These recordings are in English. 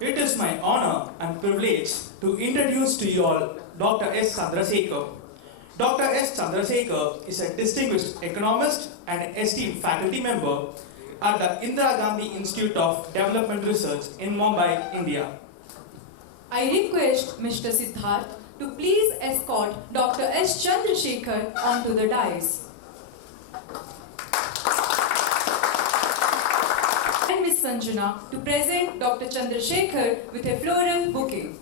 It is my honor and privilege to introduce to you all Dr. S. Chandrasekhar. Dr. S. Chandrasekhar is a distinguished economist and esteemed faculty member at the Indira Gandhi Institute of Development Research in Mumbai, India. I request Mr. Siddharth to please escort Dr. S. Chandrasekhar onto the dais. And Ms. Sanjana to present Dr. Chandrasekhar with a floral bouquet.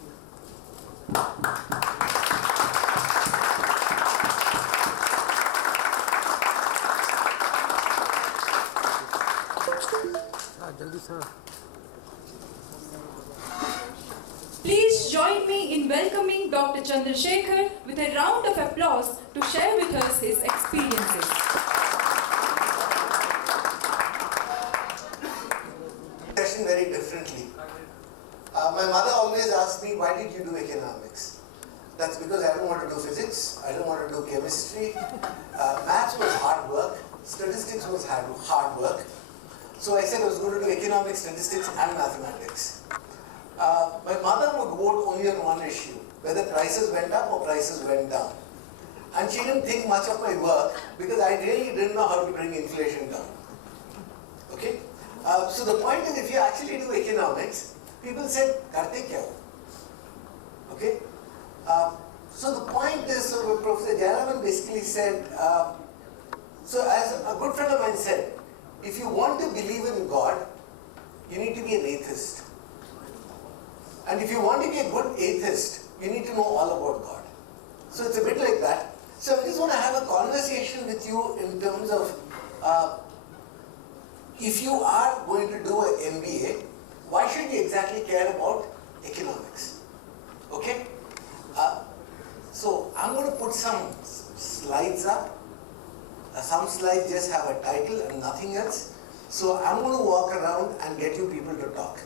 Please join me in welcoming Dr. Chandrasekhar with a round of applause to share with us his experiences. Session very differently. My mother always asked me, why did you do economics? That's because I don't want to do physics, I don't want to do chemistry. Maths was hard work, statistics was hard work. So I said I was going to do economics, statistics and mathematics. My mother would vote only on one issue, whether prices went up or prices went down. And she didn't think much of my work because I really didn't know how to bring inflation down. Okay? So the point is, if you actually do economics, people said, "Karte kya ho?" Okay? So the point is, so Professor Jayaraman basically said, so as a good friend of mine said, if you want to believe in God, you need to be an atheist. And if you want to be a good atheist, you need to know all about God. So it's a bit like that. So I just want to have a conversation with you in terms of, if you are going to do an MBA, why should you exactly care about economics? Okay? So I'm going to put some slides up. Some slides just have a title and nothing else. So I'm going to walk around and get you people to talk.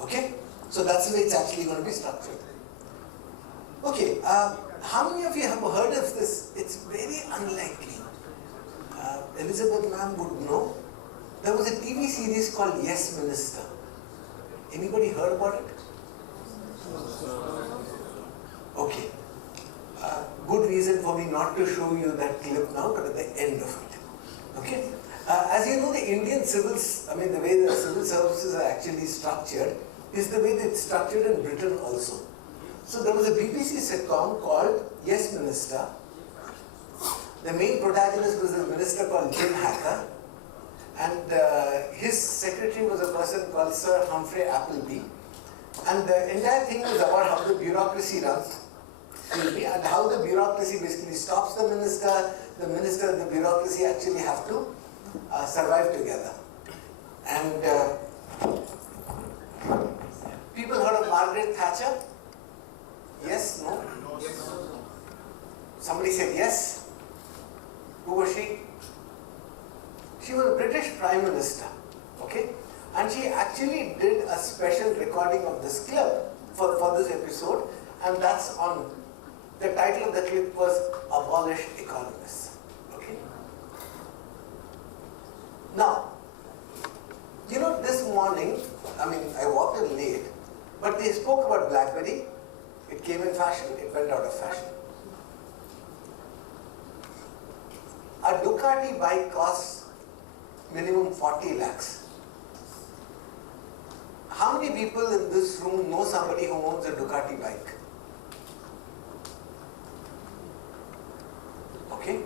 Okay? So that's the way it's actually going to be structured. Okay, how many of you have heard of this? It's very unlikely. Elizabeth ma'am would know. There was a TV series called Yes Minister. Anybody heard about it? Okay. Good reason for me not to show you that clip now, but at the end of it. Okay? As you know, the Indian civils, the way the civil services are actually structured is the way that it's structured in Britain also. So there was a BBC sitcom called Yes Minister. The main protagonist was a minister called Jim Hacker, and his secretary was a person called Sir Humphrey Appleby. And the entire thing was about how the bureaucracy runs, and how the bureaucracy basically stops the minister and the bureaucracy actually have to survive together. And people heard of Margaret Thatcher? Yes? No? Yes. Somebody said yes. Who was she? She was a British Prime Minister. Okay? And she actually did a special recording of this clip for this episode, and that's on, the title of the clip was Abolish Economists. Okay? Now, this morning, I walked in late, but they spoke about BlackBerry. It came in fashion, it went out of fashion. A Ducati bike costs minimum 40 lakhs. How many people in this room know somebody who owns a Ducati bike? Okay?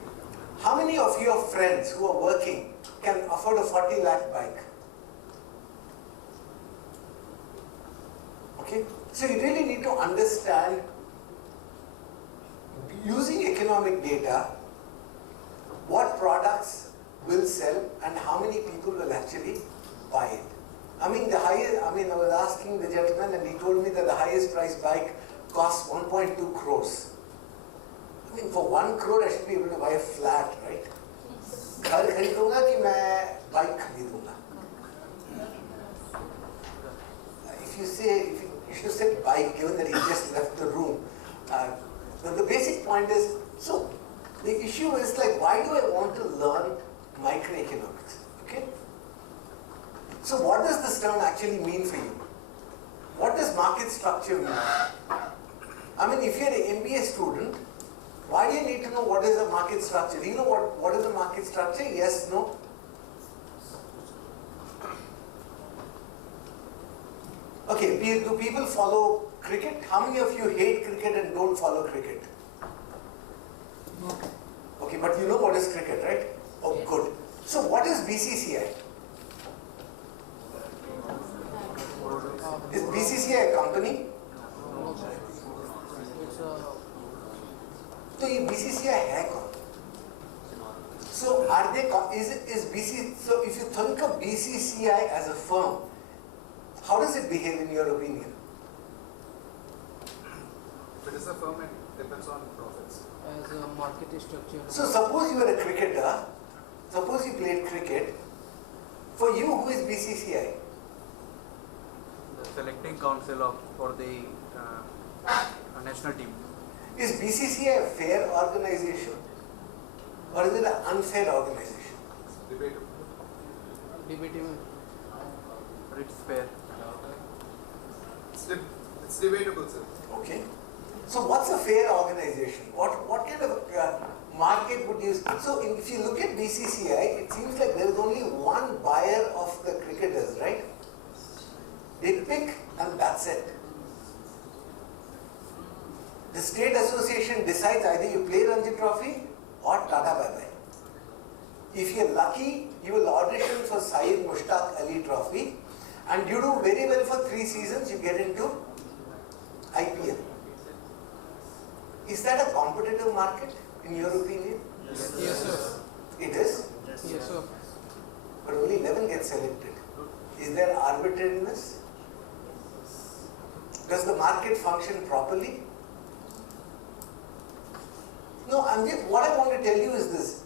How many of your friends who are working can afford a 40 lakh bike? Okay? So you really need to understand, using economic data, what products will sell and how many people will actually buy it. I was asking the gentleman and he told me that the highest price bike costs 1.2 crores. For 1 crore I should be able to buy a flat, right? घर खरीदूंगा कि मैं bike खरीदूंगा? If you should have said bike, given that he just left the room. But the basic point is, so the issue is like, why do I want to learn microeconomics? Okay? So what does this term actually mean for you? What does does market structure mean? I mean, if you're an MBA student, why do you need to know what is the market structure? Do you know what is the market structure? Yes, no? Okay, do people follow cricket? How many of you hate cricket and don't follow cricket? Okay, but you know what is cricket, right? Oh, good. So what is BCCI? Is BCCI a company? So BCCI है कौन? So are they? Is BCCI? So if you think of BCCI as a firm, how does it behave in your opinion? It is a firm and depends on profits. As a market structure. So suppose you were a cricketer. Suppose you played cricket. For you, who is BCCI? The selecting council for the national team. Is BCCI a fair organization, or is it an unfair organization? Debatable. Debatable. But it's fair. It's debatable, sir. Okay. So what's a fair organization? What kind of market would you? So if you look at BCCI, it seems like there is only one buyer of the cricketers, right? They pick and that's it. The state association decides either you play Ranji Trophy or Tata bye-bye. If you're lucky, you will audition for Syed Mushtaq Ali Trophy, and you do very well for 3 seasons, you get into IPL. Is that a competitive market, in your opinion? Yes, sir. It is? Yes, sir. But only 11 get selected. Is there arbitrariness? Does the market function properly? No, what I want to tell you is this.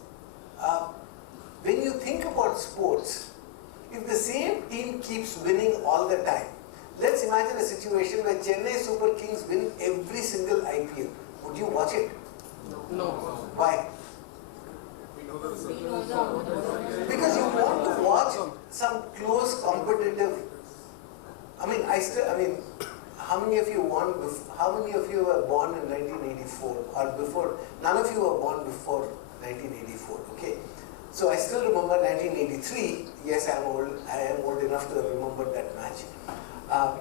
When you think about sports, if the same team keeps winning all the time, let's imagine a situation where Chennai Super Kings win every single IPL. Would you watch it? No. Why? We know the result. Because you want to watch some close competitive. How many of you were born in 1984 or before? None of you were born before 1984. Okay. So I still remember 1983. Yes, I am old enough to have remembered that match.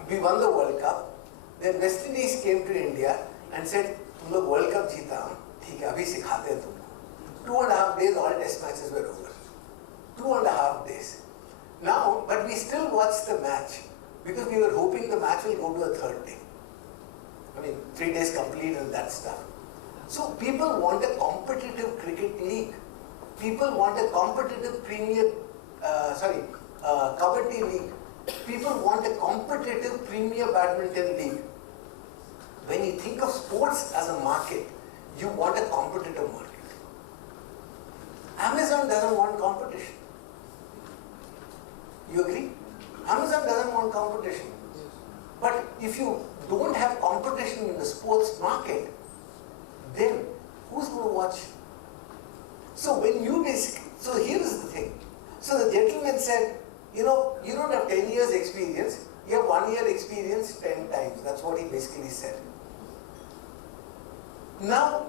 We won the World Cup. Then West Indies came to India and said, "तुम लोग World Cup जीता, ठीक है, अभी सिखाते हैं तुमको." 2.5 days, all test matches were over. 2.5 days. Now, but we still watched the match because we were hoping the match will go to a third day. 3 days complete and that stuff. So people want a competitive cricket league. People want a competitive Kabaddi league. People want a competitive Premier Badminton league. When you think of sports as a market, you want a competitive market. Amazon doesn't want competition. You agree? Amazon doesn't want competition. But if you don't have competition in the sports market, then who's going to watch? So so here is the thing. So the gentleman said, you don't have 10 years experience, you have 1 year experience 10 times. That's what he basically said. Now,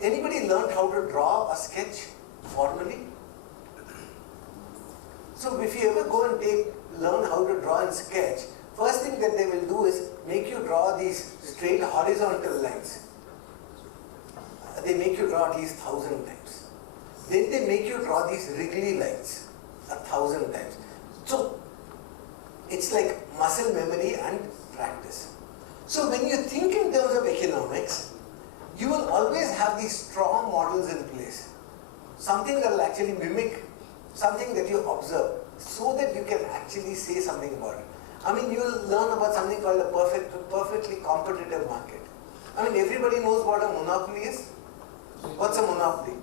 anybody learned how to draw a sketch formally? So if you ever go and learn how to draw and sketch, first thing that they will do is make you draw these straight horizontal lines. They make you draw at least 1,000 times. Then they make you draw these wriggly lines 1,000 times. So it's like muscle memory and practice. So when you think in terms of economics, you will always have these strong models in place. Something that will actually mimic something that you observe so that you can actually say something about it. You will learn about something called a perfectly competitive market. Everybody knows what a monopoly is. What's a monopoly?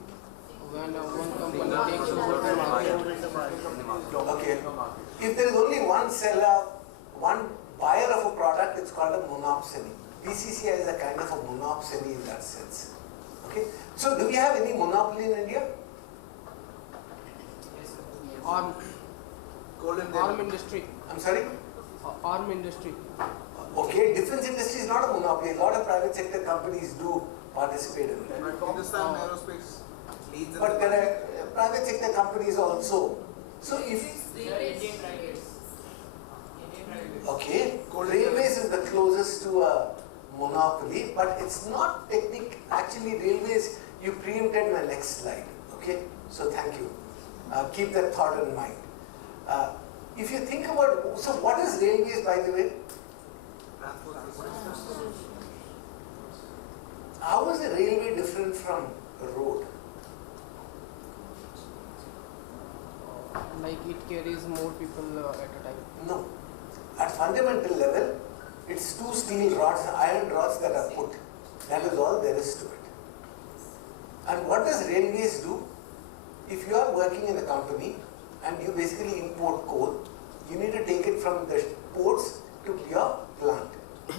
When one company takes over the market. Okay. If there is only one seller, one buyer of a product, it's called a monopsony. BCCI is a kind of a monopsony in that sense. Okay. So do we have any monopoly in India? Arm industry. I'm sorry? Arm industry. Okay, defense industry is not a monopoly. A lot of private sector companies do participate in it. Hindustan Aerospace leads in But the there are private sector companies also. So if, okay, railways is the closest to a monopoly, but it's not actually railways, you preempted my next slide, okay? So thank you. Keep that thought in mind. If you think about, so what is railways, by the way? transport system. How is a railway different from a road? Like it carries more people at a time. No. At fundamental level, it's two steel rods, iron rods that are put. That is all there is to it. And what does railways do? If you are working in a company and you basically import coal, you need to take it from the ports to your plant.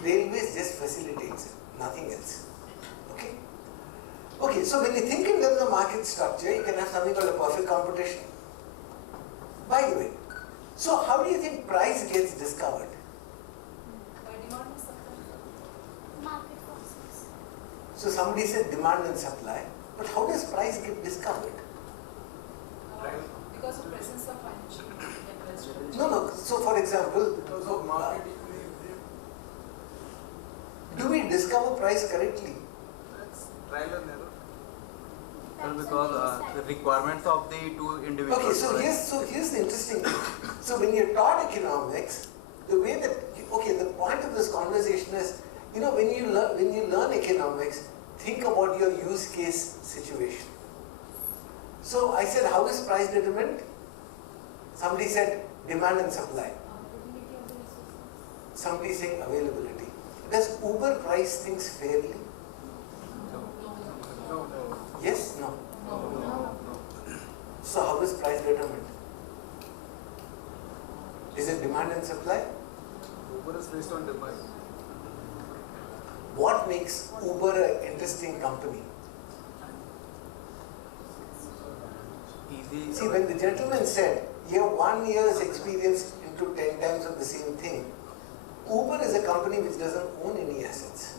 Railways just facilitates it, nothing else. Okay? Okay, so when you think in terms of market structure, you can have something called a perfect competition. By the way, so how do you think price gets discovered? Market forces. So somebody said demand and supply, but how does price get discovered? Because of presence of financial investors. No. So for example, Because of market do we discover price correctly? That's trial and error. That's Because the requirements of the two individuals. Okay, so here's the interesting thing. So when you're taught economics, the way that the point of this conversation is, when you learn economics, think about your use case situation. So I said, how is price determined? Somebody said demand and supply. Somebody saying availability. Does Uber price things fairly? No. Yes? No? So how is price determined? Is it demand and supply? Uber is based on demand. What makes Uber an interesting company? Easy. See, when the gentleman said, you have 1 year's experience into 10 times of the same thing, Uber is a company which doesn't own any assets.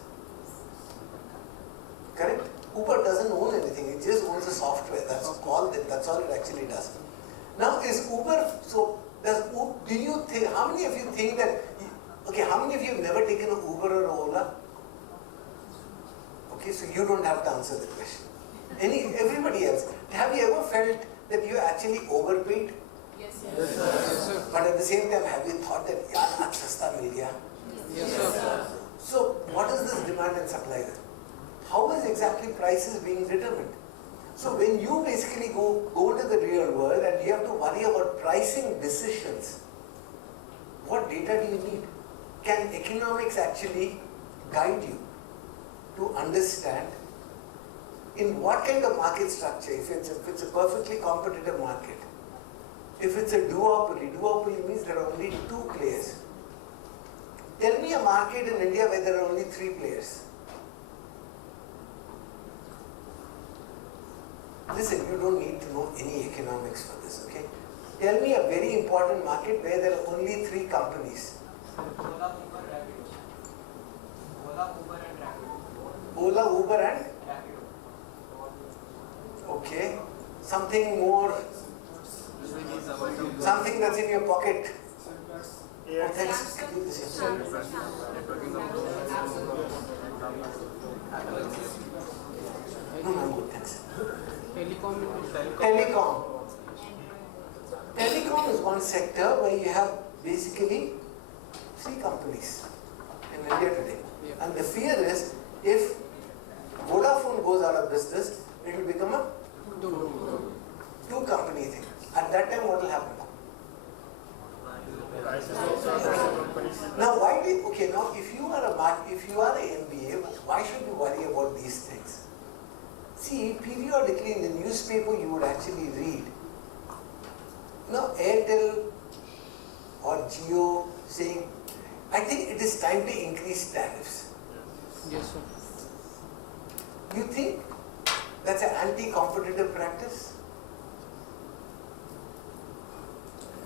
Correct? Uber doesn't own anything, it just owns the software. That's all it actually does. Now is Uber, do you think, how many of you think that, how many of you have never taken an Uber or Ola? Okay, so you don't have to answer the question. Everybody else, have you ever felt that you actually overpaid? Yes, Yes, sir. But at the same time, have you thought that, yaar, aaj sasta mil gaya? Yes, sir. So, what is this demand and supply then? How is exactly prices being determined? So, when you basically go to the real world and you have to worry about pricing decisions, what data do you need? Can economics actually guide you to understand in what kind of market structure, if it's a perfectly competitive market, if it's a duopoly means there are only two players. Tell me a market in India where there are only three players. Listen, you don't need to know any economics for this, okay? Tell me a very important market where there are only three companies. Ola, Uber and? Okay. Something more, something that's in your pocket. Oh, thanks. Keep this here. No, I'm good, thanks. Telecom. Telecom. Telecom is one sector where you have basically three companies in India today. Yeah. And the fear is if Vodafone goes out of business, it will become a two company thing. At that time, what will happen? Now, now if you are an MBA, why should you worry about these things? See, periodically in the newspaper you would actually read, Airtel or Jio saying, I think it is time to increase tariffs. Yes, sir. You think that's an anti-competitive practice?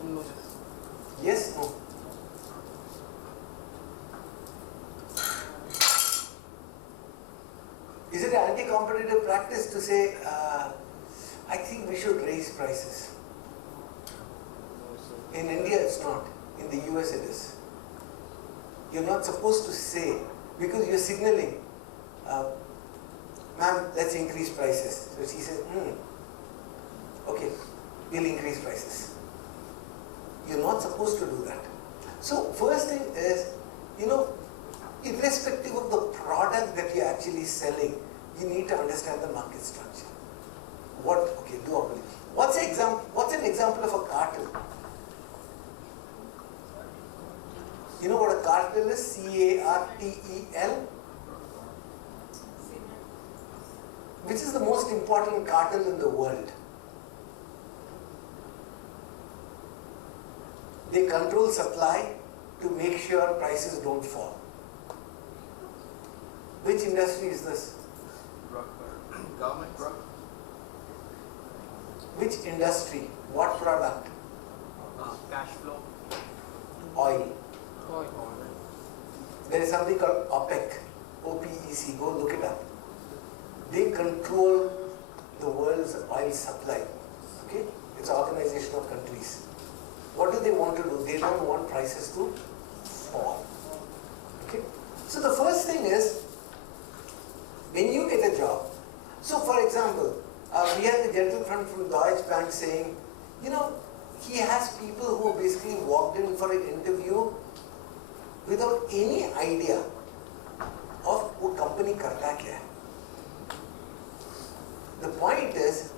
No. Yes, no. Is it an anti-competitive practice to say, I think we should raise prices? In India it's not. In the US it is. You're not supposed to say, because you're signaling, ma'am, let's increase prices. So she says, okay, we'll increase prices. You're not supposed to do that. So first thing is, irrespective of the product that you're actually selling, you need to understand the market structure. Duopoly. What's an example of a cartel? You know what a cartel is? C-A-R-T-E-L? Which is the most important cartel in the world? They control supply to make sure prices don't fall. Which industry is this? Government drug. Which industry? What product? Cash flow. Oil. There is something called OPEC, O-P-E-C, go look it up. They control the world's oil supply. Okay? It's an organization of countries. What do they want to do? They don't want prices to fall. Okay? So the first thing is, when you get a job, so for example, we had a gentleman from Deutsche Bank saying, he has people who basically walked in for an interview without any idea of what company karta kya hai. The point is,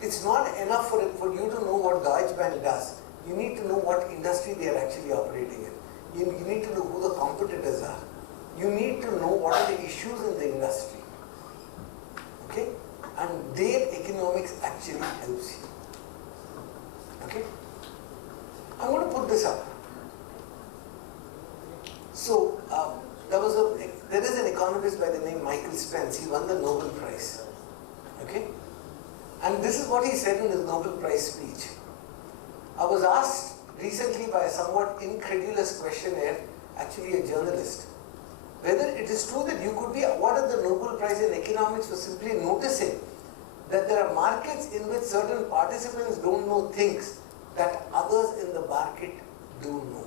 it's not enough for you to know what Deutsche Bank does. You need to know what industry they are actually operating in. You need to know who the competitors are. You need to know what are the issues in the industry. Okay? And their economics actually helps you. Okay? I'm going to put this up. So, there is an economist by the name Michael Spence. He won the Nobel Prize. Okay? And this is what he said in his Nobel Prize speech. I was asked recently by a somewhat incredulous questionnaire, actually a journalist, whether it is true that you could be awarded the Nobel Prize in economics for simply noticing that there are markets in which certain participants don't know things that others in the market do know.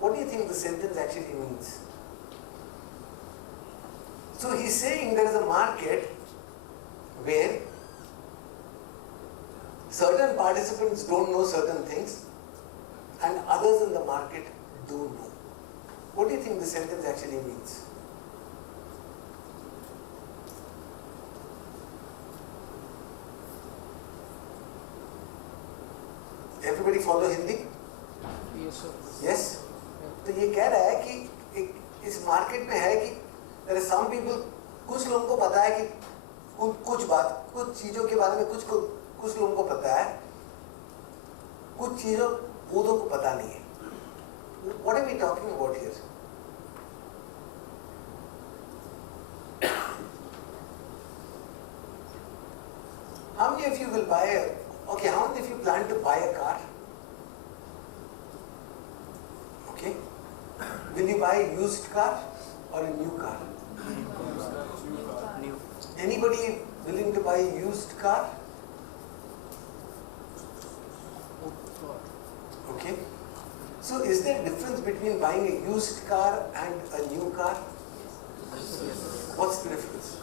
What do you think the sentence actually means? So he's saying there is a market where certain participants don't know certain things and others in the market do know. What do you think the sentence actually means? Everybody follow Hindi? Yes, sir. Yes? तो ये कह रहा है कि इस market में है कि there are some people, कुछ लोगों को पता है कि कुछ चीजों के बारे में कुछ लोगों को पता है, कुछ चीजों बहुतों को पता नहीं है. What are we talking about here? How many of you will buy how many of you plan to buy a car? Okay. Will you buy a used car or a new car? New. Anybody willing to buy a used car? Okay. So is there a difference between buying a used car and a new car? What's the difference?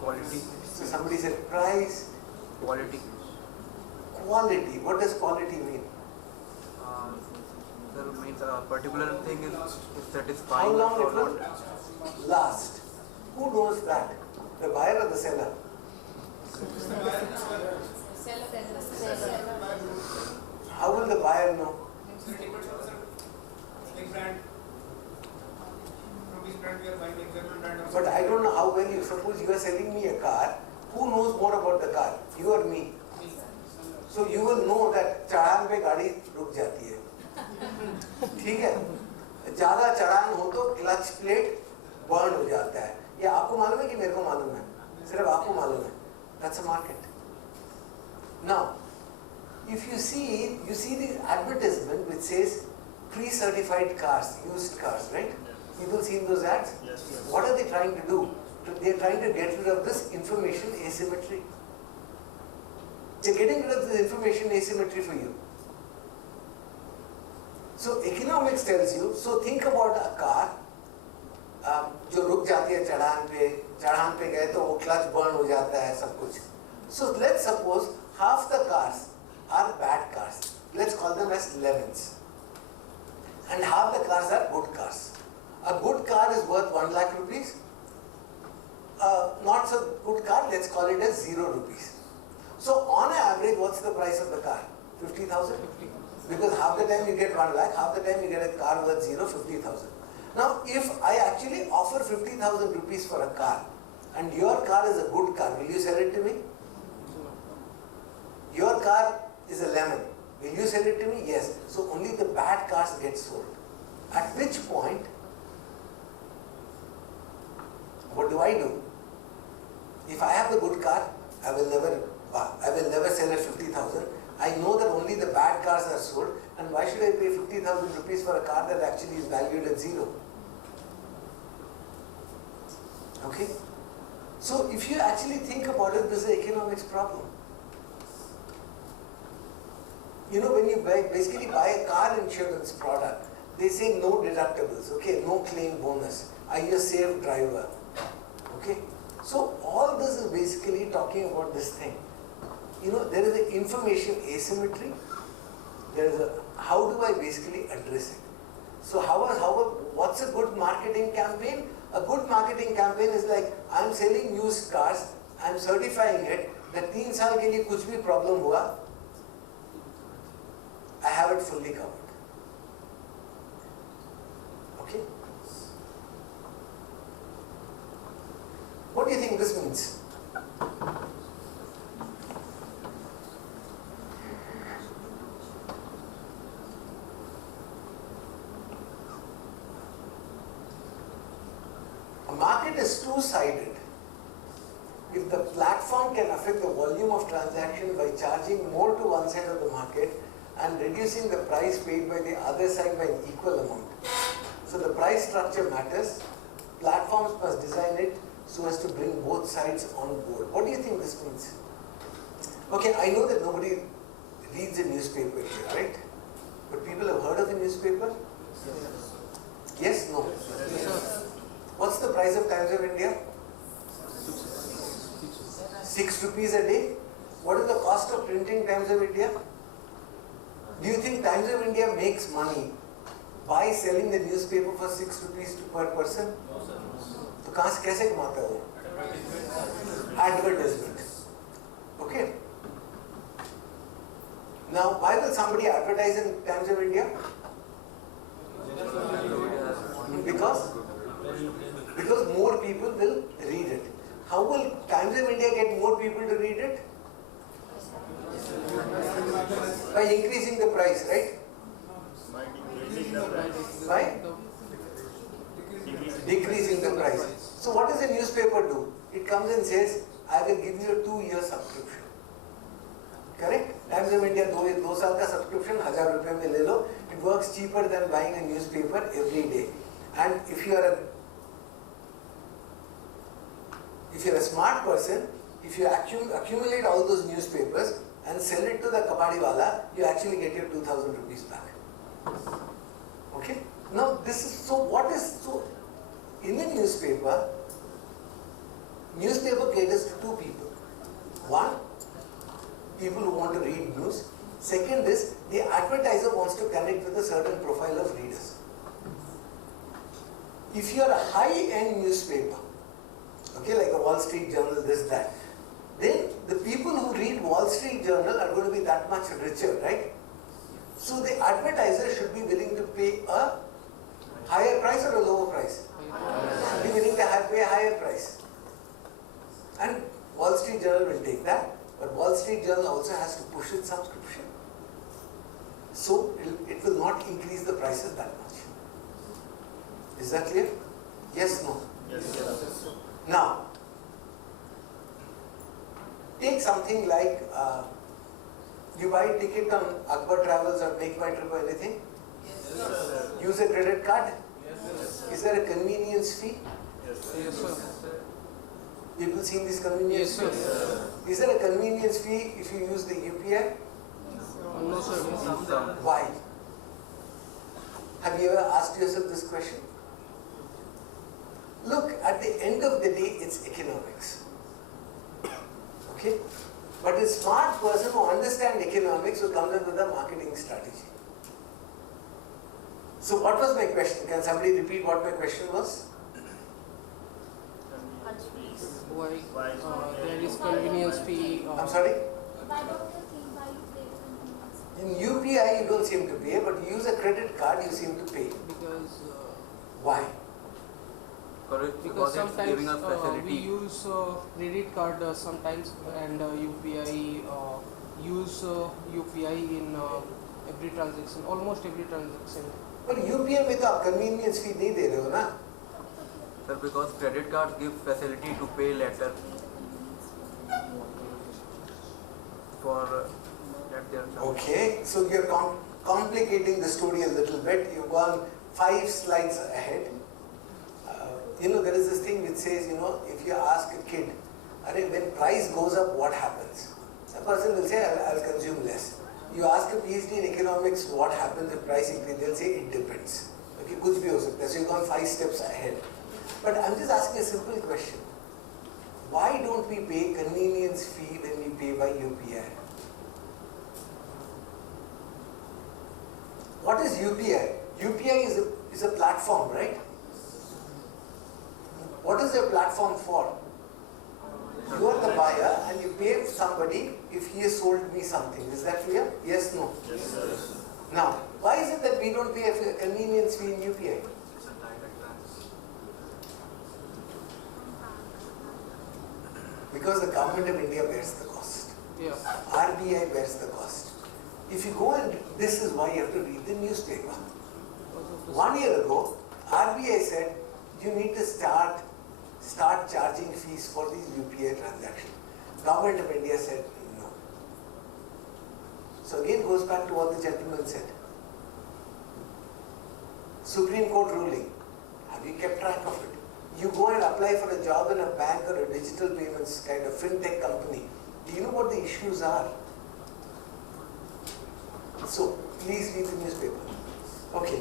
Quality. So somebody said price, Quality. quality. What does quality mean? That means a particular thing is How satisfying long or it will not. last? Who knows that? The buyer or the seller? How will the buyer know? But I don't know how well you, suppose you are selling me a car, who knows more about the car? You or me? So you will know that चढ़ान पे गाड़ी रुक जाती है. ठीक है? ज़्यादा चढ़ान हो तो क्लच प्लेट बर्न हो जाता है. ये आपको मालूम है कि मेरे को मालूम है? सिर्फ आपको मालूम है. That's a market. Now, if you see this advertisement which says pre-certified cars, used cars, right? People seen those ads? Yes. What are they trying to do? They are trying to get rid of this information asymmetry. They are getting rid of this information asymmetry for you. So economics tells you, so think about a car, जो रुक जाती है चढ़ान पे गए तो वो clutch burn हो जाता है सब कुछ. So let's suppose half the cars are bad cars. Let's call them as lemons. And half the cars are good cars. A good car is worth 1 lakh rupees. Not so good car, let's call it as 0 rupees. So on average, what's the price of the car? 50,000? Because half the time you get 1 lakh, half the time you get a car worth 50,000. Now, if I actually offer 50,000 rupees for a car, and your car is a good car, will you sell it to me? Your car is a lemon. Will you sell it to me? Yes. So only the bad cars get sold. At which point, what do I do? If I have the good car, I will never sell at 50,000. I know that only the bad cars are sold, and why should I pay 50,000 rupees for a car that actually is valued at 0? Okay? So if you actually think about it, this is an economics problem. You know, when you basically buy a car insurance product, they say no deductibles, okay, no claim bonus, are you a safe driver? Okay? So all this is basically talking about this thing. You know, there is an information asymmetry. There is a, how do I basically address it? So what's a good marketing campaign? A good marketing campaign is like, I'm selling used cars, I'm certifying it, that 3 साल के लिए कुछ भी problem हुआ, I have it fully covered. Okay? What do you think this means? A market is two-sided. If the platform can affect the volume of transaction by charging more to one side of the market and reducing the price paid by the other side by an equal amount. So the price structure matters. Platforms must design it so as to bring both sides on board. What do you think this means? Okay, I know that nobody reads a newspaper here, right? But people have heard of a newspaper? Yes? No? What's the price of Times of India? 6 rupees a day. What is the cost of printing Times of India? Do you think Times of India makes money by selling the newspaper for 6 rupees per person? No, sir. तो कहाँ से कैसे कमाता है वो? Advertisement. Okay. Now, why will somebody advertise in Times of India? Because more people will read it. How will Times of India get more people to read it? By increasing the price, right? By decreasing the price. So what does a newspaper do? It comes and says, I will give you a 2-year subscription. Correct? Times of India 2 साल का subscription 1000 रुपए में ले लो. It works cheaper than buying a newspaper every day. And if you are a smart person, if you accumulate all those newspapers and sell it to the kabadi wala, you actually get your 2000 rupees back. Okay? Now this is, so in a newspaper caters to 2 people. One, people who want to read news. Second is, the advertiser wants to connect with a certain profile of readers. If you are a high-end newspaper, okay, like a Wall Street Journal, this, that, then the people who read Wall Street Journal are going to be that much richer, right? So the advertiser should be willing to pay a higher price or a lower price? Be willing to pay a higher price. And Wall Street Journal will take that, but Wall Street Journal also has to push its subscription. So it will not increase the prices that much. Is that clear? Yes, no? Yes. Now, take something like, you buy a ticket on Akbar Travels or Make My Trip or anything? Yes. Use a credit card? Yes. Is there a convenience fee? Yes, sir. People seen this convenience Yes, fee? sir. Is there a convenience fee if you use the UPI? No, sir. Why? Have you ever asked yourself this question? Look, at the end of the day, it's economics. Okay? But a smart person who understands economics will come up with a marketing strategy. So what was my question? Can somebody repeat what my question was? Why there is convenience fee? I'm sorry? Why don't you think why you pay convenience? In UPI you don't seem to pay, but you use a credit card you seem to pay. Because Why? because it's giving sometimes us facility. we use credit card sometimes and UPI use UPI in every transaction, almost every transaction. But UPI में तो आप convenience fee नहीं दे रहे हो ना? Sir, because credit cards give facility to pay later for that their charge. Okay, so you're complicating the story a little bit. You've gone 5 slides ahead. There is this thing which says, if you ask a kid, when price goes up, what happens? A person will say, I'll consume less. You ask a PhD in economics, what happens if price increases? They'll say, it depends. Okay, कुछ भी हो सकता है. So you've gone 5 steps ahead. But I'm just asking a simple question. Why don't we pay convenience fee when we pay by UPI? What is UPI? UPI is a platform, right? What is a platform for? You are the buyer and you pay somebody if he has sold me something. Is that clear? Yes, no? Yes, sir. Now, why is it that we don't pay a convenience fee in UPI? It's a direct transaction. Because the government of India bears the cost. Yeah. RBI bears the cost. If you go and, this is why you have to read the newspaper. 1 year ago, RBI said you need to start charging fees for these UPI transactions. Government of India said no. So again goes back to what the gentleman said. Supreme Court ruling. Have you kept track of it? You go and apply for a job in a bank or a digital payments kind of fintech company. Do you know what the issues are? So please read the newspaper. Okay.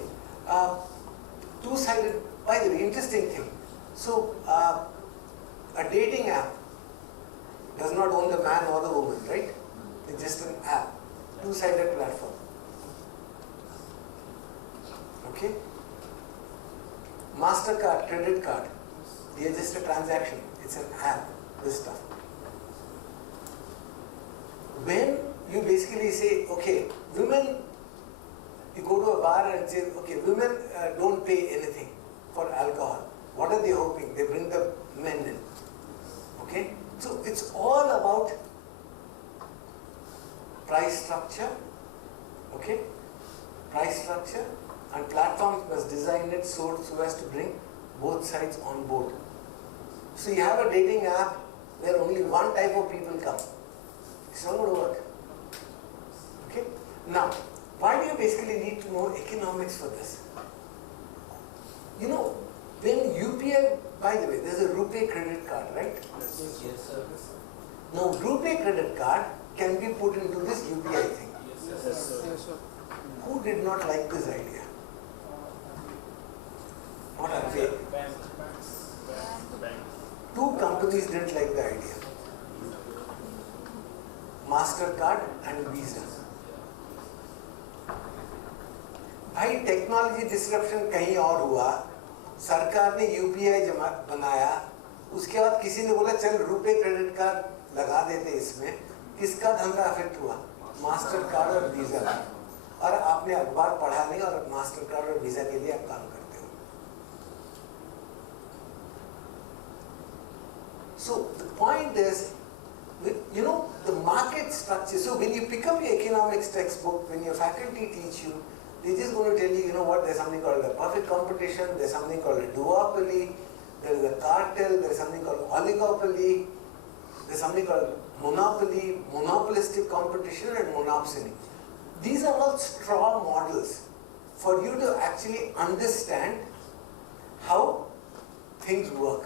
Two-sided, by the way, interesting thing. So, a dating app does not own the man or the woman, right? It's just an app, two-sided platform. Okay? MasterCard, credit card, they are just a transaction. It's an app, this stuff. When you basically say, okay, women, you go to a bar and say, okay, women don't pay anything for alcohol. What are they hoping? They bring the men in. Okay? So it's all about price structure. Okay? Price structure, and platforms must design it so as to bring both sides on board. So you have a dating app where only one type of people come. It's not going to work. Okay? Now, why do you basically need to know economics for this? When UPI, by the way, there's a RuPay credit card, right? Yes, sir. Now, RuPay credit card can be put into this UPI thing. Yes, sir. Yes, sir. Who did not like this idea? What are they? Bank. 2 companies didn't like the idea. MasterCard and Visa. भाई technology disruption कहीं और हुआ, सरकार ने UPI बनाया, उसके बाद किसी ने बोला चल रुपए क्रेडिट कार्ड लगा देते इसमें, किसका धंधा अफेक्ट हुआ? मास्टर कार्ड और वीजा का। और आपने अखबार पढ़ा नहीं और मास्टर कार्ड और वीजा के लिए आप काम करते हो। So the point is, the market structure. So when you pick up your economics textbook, when your faculty teach you, they're just going to tell you, there's something called a perfect competition, there's something called a duopoly, there is a cartel, there's something called oligopoly, there's something called monopoly, monopolistic competition and monopsony. These are all straw models for you to actually understand how things work.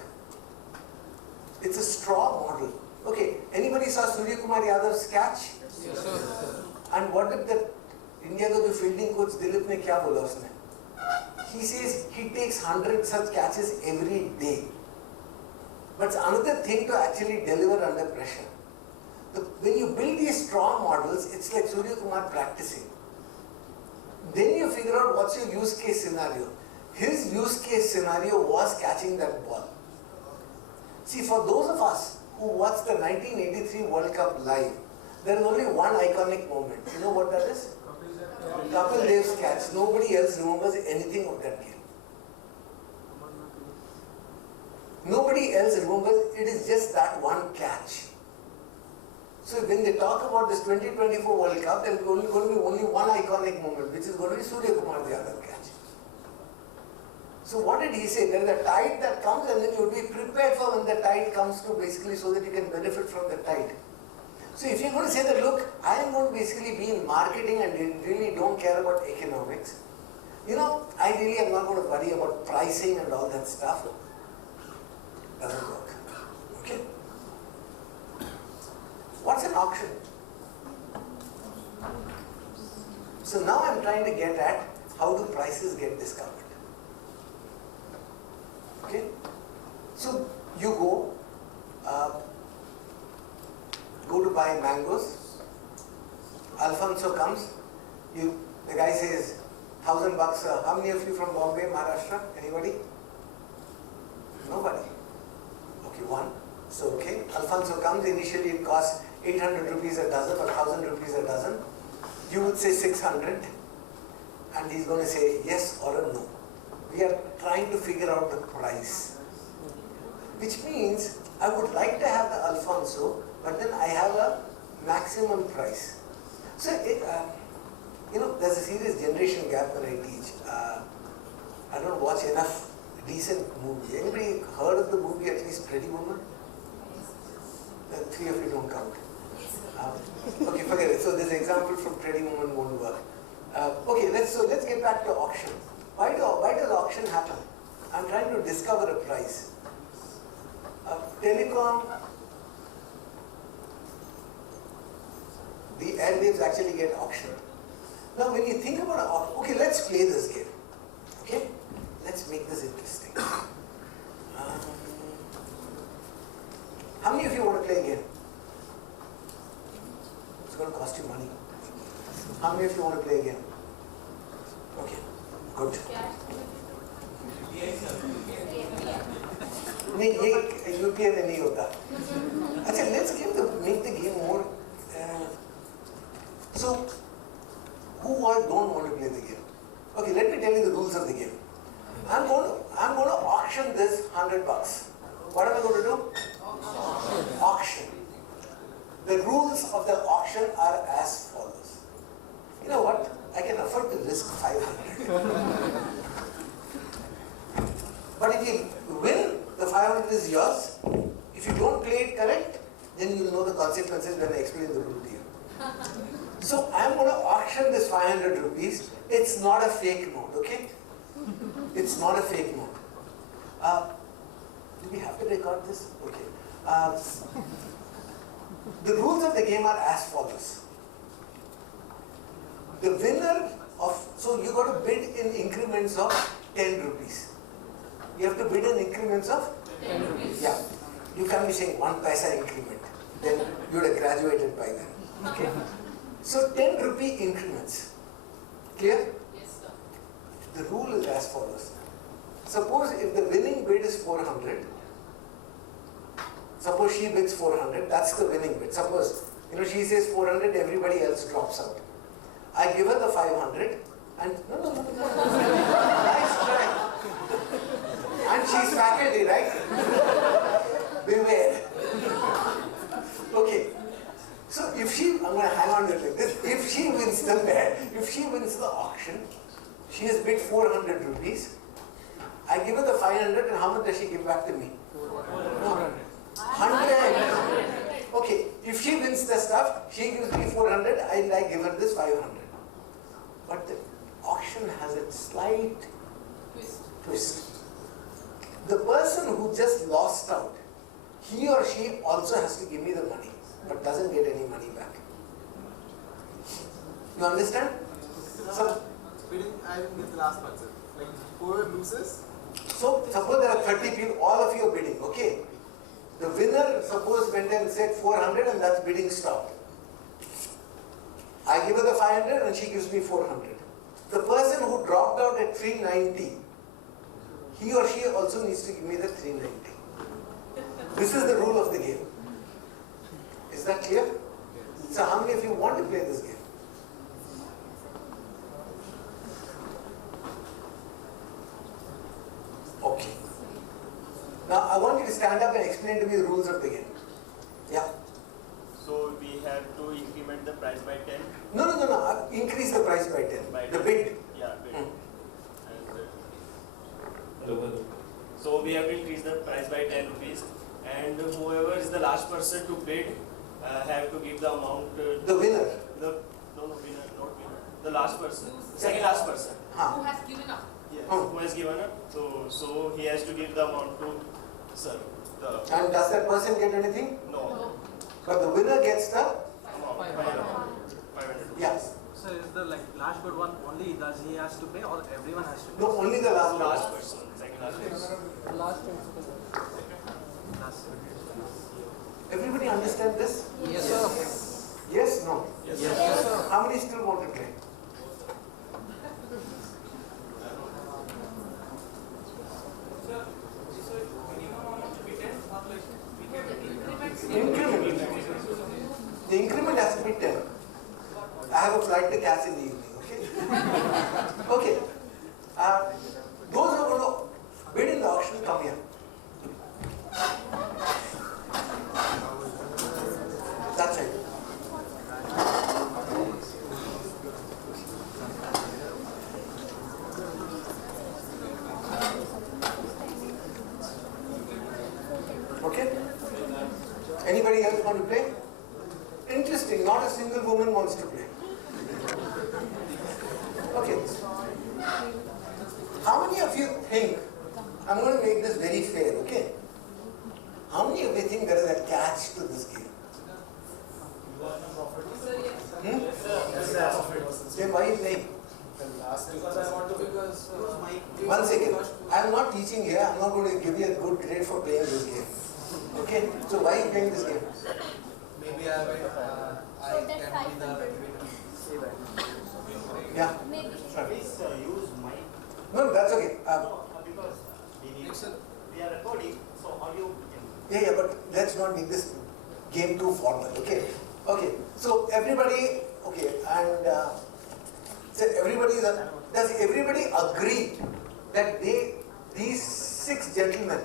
It's a straw model. Okay, anybody saw Surya Kumar Yadav's catch? Yes, sir. And what did the India ka jo fielding coach Dilip ne kya bola usne? He says he takes 100 such catches every day. But it's another thing to actually deliver under pressure. When you build these strong models, it's like Surya Kumar practicing. Then you figure out what's your use case scenario. His use case scenario was catching that ball. See, for those of us who watched the 1983 World Cup live, there is only one iconic moment. You know what that is? Kapil Dev's catch. Nobody else remembers anything of that game. Nobody else remembers. It is just that one catch. So when they talk about this 2024 World Cup, there is going to be only one iconic moment, which is going to be Surya Kumar Yadav catch. So what did he say? There is a tide that comes, and then you will be prepared for when the tide comes to, basically, so that you can benefit from the tide. So if you're going to say that, look, I am going to basically be in marketing and really don't care about economics, you know, I really am not going to worry about pricing and all that stuff. Doesn't work. Okay? What's an auction? So now I'm trying to get at how do prices get discovered. Okay? So you go to buy mangoes. Alfonso comes. The guy says, $1,000. How many of you from Bombay, Maharashtra? Anybody? Nobody. Okay, one. So okay, Alfonso comes. Initially it costs 800 rupees a dozen or 1,000 rupees a dozen. You would say 600, and he's going to say yes or a no. We are trying to figure out the price, which means I would like to have the Alfonso, but then I have a maximum price. So, you know, there's a serious generation gap when I teach. I don't watch enough decent movie. Anybody heard of the movie at least Pretty Woman? The three of you don't count. Okay, forget it. So this example from Pretty Woman won't work. Okay, let's get back to auction. Why does auction happen? I'm trying to discover a price. Telecom, the airwaves actually get auctioned. Now when you think about auction, okay, let's play this game. Okay? Let's make this interesting. How many of you want to play a game? It's going to cost you money. How many of you want to play a game? Okay, good. नहीं ये UPA में नहीं होता. अच्छा, let's make the game more. So, who all don't want to play the game? Okay, let me tell you the rules of the game. I'm going to auction this $100. What am I going to do? Auction. The rules of the auction are as follows. You know what? I can afford to risk 500. But if you win, the 500 is yours. If you don't play it correct, then you'll know the consequences when I explain the rule to you. So I'm going to auction this 500 rupees. It's not a fake note, okay? It's not a fake note. Do we have to record this? Okay. The rules of the game are as follows. The winner of, so you got to bid in increments of 10 rupees. You have to bid in increments of 10 rupees. Yeah. You can't be saying 1 paisa increment. Then you would have graduated by then. Okay? So 10 rupee increments. Clear? Yes, sir. The rule is as follows. Suppose if the winning bid is 400, suppose she bids 400, that's the winning bid. Suppose, she says 400, everybody else drops out. I give her the 500 and, no. Nice try. And she's faculty, right? Beware. Okay. So if she, I'm going to hang on to it like this, if she wins the bet, if she wins the auction, she has bid 400 rupees, I give her the 500 and how much does she give back to me? 400. 100. Okay, if she wins the stuff, she gives me 400 and I give her this 500. But the auction has a slight twist. The person who just lost out, he or she also has to give me the money, but doesn't get any money back. You understand? So, Bidding, I will get the last person. Like, whoever loses, so suppose there are 30 people, all of you are bidding, okay? The winner, suppose, went and said 400 and that's bidding stopped. I give her the 500 and she gives me 400. The person who dropped out at 390, he or she also needs to give me the 390. This is the rule of the game. Is that clear? So how many of you want to play this game? Okay. Now I want you to stand up and explain to me the rules of the game. Yeah. So we have to increment the price by 10. No. Increase the price by 10. By The 10. bid. Yeah, bid. Hmm. And, so we have to increase the price by 10 rupees. And whoever is the last person to bid have to give the amount. The winner. No, winner, not winner. The last person. Second last person. Huh. has given up? Yes. Hmm. Who has given up? So he has to give the amount to sir. And does that person get anything? No. But the winner gets the Amount. 500. yes. So is the last but one only does he has to pay or everyone has to pay? No, only the last one. Last person. Second last person. Last principle. Last. Everybody understand this? Yes, sir. Yes, no? Yes, Yes, sir. How many still want to play? Increment. The increment has to be 10. I have a flight to catch in the evening, okay? Okay. Those who are going to bid in the auction, come here. That's it. Okay? Anybody else want to play? Interesting, not a single woman wants to play. Okay. How many of you think, I'm going to make this very fair, okay? How many of you think there is a catch to this game? Then why are you playing? One second. I'm not teaching here. I'm not going to give you a good grade for playing this game. Okay? So why are you playing this game? maybe I So that can be the 500. Yeah. Maybe. Sorry. Use mic. No, that's okay. Because we are recording, so audio. Yeah, but let's not make this game too formal, okay? Okay, so everybody, okay, and so does everybody agree that these 6 gentlemen,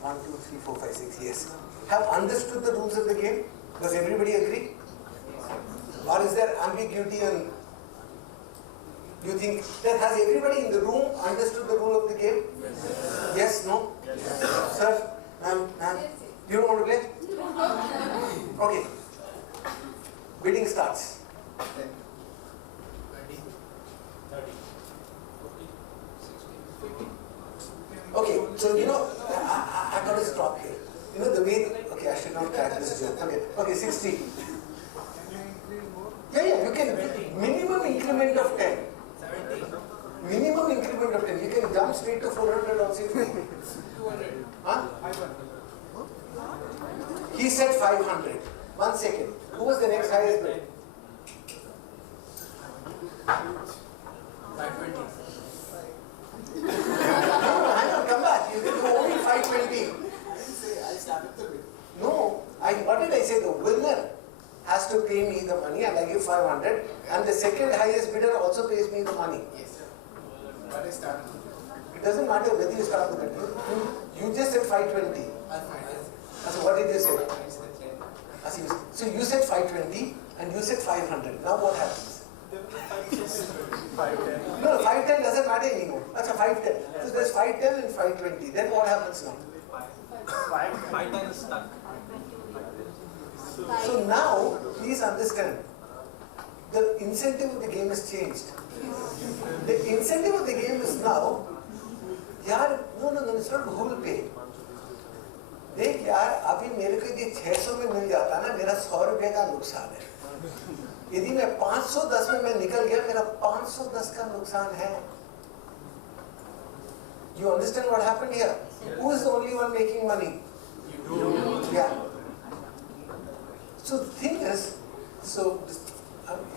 1, 2, 3, 4, 5, 6, yes, have understood the rules of the game? Does everybody agree? Or is there ambiguity and you think that has everybody in the room understood the rule of the game? Yes, no? Sir, ma'am, you don't want to play? Okay. Bidding starts. 10, 20, 30, 40, 60, 50. Okay, so I got to stop here. You know the way, okay, I should not crack this joke. Okay, 60. Yeah, you can, minimum increment of 10. 70. Minimum increment of 10. You can jump straight to 400 also. 200. Huh? 500. He said 500. 1 second. Who was the next highest bid? 520. No, hang on, come back. You did only 520. I started the bid. No, what did I say? The winner has to pay me the money and I give 500 and the second highest bidder also pays me the money. Yes, sir. But I started. It doesn't matter whether you start the bid. You just said 520. I find it. So what did you say? I said 10. So you said 520 and you said 500. Now what happens? 510. No, 510 doesn't matter anymore. That's a 510. So there's 510 and 520. Then what happens now? 510 is stuck. So now, please understand, the incentive of the game has changed. The incentive of the game is now, no, it's not who will pay. देख यार अभी मेरे को यदि 600 में मिल जाता ना मेरा 100 रुपए का नुकसान है. यदि मैं 510 में मैं निकल गया मेरा 510 का नुकसान है. You understand what happened here? Who is the only one making money? You. Yeah. So the thing is,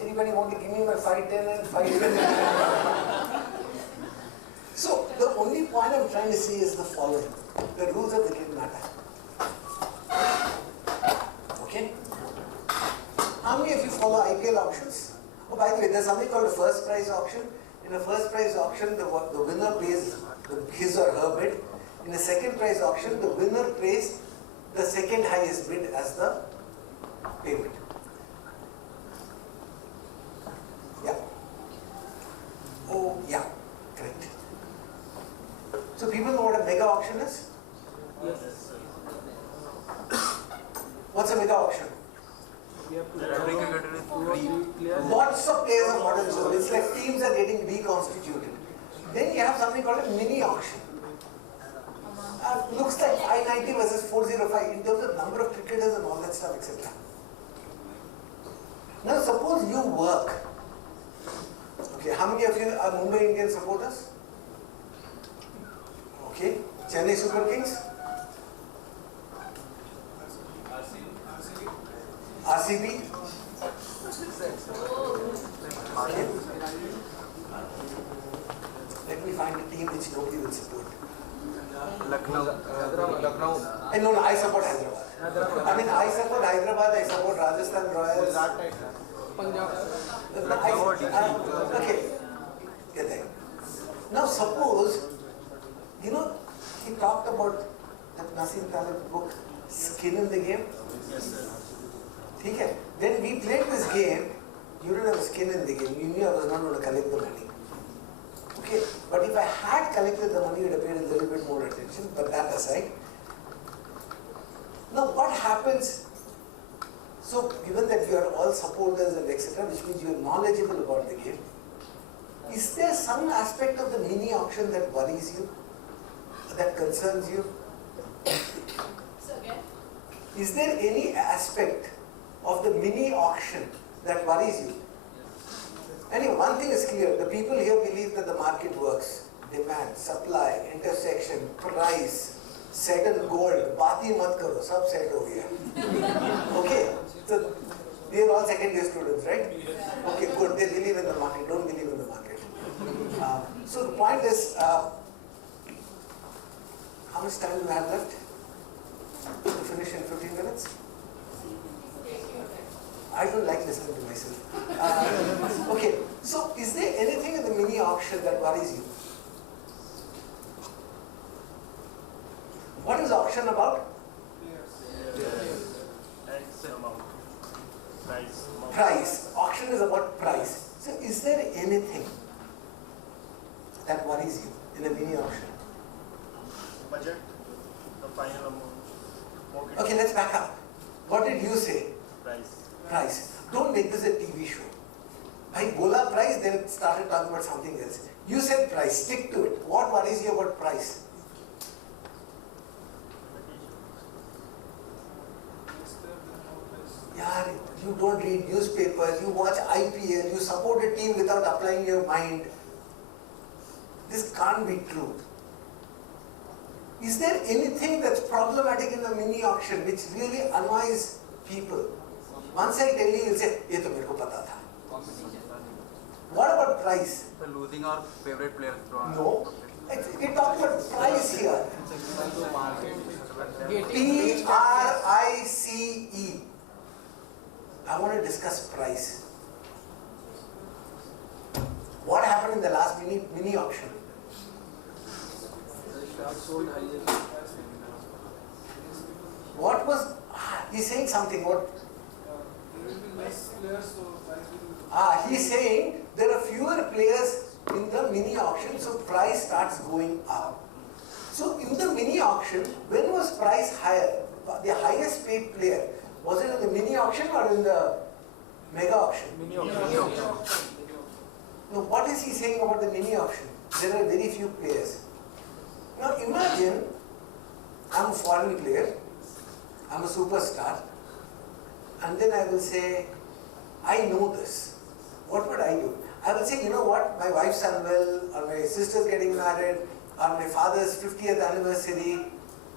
anybody want to give me my 510 and 510? So the only point I'm trying to say is the following: the rules of the game matter. Okay. How many of you follow IPL auctions? Oh, by the way, there's something called a first prize auction. In a first prize auction, the winner pays his or her bid. In a second prize auction, the winner pays the second highest bid as the payment. Yeah. Oh, yeah, correct. So people know what a mega auction is? Yes. What's a mega auction? We have to Every cricketer is free. Lots of players are modern sold. It's like teams are getting reconstituted. Then you have something called a mini auction. Looks like 590 versus 405 in terms of number of cricketers and all that stuff, etc. Now suppose you work. Okay, how many of you are Mumbai Indian supporters? Okay, Chennai Super Kings? RCB? Okay. Let me find a team which nobody will support. Lucknow. No, I support Hyderabad. I mean, I support Hyderabad, I support Rajasthan Royals. Punjab. Okay. Get there. Now suppose, you know, he talked about that Nassim Taleb book, Skin in the Game. Okay. Then we played this game, you didn't have skin in the game, you knew I was not going to collect the money. Okay, but if I had collected the money, you would have paid a little bit more attention, but that aside. Now what happens, so given that you are all supporters and etc., which means you are knowledgeable about the game, is there some aspect of the mini auction that worries you, that concerns you? So again? Is there any aspect of the mini auction that worries you? Anyway, one thing is clear, the people here believe that the market works. Demand, supply, intersection, price, settle gold, baati mat karo, sab set ho gaya. Okay, so they are all second year students, right? Okay, good, they believe in the market, don't believe in the market. So the point is, how much time do we have left to finish in 15 minutes? I don't like listening to myself. Okay, so is there anything in the mini auction that worries you? What is auction about? Price. Auction is about price. So is there anything that worries you in a mini auction? Budget, the final amount. Okay, let's back up. What did you say? Price. Price. Don't make this a TV show. I bola price, then started talking about something else. You said price, stick to it. What worries you about price? Yeah, you don't read newspapers, you watch IPL, you support a team without applying your mind. This can't be true. Is there anything that's problematic in the mini auction which really annoys people? Once I tell you, you'll say, "Ye to mere ko pata tha." What about price? So losing our favorite players from. No. We talk about price here. Price. I want to discuss price. What happened in the last mini auction? What was, he's saying something, what? He's saying there are fewer players in the mini auction, so price starts going up. So in the mini auction, when was price higher? The highest paid player, was it in the mini auction or in the mega auction? Mini auction. Now what is he saying about the mini auction? There are very few players. Now imagine I'm a foreign player, I'm a superstar, and then I will say, I know this. What would I do? I will say, you know what, my wife's unwell, or my sister's getting married, or my father's 50th anniversary,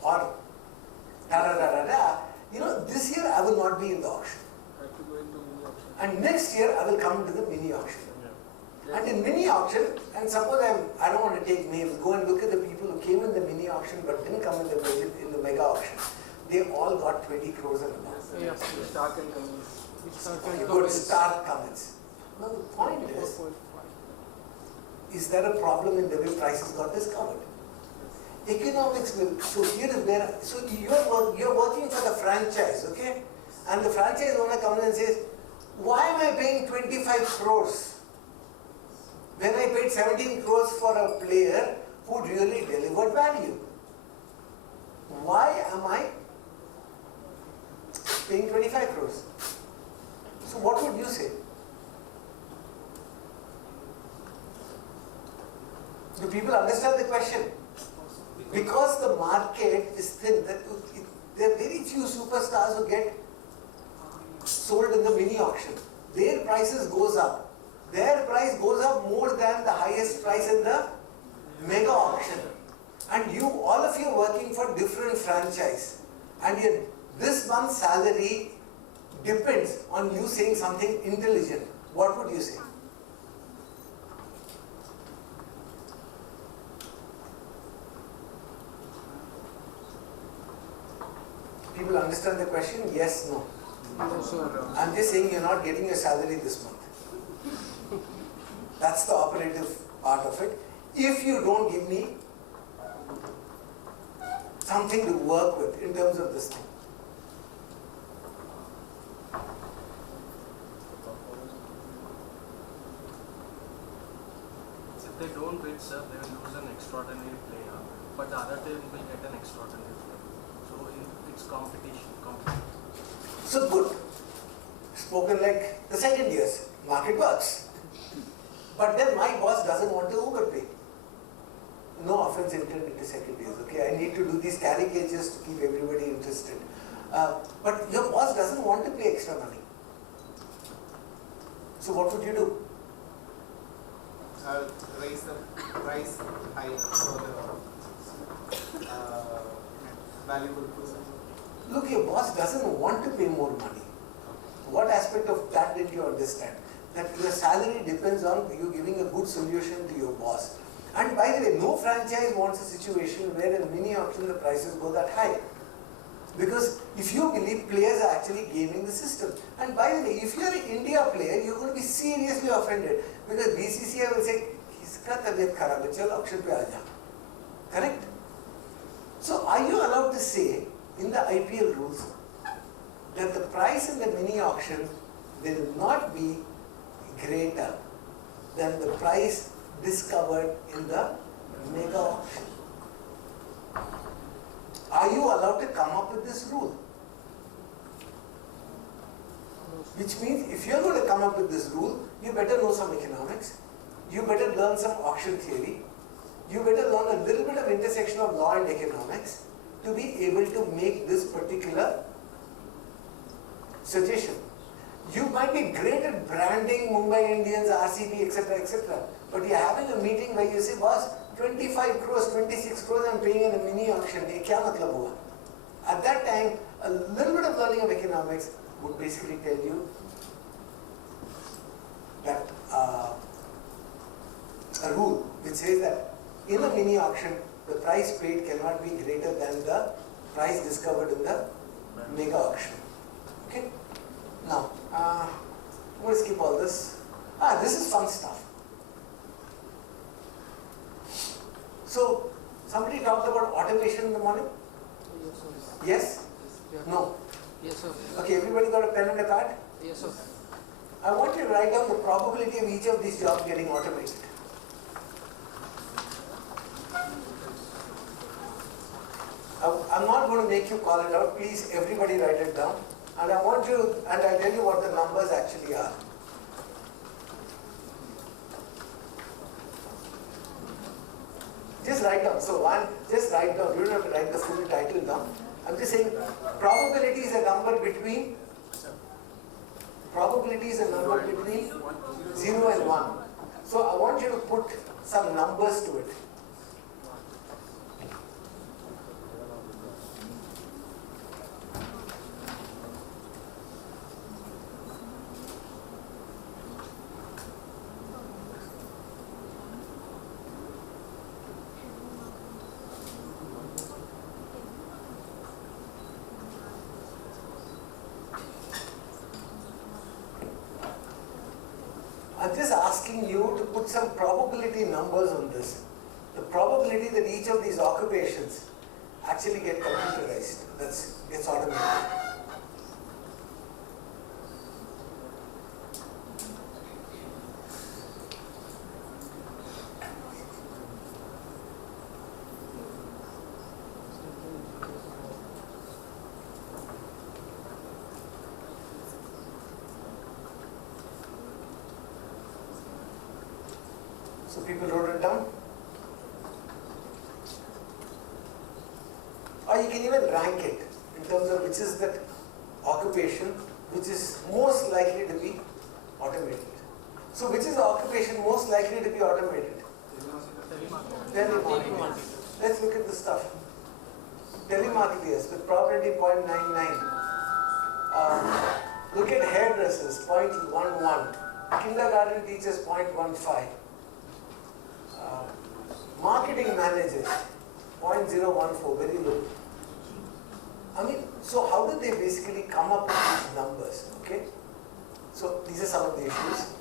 or da da da da da. You know, this year I will not be in the auction. I have to go into mini auction. And next year I will come to the mini auction. Yeah. And in mini auction, and suppose I don't want to take names, go and look at the people who came in the mini auction but didn't come in the mega auction. They all got 20 crores and above. Yes, yes. Stark and comments. Okay, good, stark comments. Now the point is there a problem in the way prices got discovered? Economics will, so here is where, so you're working for the franchise, okay? And the franchise owner comes and says, why am I paying 25 crores? When I paid 17 crores for a player who really delivered value. Why am I paying 25 crores? So what would you say? Do people understand the question? Because the market is thin, there are very few superstars who get sold in the mini auction. Their prices goes up. Their price goes up more than the highest price in the mega auction. And you, all of you are working for different franchise. And this month's salary depends on you saying something intelligent. What would you say? People understand the question? Yes, no. No, sir. I'm just saying you're not getting your salary this month. That's the operative part of it. If you don't give me something to work with in terms of this thing. If they don't bid, sir, they will lose an extraordinary player, but the other team will get an extraordinary player. So it's competition. So good. Spoken like the second years. Market works. But then my boss doesn't want to overpay. No offense intended to second years, okay? I need to do these caricatures to keep everybody interested. But your boss doesn't want to pay extra money. So what would you do? Raise the price high for the valuable person. Look, your boss doesn't want to pay more money. What aspect of that did you understand? That your salary depends on you giving a good solution to your boss. And by the way, no franchise wants a situation where in mini auction the prices go that high. Because if you believe players are actually gaming the system. And by the way, if you're an India player, you're going to be seriously offended. Because BCCI will say, "Iska tabiyat kharab hai, chal auction pe aa ja." Correct? So are you allowed to say in the IPL rules that the price in the mini auction will not be greater than the price discovered in the mega auction? Are you allowed to come up with this rule? Which means if you're going to come up with this rule, you better know some economics, you better learn some auction theory, you better learn a little bit of intersection of law and economics to be able to make this particular suggestion. You might be great at branding Mumbai Indians, RCB, etc., but you're having a meeting where you say, boss, 25 crores, 26 crores I'm paying in a mini auction. Ye kya matlab hua? At that time, a little bit of learning of economics would basically tell you that a rule which says that in a mini auction, the price paid cannot be greater than the price discovered in the mega auction. Okay? Now, I'm going to skip all this. This is fun stuff. So, somebody talked about automation in the morning? Yes, sir. Yes? Yeah. No? Yes, sir. Okay, everybody got a pen and a pad? Yes, sir. I want you to write down the probability of each of these jobs getting automated. I'm not going to make you call it out. Please, everybody write it down. And I want you, and I'll tell you what the numbers actually are. Just write down. So one, just just write down, you don't have to write the full title down. I'm just saying probability is a number between 0 and 1. So I want you to put some numbers to it. I'm just asking you to put some probability numbers on this. The probability that each of these occupations actually get computerized. It's automated. So people wrote it down. Or you can even rank it in terms of which is that occupation which is most likely to be automated. So which is the occupation most likely to be automated? Telemarketing. Let's look at the stuff. Telemarketers with probability 0.99. Look at hairdressers, 0.11. Kindergarten teachers, 0.15. Marketing managers, 0.014, very low. I mean, so how did they basically come up with these numbers? Okay, so these are some of the issues.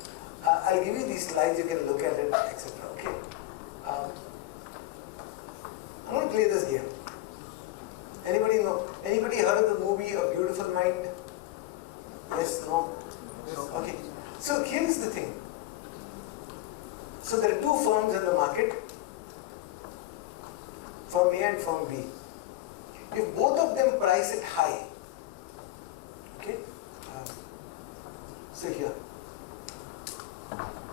I'll give you these slides, you can look at it, etc. Okay, I'm going to play this game. Anybody know? Anybody heard of the movie A Beautiful Mind? Yes, no? Okay, so here's the thing. So there are two firms in the market, firm A and firm B. If both of them price it high, okay, so here,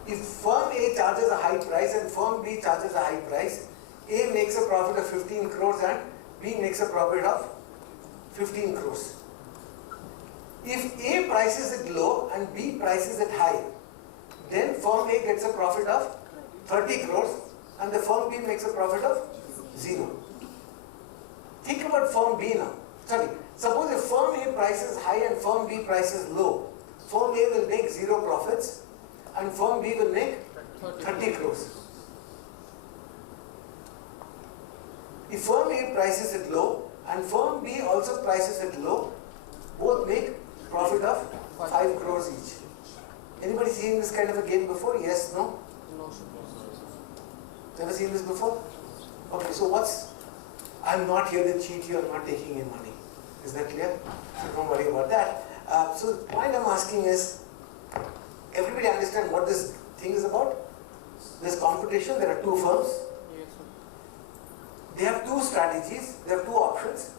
if firm A charges a high price and firm B charges a high price, A makes a profit of 15 crores and B makes a profit of 15 crores. If A prices it low and B prices it high, then firm A gets a profit of 30 crores and the firm B makes a profit of 0. Think about firm B now. Sorry, suppose if firm A prices high and firm B prices low, firm A will make 0 profits and firm B will make 30 crores. If firm A prices it low and firm B also prices it low, both make profit of 5 crores each. Anybody seen this kind of a game before? Yes, no? No, sir. Never seen this before? Okay, so I'm not here to cheat you, I'm not taking your money. Is that clear? So don't worry about that. So the point I'm asking is, everybody understand what this thing is about? This competition, there are two firms. Yes, sir. They have two strategies, they have two options.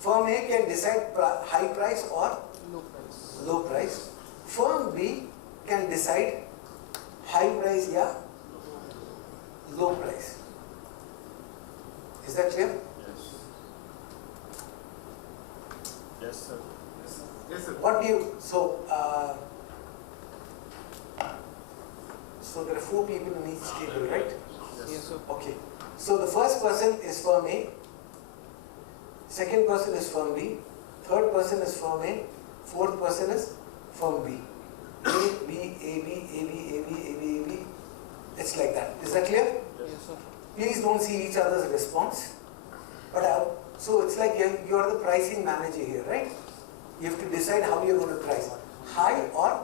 Firm A can decide high price or Low price. low price. Firm B can decide high price, yeah, low price. Is that clear? Yes. Yes, sir. Yes, sir. What do you, so there are 4 people in each table, right? Yes, sir. Okay. So the first person is firm A, second person is firm B, third person is firm A, fourth person is firm B. A, B, A, B, A, B, A, B, A, B, A, B. It's like that. Is that clear? Yes, sir. Please don't see each other's response. But so it's like you are the pricing manager here, right? You have to decide how you're going to price. High or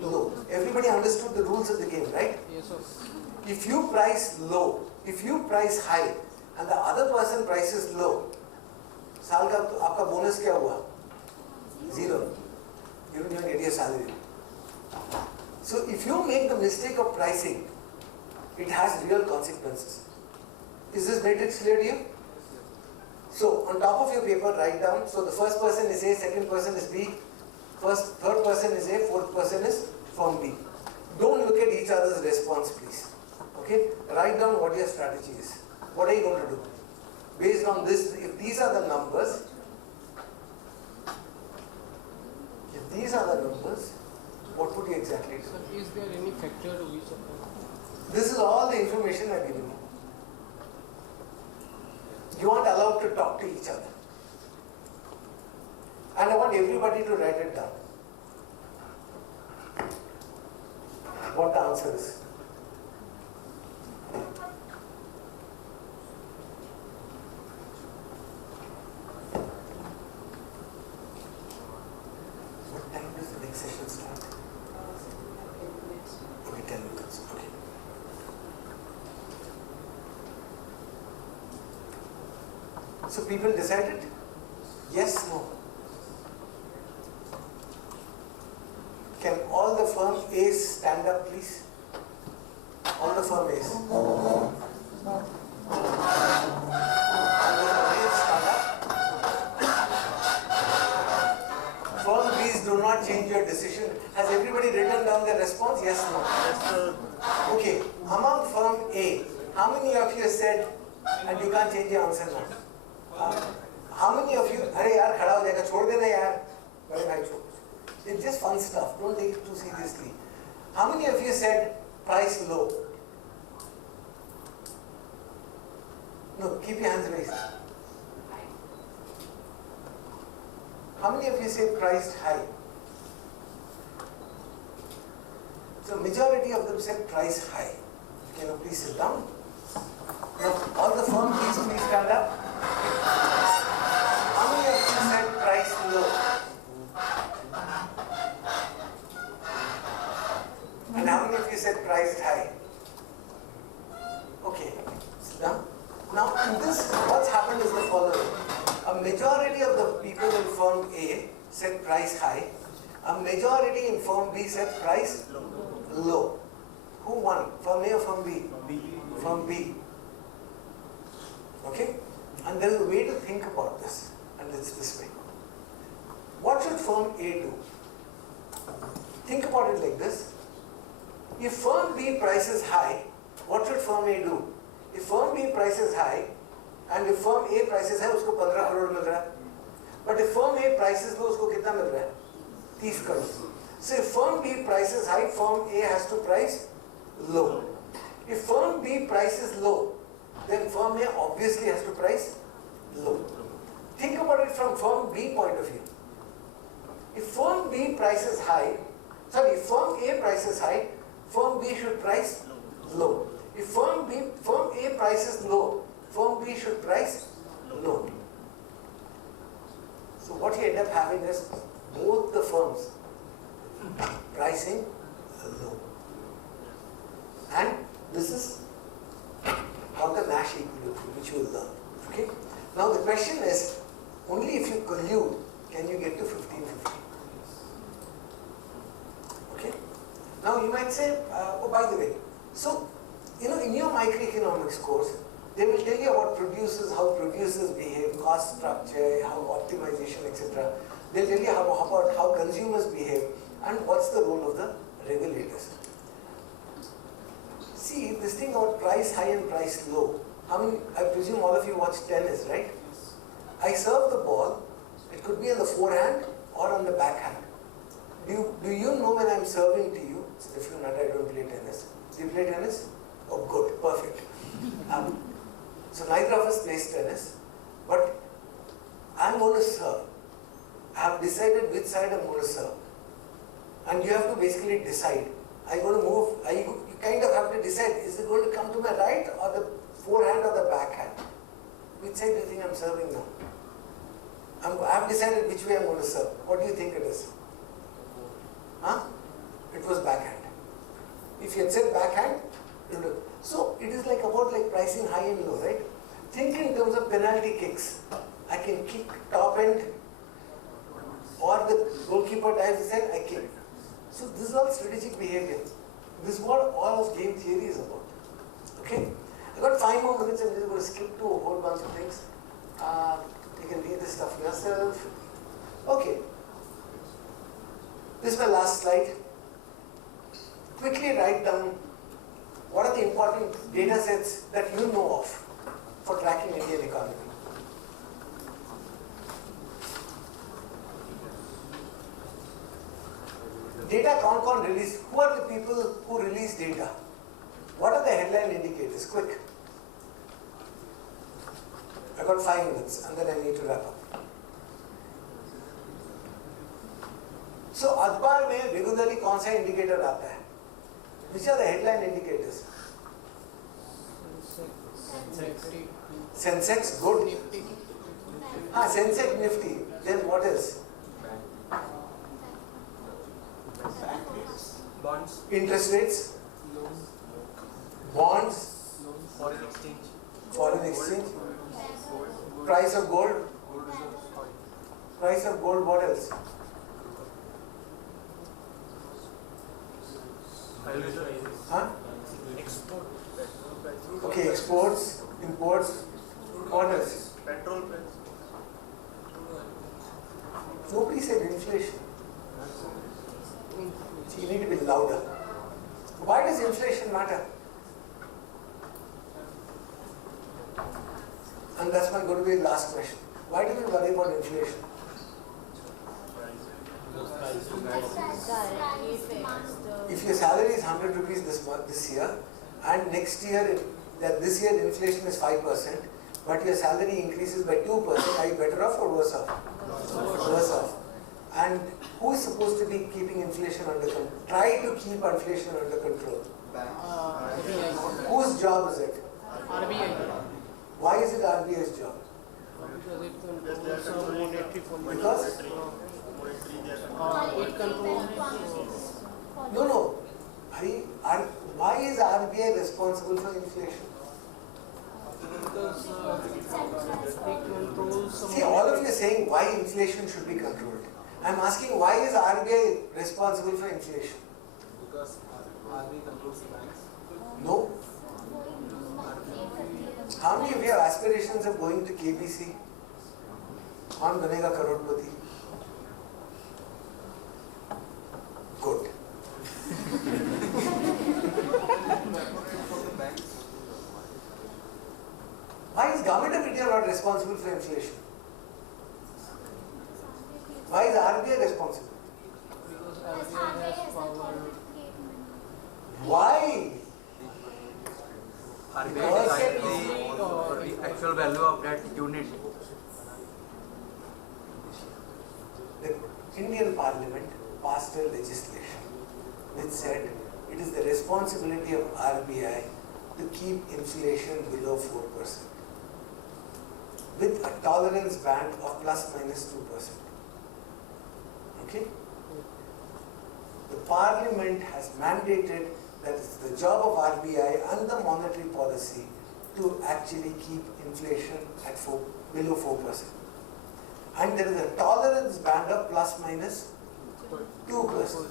low. Everybody understood the rules of the game, right? Yes, sir. If you price low, if you price high, and the other person prices low, साल का आपका bonus क्या हुआ? 0. You don't even get your salary. So if you make the mistake of pricing, it has real consequences. Is this matrix clear to you? So on top of your paper, write down. So the first person is A, second person is B, third person is A, fourth person is firm B. Don't look at each other's response, please. Okay? Write down what your strategy is. What are you going to do? from this, if these are the numbers, what would you exactly do? Sir, is there any factor which This is all the information I've given you. You aren't allowed to talk to each other. And I want everybody to write it down. What the answer is. What time does the next session start? Okay, 10 minutes. Okay. So people decided? Yes, no. Can all the firm A's stand up, please? All the firm A's. All the firm A's stand up. Firm B's do not change your decision. Has everybody written down their response? Yes, no. Yes, sir. Okay. Among firm A, how many of you said, and you can't change your answer now? How many of you, अरे यार खड़ा हो जाएगा छोड़ देना यार बड़े भाई छोड़ It's just fun stuff. Don't take it too seriously. How many of you said price low? No, keep your hands raised. How many of you said priced high? So majority of them said price high. Can you please sit down? Now all the firm please stand up. How many of you said price low? And how many of you said priced high? Okay, sit down. Now in this, what's happened is the following. A majority of the people in firm A said price high. A majority in firm B said price low. Who won? Firm A or firm B? Firm B. Okay? And there is a way to think about this. And it's this way. What should firm A do? Think about it like this. If firm B prices high, what should firm A do? If firm B prices high, and if firm A prices high, उसको 15 करोड़ मिल रहा है. But if firm A prices low, उसको कितना मिल रहा है? 30 crore. So if firm B prices high, firm A has to price low. If firm B prices low, then firm A obviously has to price low. Think about it from firm B point of view. If firm B prices high, if firm A prices high, firm B should price low. If firm A prices low, firm B should price low. So what you end up having is both the firms pricing low. And this is called the Nash equilibrium, which you will learn. Okay? Now the question is, only if you collude can you get to 1550. Okay? Now you might say, oh by the way, so in your microeconomics course, they will tell you about producers, how producers behave, cost structure, how optimization, etc. They'll tell you about how consumers behave and what's the role of the regulators. See, this thing about price high and price low. I presume all of you watch tennis, right? I serve the ball, it could be on the forehand or on the backhand. Do you know when I'm serving to you? It's a different matter, I don't play tennis. Do you play tennis? Oh, good, perfect. So neither of us plays tennis, but I'm going to serve. I have decided which side I'm going to serve. And you have to basically decide. I'm going to move, you kind of have to decide, is it going to come to my right or the forehand or the backhand? Which side do you think I'm serving now? I've decided which way I'm going to serve. What do you think it is? Huh? It was backhand. If you had said backhand, so it is about pricing high and low, right? Think in terms of penalty kicks. I can kick top end, or the goalkeeper dives his head, I kick. So this is all strategic behavior. This is what all of game theory is about. Okay? I've got 5 more minutes. I'm just going to skip to a whole bunch of things. You can read this stuff yourself. Okay. This is my last slide. Quickly write down what are the important data sets that you know of for tracking Indian economy. data con release. Who are the people who release data? What are the headline indicators? Quick. I got 5 minutes and then I need to wrap up. So अखबार में regularly कौन सा indicator आता है? Which are the headline indicators? Sensex, good. Sensex, Nifty. Then what else? Bonds. Interest rates, bonds, Foreign exchange. foreign exchange, price of gold, Gold reserves. Sorry. price of gold, what else? Huh? Export. Okay, exports, imports, what else? Petrol price. Nobody said inflation. You need to be louder. Why does inflation matter? And that's my going to be the last question. Why do we worry about inflation? If your salary is 100 rupees this year, and next year, this year inflation is 5%, but your salary increases by 2%, are you better off or worse off? Worse off. And who is supposed to be keeping inflation under control? Try to keep inflation under control. Whose job is it? RBI. Why is it RBI's job? Because it controls monetary policy. Because? It controls. No. Why is RBI responsible for inflation? Because it controls. See, all of you are saying why inflation should be controlled. I'm asking why is RBI responsible for inflation? Because RBI controls the banks. No. How many of you have aspirations of going to KBC? Kaun banega crorepati? Good. Why is Government of India not responsible for inflation? Why is RBI responsible? Because RBI has power. Why? RBI decides the actual value of that unit. The Indian Parliament passed a legislation which said it is the responsibility of RBI to keep inflation below 4% with a tolerance band of plus minus 2%. Okay? The Parliament has mandated that it's the job of RBI and the monetary policy to actually keep inflation at below 4%. And there is a tolerance band of plus minus 2%.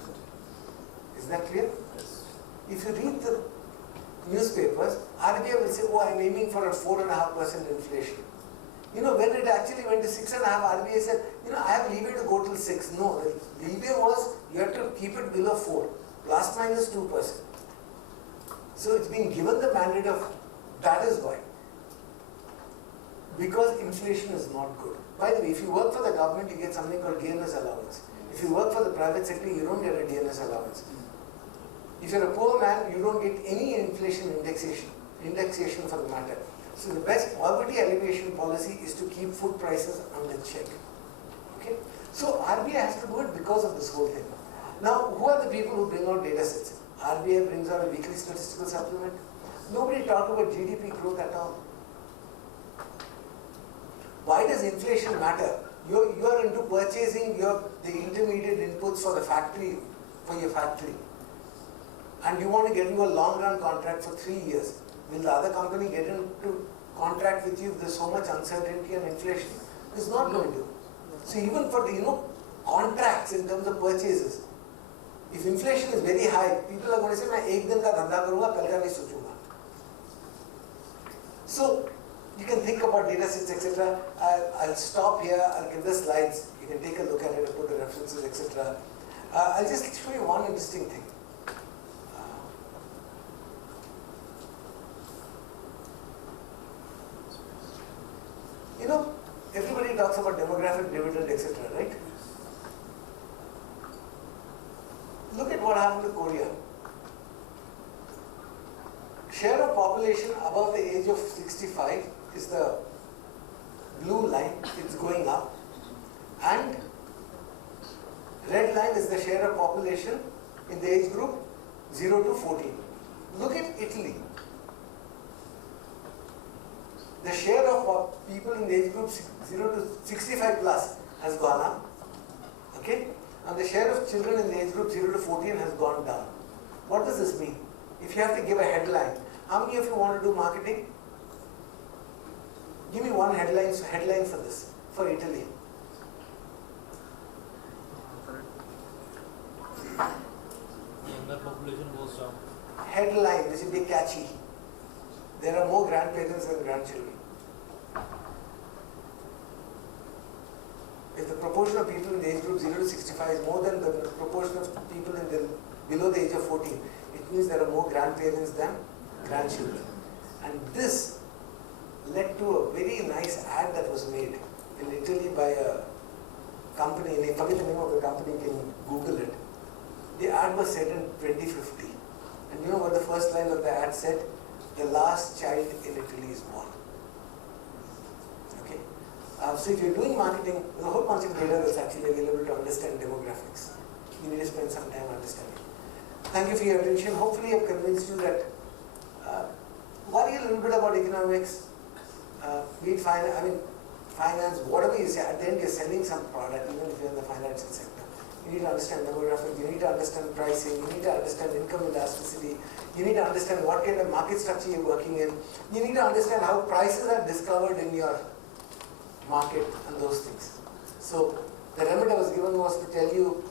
Is that clear? Yes. If you read the newspapers, RBI will say, oh, I'm aiming for a 4.5% inflation. You know, when it actually went to 6.5, RBI said, you know, I have leeway to go till 6. No, the leeway was you have to keep it below 4, plus minus 2%. So it's been given the mandate of, that is why. Because inflation is not good. By the way, if you work for the government, you get something called DNS allowance. If you work for the private sector, you don't get a DNS allowance. If you're a poor man, you don't get any inflation indexation for the matter. So the best poverty alleviation policy is to keep food prices under check. Okay? So RBI has to do it because of this whole thing. Now, who are the people who bring out data sets? RBI brings out a weekly statistical supplement. Nobody talked about GDP growth at all. Why does inflation matter? You are into purchasing the intermediate inputs for the factory, for your factory. And you want to get into a long run contract for 3 years. Will the other company get into contract with you if there's so much uncertainty and inflation? It's not going to. So even for the contracts in terms of purchases, if inflation is very high, people are going to say, मैं एक दिन का धंधा करूँगा, कल का नहीं सोचूंगा. So you can think about data sets, etc. I'll stop here. I'll give the slides. You can take a look at it and put the references, etc. I'll just show you one interesting thing. Everybody talks about demographic dividend, etc., right? happened to Korea. Share of population above the age of 65 is the blue line, it's going up, and red line is the share of population in the age group 0 to 14. Look at Italy. The share of people in the age group 0 to 65 plus has gone up, okay? And the share of children in the age group 0 to 14 has gone down. What does this mean? If you have to give a headline, how many of you want to do marketing? Give me one headline for this, for Italy. Younger population goes down. Headline, this will be catchy. There are more grandparents than grandchildren. If the proportion of people in the age group 0 to 65 is more than the proportion of people in the below the age of 14, it means there are more grandparents than grandchildren. And this led to a very nice ad that was made in Italy by a company, I forget the name of the company, you can Google it. The ad was set in 2050. And you know what the first line of the ad said? The last child in Italy is born. Okay? So if you're doing marketing, there's a whole bunch of data that's actually available to understand demographics. You need to spend some time understanding. Thank you for your attention. Hopefully I've convinced you that worry a little bit about economics, be it finance, whatever you say, at the end you're selling some product, even if you're in the financial sector. You need to understand demographics, you need to understand pricing, you need to understand income elasticity, you need to understand what kind of market structure you're working in, you need to understand how prices are discovered in your market and those things. So the remedy I was given was to tell you,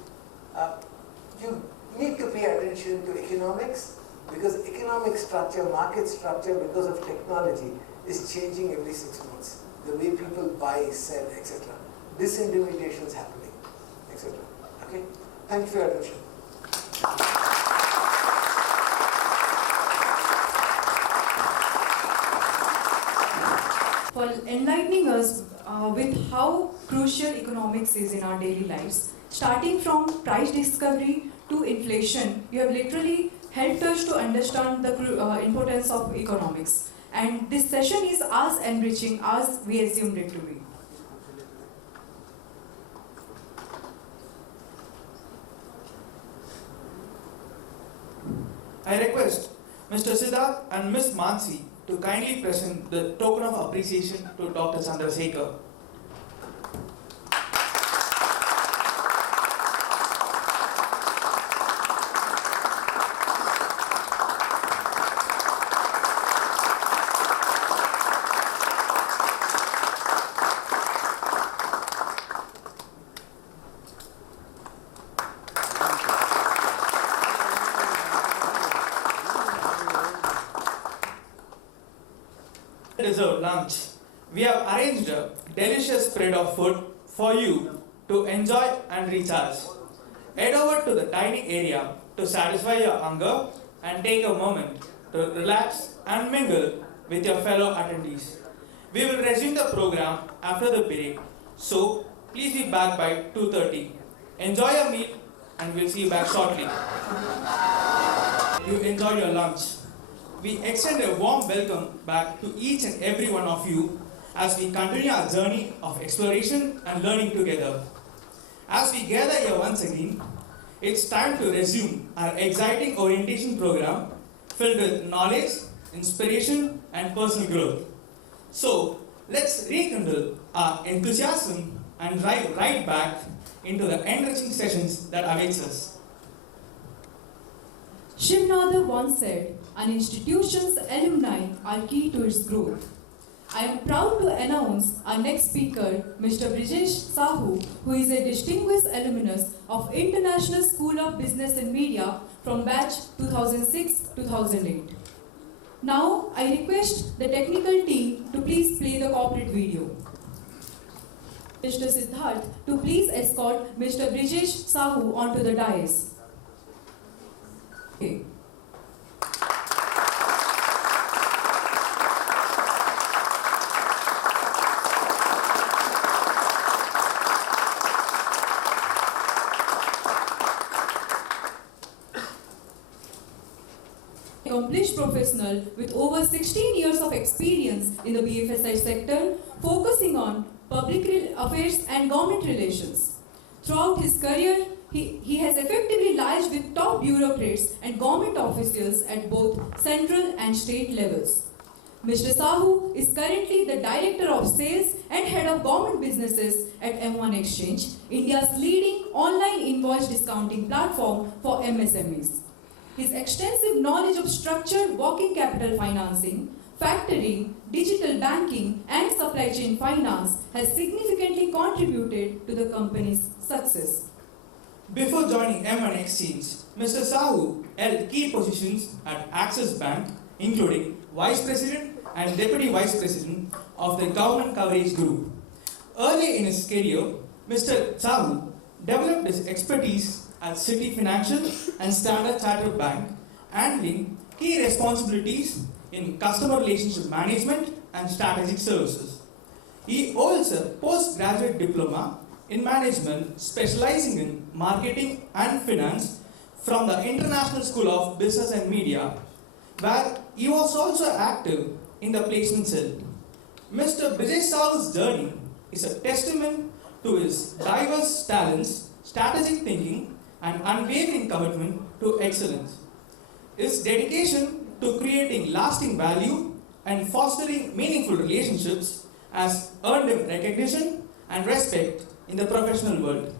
you need to pay attention to economics, because economic structure, market structure, because of technology, is changing every 6 months. The way people buy, sell, etc. Disintermediation is happening, etc. Okay? Thank you for your attention. For enlightening us with how crucial economics is in our daily lives, starting from price discovery to inflation, you have literally helped us to understand the importance of economics. And this session is as enriching as we assumed it to be. I request Mr. Siddharth and Ms. Mansi to kindly present the token of appreciation to Dr. Chandrasekhar. Dessert lunch. We have arranged a delicious spread of food for you to enjoy and recharge. Head over to the dining area to satisfy your hunger and take a moment to relax and mingle with your fellow attendees. We will resume the program after the break, so please be back by 2:30. Enjoy your meal and we'll see you back shortly. You enjoy your lunch. We extend a warm welcome back to each and every one of you as we continue our journey of exploration and learning together. As we gather here once again, it's time to resume our exciting orientation program filled with knowledge, inspiration, and personal growth. So, let's rekindle our enthusiasm and dive right back into the enriching sessions that awaits us. Shivnatha once said, an institution's alumni are key to its growth. I am proud to announce our next speaker, Mr. Brijesh Sahu, who is a distinguished alumnus of International School of Business and Media from batch 2006-2008. Now, I request the technical team to please play the corporate video. Mr. Siddharth to please escort Mr. Brijesh Sahu onto the dais. Okay. accomplished professional with over 16 years of experience in the BFSI sector, focusing on public affairs and government relations. Throughout his career, he has effectively liaised with top bureaucrats and government officials at both central and state levels. Mr. Sahu is currently the Director of Sales and Head of Government Businesses at M1 Exchange, India's leading online invoice discounting platform for MSMEs. His extensive knowledge of structured working capital financing, factoring, digital banking, and supply chain finance has significantly contributed to the company's success. Before joining M1 Exchange, Mr. Sahu held key positions at Axis Bank, including Vice President and Deputy Vice President of the Government Coverage Group. Early in his career, Mr. Sahu developed his expertise at City Financial and Standard Chartered Bank, handling key responsibilities in customer relationship management and strategic services. He holds a postgraduate diploma in management specializing in marketing and finance from the International School of Business and Media, where he was also active in the placement cell. Mr. Brijesh Sahu's journey is a testament to his diverse talents, strategic thinking, and unwavering commitment to excellence. His dedication to creating lasting value and fostering meaningful relationships has earned him recognition and respect in the professional world.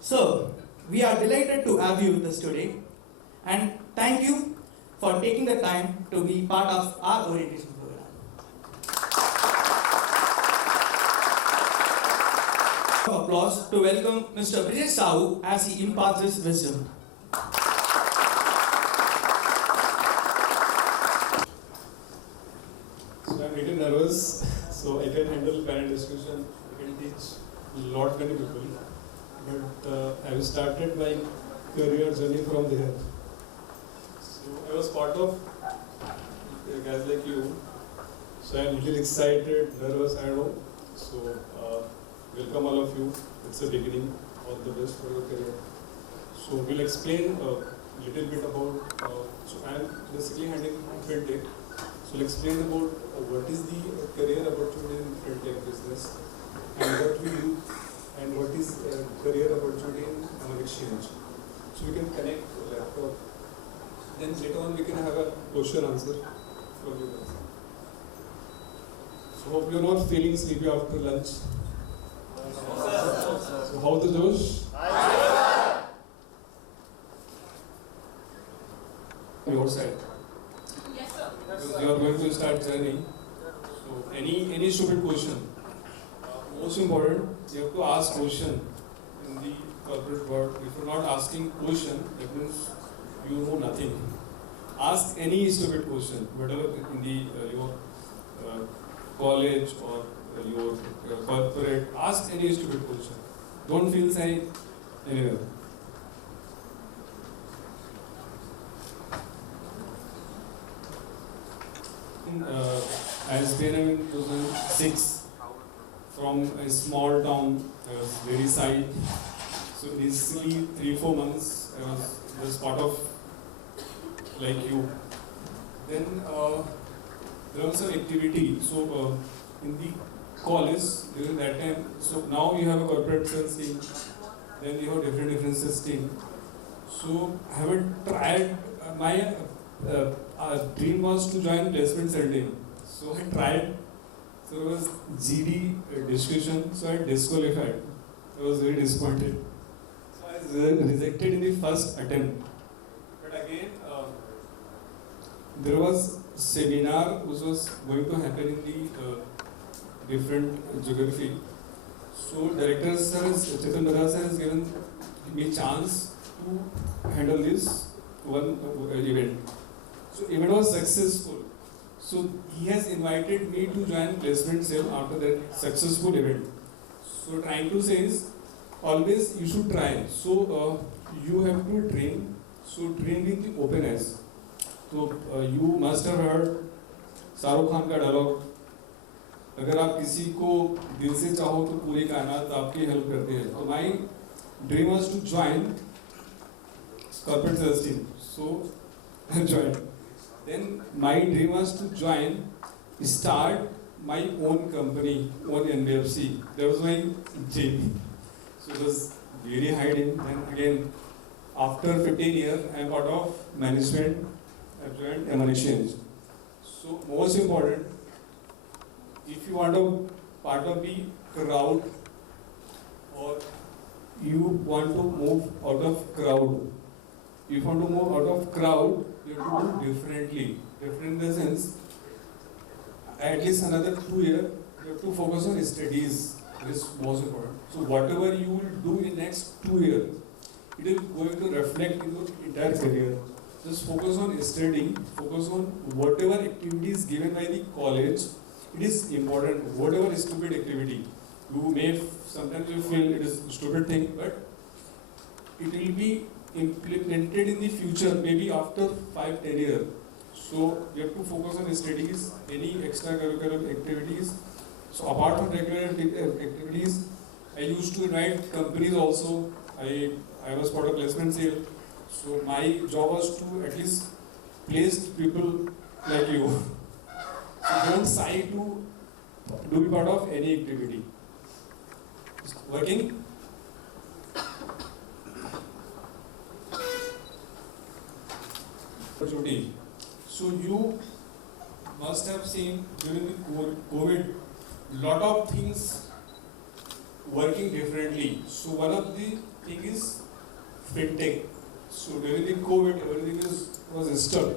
So, we are delighted to have you with us today, and thank you for taking the time to be part of our orientation program. Applause to welcome Mr. Brijesh Sahu as he imparts his wisdom. So I'm little nervous, so I can handle parent discussion, I can teach lot many people. But I started my career journey from there. So I was part of guys like you. So I'm little excited, nervous, I don't know. So welcome all of you. It's a beginning. All the best for your career. So we'll explain a little bit about. So I'm basically handling fintech. So we'll explain about what is the career opportunity in fintech business and what we do and what is career opportunity in our exchange. So we can connect the laptop. Then later on we can have a question answer from you guys. So hope you're not feeling sleepy after lunch. So how the Josh? Your side. Yes, sir. You are going to start journey. So any stupid question. Most important, you have to ask question in the corporate world. If you're not asking question, that means you know nothing. Ask any stupid question, whatever in the your college or your corporate. Ask any stupid question. Don't feel shy anywhere. ISB&M in 2006, from a small town, I was very shy. So initially 3-4 months, I was just part of like you. Then there was some activity. So in the college during that time, so now you have a corporate sales team, then you have different sales team. So I haven't tried. My dream was to join placement cell team. So I tried. So it was GD discussion. So I disqualified. I was very disappointed. So I was rejected in the first attempt. But again, there was seminar which was going to happen in the different geography. So director sir, Chetan Bajaj sir has given me chance to handle this one event. So event was successful. So he has invited me to join placement cell after that successful event. So trying to say is always you should try. So you have to dream. So dream with the open eyes. So you must have heard Shahrukh Khan का dialogue, अगर आप किसी को दिल से चाहो तो पूरी कायनात आपकी हेल्प करती है. तो my dream was to join corporate sales team. So I joined. Then my dream was to start my own company, own NBFC. That was my dream. So it was very high dream. Then again, after 15 years, I am part of management. I joined M&A. So most important, if you want to part of the crowd or you want to move out of crowd, if you want to move out of crowd, you have to do differently. Different in the sense, at least another 2 years, you have to focus on studies. It is most important. So whatever you will do in next 2 years, it is going to reflect in your entire career. Just focus on studying, focus on whatever activities given by the college. It is important, whatever stupid activity. You may, sometimes you feel it is a stupid thing, but it will be implemented in the future, maybe after 5-10 years. So you have to focus on studies, any extracurricular activities. So apart from regular activities, I used to invite companies also. I was part of placement sale. So my job was to at least place people like you. So don't shy to be part of any activity. Working? Opportunity. So you must have seen during the COVID, lot of things working differently. So one of the thing is fintech. So during the COVID, everything was stuck.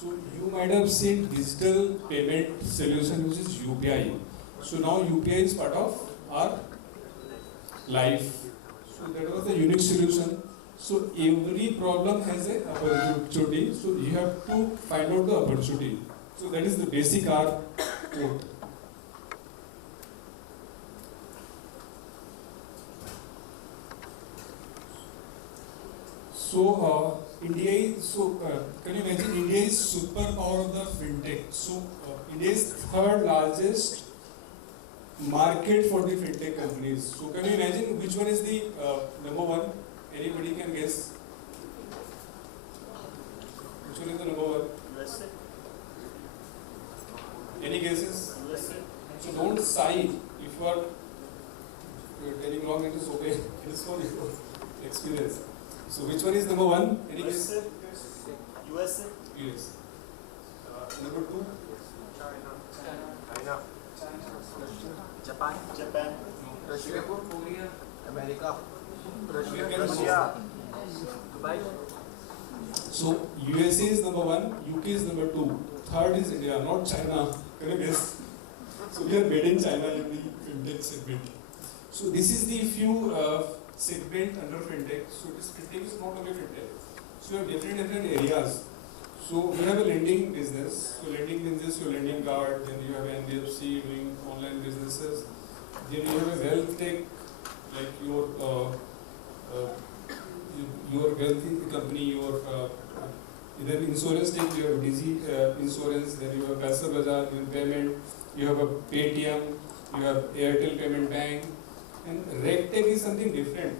So you might have seen digital payment solution, which is UPI. So now UPI is part of our life. So that was a unique solution. So every problem has an opportunity. So you have to find out the opportunity. So that is the basic R code. So India is, can you imagine, India is superpower of the fintech. So India is third largest market for the fintech companies. So can you imagine which one is the number one? Anybody can guess? Which one is the number one? USA. Any guesses? USA. So don't sigh if you are telling wrong, it is okay. It is for your experience. So which one is number one? Any guess? USA. Yes. Number two? China. Japan. Japan. Russia. Korea. America. Russia. Dubai. So USA is number one, UK is number two, third is India, not China. Can you guess? So we are made in China in the fintech segment. So this is the few segment under fintech. So this fintech is not only fintech. So you have different areas. So we have a lending business. So lending business, your lending card. Then you have NBFC doing online businesses. Then you have a wealth tech, like your wealthy company, your then insurance tech. You have DG insurance. Then you have Paisa Bazaar in payment. You have a Paytm. You have Airtel Payment Bank. And RegTech is something different.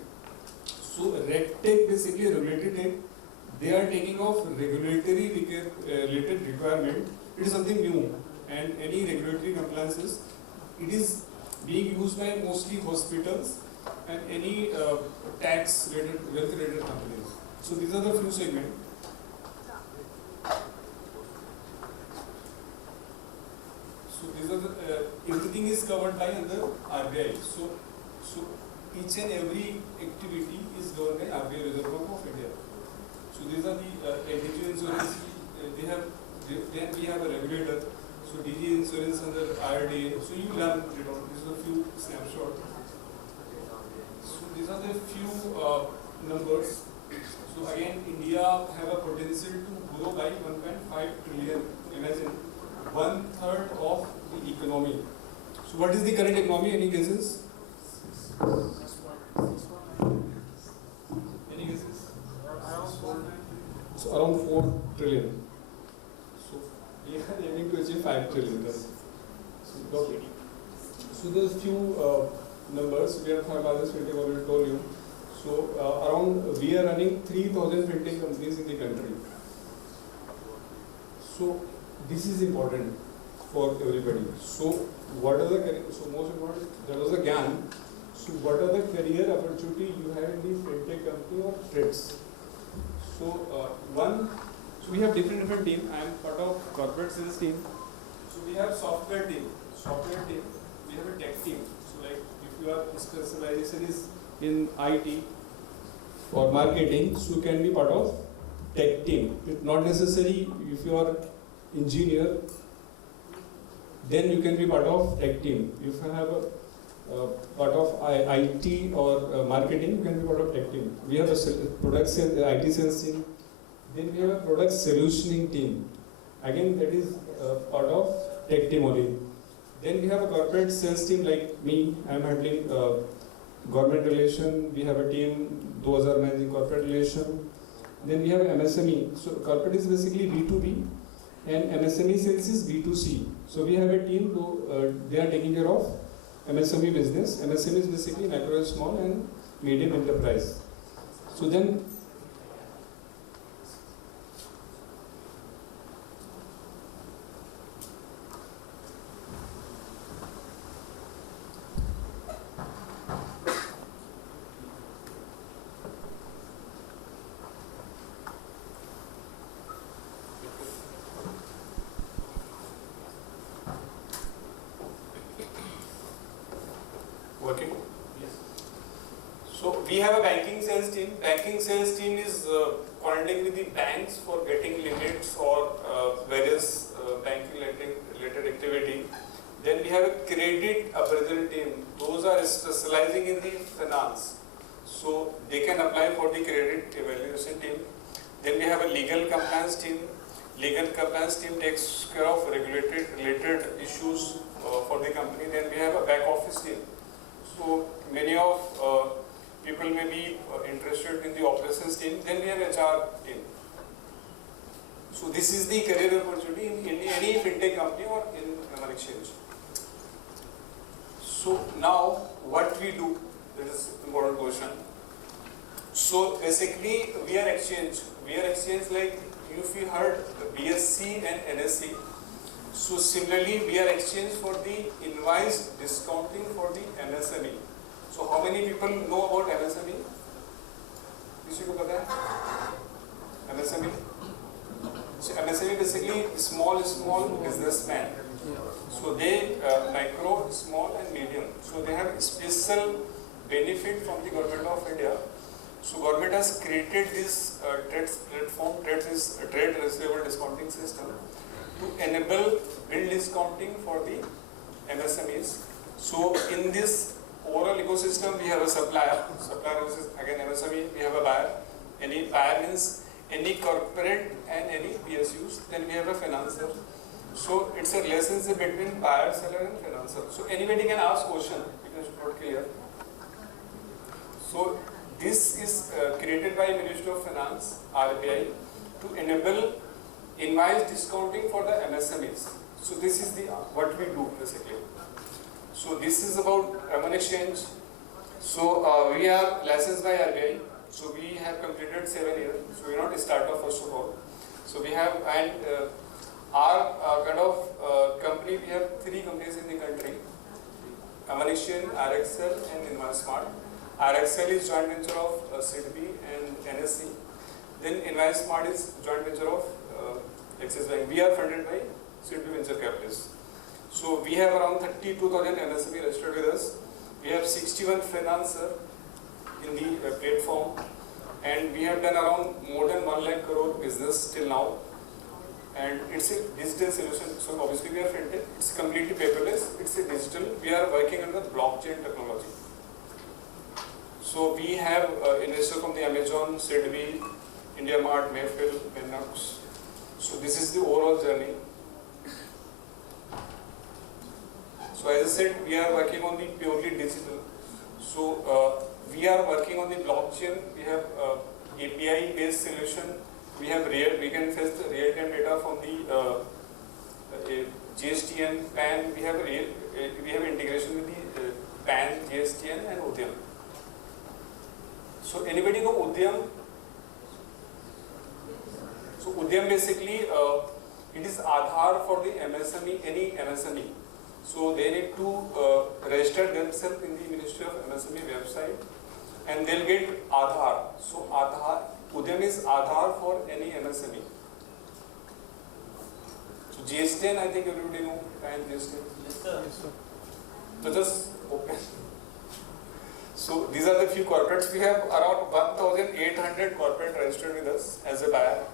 So RegTech basically regulated tech. They are taking off regulatory related requirement. It is something new, and any regulatory compliances, it is being used by mostly hospitals and any tax related, wealth related companies. So these are the few segments. So these are the everything is covered by under RBI. So each and every activity is governed by RBI, Reserve Bank of India. So these are the DG insurance. Then we have a regulator. So DG insurance under IRDA. So you learn, these are a few snapshots. So these are the few numbers. So again, India have a potential to grow by 1.5 trillion. Imagine 1/3 of the economy. So what is the current economy? Any guesses? Any guesses? So around 4 trillion. So we are aiming to achieve 5 trillion. So there's few numbers. We are third largest fintech, already told you. So we are running 3,000 fintech companies in the country. So this is important for everybody. So what are the so most important that was the GAN. So what are the career opportunity you have in the fintech company or trades? So so we have different team. I am part of corporate sales team. So we have software team. We have a tech team. So like if your specialization is in IT or marketing, so you can be part of tech team. It's not necessary if you are engineer, then you can be part of tech team. If you have a part of IT or marketing, you can be part of tech team. We have a product sales, IT sales team. Then we have a product solutioning team. Again, that is part of tech team only. Then we have a corporate sales team like me. I am handling government relation. We have a team, those are managing corporate relation. Then we have MSME. So corporate is basically B2B and MSME sales is B2C. So we have a team who they are taking care of MSME business. MSME is basically micro, small and medium enterprise. So then working? Yes. So we have a banking sales team. Banking sales team is coordinating with the banks for getting limits for various banking related activity. Then we have a credit appraisal team. Those are specializing in the finance. So they can apply for the credit evaluation team. Then we have a legal compliance team. Legal compliance team takes care of regulated related issues for the company. Then we have a back office team. So many of people may be interested in the operations team. Then we have HR team. So this is the career opportunity in any fintech company or in an exchange. So now what we do, that is important question. So basically we are exchange. We are exchange like if you heard BSC and NSC. So similarly, we are exchange for the invoice discounting for the MSME. So how many people know about MSME? किसी को पता है? MSME? So MSME basically small businessman. So they micro, small and medium. So they have special benefit from the government of India. So government has created this trade platform, trade receivable discounting system, to enable bill discounting for the MSMEs. So in this overall ecosystem, we have a supplier is again MSME, we have a buyer. Any buyer means any corporate and any PSUs. Then we have a financer. So it's a relationship between buyer, seller and financer. So anybody can ask question because it's not clear. So this is created by Ministry of Finance, RBI, to enable invoice discounting for the MSMEs. So this is the what we do basically. So this is about M1 exchange. So we are licensed by RBI. So we have completed 7 years. So we are not a startup first of all. So we have and our kind of company. We have 3 companies in the country: M1 exchange, RXL, and InvoiceSmart. RXL is joint venture of SIDBI and NSC. Then InvoiceSmart is joint venture of Axis Bank. We are funded by SIDBI Venture Capitalists. So we have around 32,000 MSME registered with us. We have 61 financiers in the platform, and we have done around more than 1 lakh crore business till now. And it's a digital solution. So obviously we are fintech. It's completely paperless. It's a digital. We are working on the blockchain technology. So we have investors from the Amazon, SIDBI, IndiaMart, Mayfield, Minox. So this is the overall journey. So as I said, we are working on the purely digital. So we are working on the blockchain. We have API-based solution. We can fetch the real-time data from the GSTN, PAN. We have integration with the PAN, GSTN, and Udyam. So anybody know Udyam? So Udyam basically It is Aadhaar for the MSME, any MSME. So they need to register themselves in the Ministry of MSME website and they'll get Aadhaar. So Aadhaar, Udyam is Aadhaar for any MSME. So GST, I think everybody know, and GST. Yes, sir. So just open. So these are the few corporates. We have around 1,800 corporate registered with us as a buyer.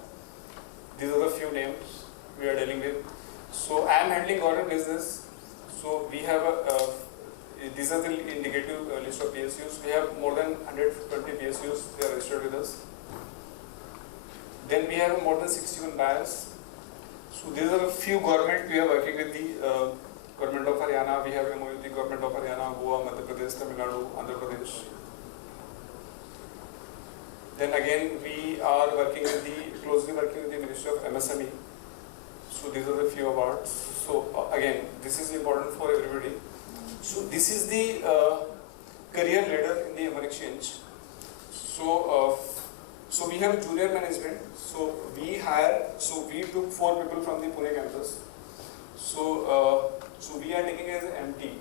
These are the few names we are dealing with. So I am handling government business. So we have these are the indicative list of PSUs. We have more than 120 PSUs. They are registered with us. Then we have more than 61 buyers. So these are a few government. We are working with the Government of Haryana. We have MOU with the Government of Haryana, Goa, Madhya Pradesh, Tamil Nadu, Andhra Pradesh. Then again, we are closely working with the Ministry of MSME. So these are the few awards. So again, this is important for everybody. So this is the career ladder in the MR Exchange. So so we have junior management. So we took 4 people from the Pune campus. So we are taking as MT.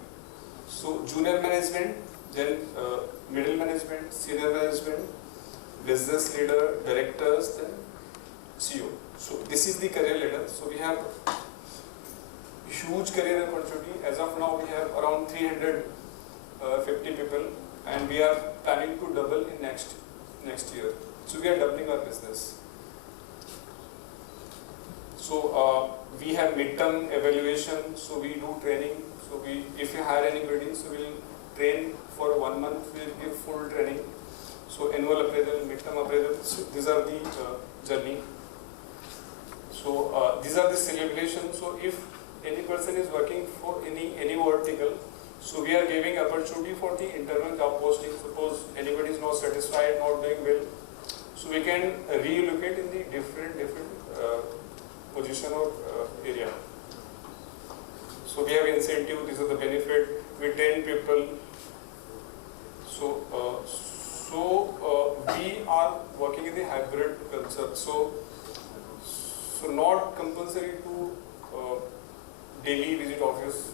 So junior management, then middle management, senior management, business leader, directors, then CEO. So this is the career ladder. So we have huge career opportunity. As of now, we have around 350 people, and we are planning to double in next year. So we are doubling our business. So we have midterm evaluation. So we do training. So if you hire anybody, so we'll train for 1 month. We'll give full training. So annual appraisal, midterm appraisal. So these are the journey. So these are the celebrations. So if any person is working for any vertical, so we are giving opportunity for the internal job posting. Suppose anybody is not satisfied, not doing well, so we can relocate in the different position or area. So we have incentive. These are the benefit. We train people. So we are working in the hybrid culture. So not compulsory to daily visit office.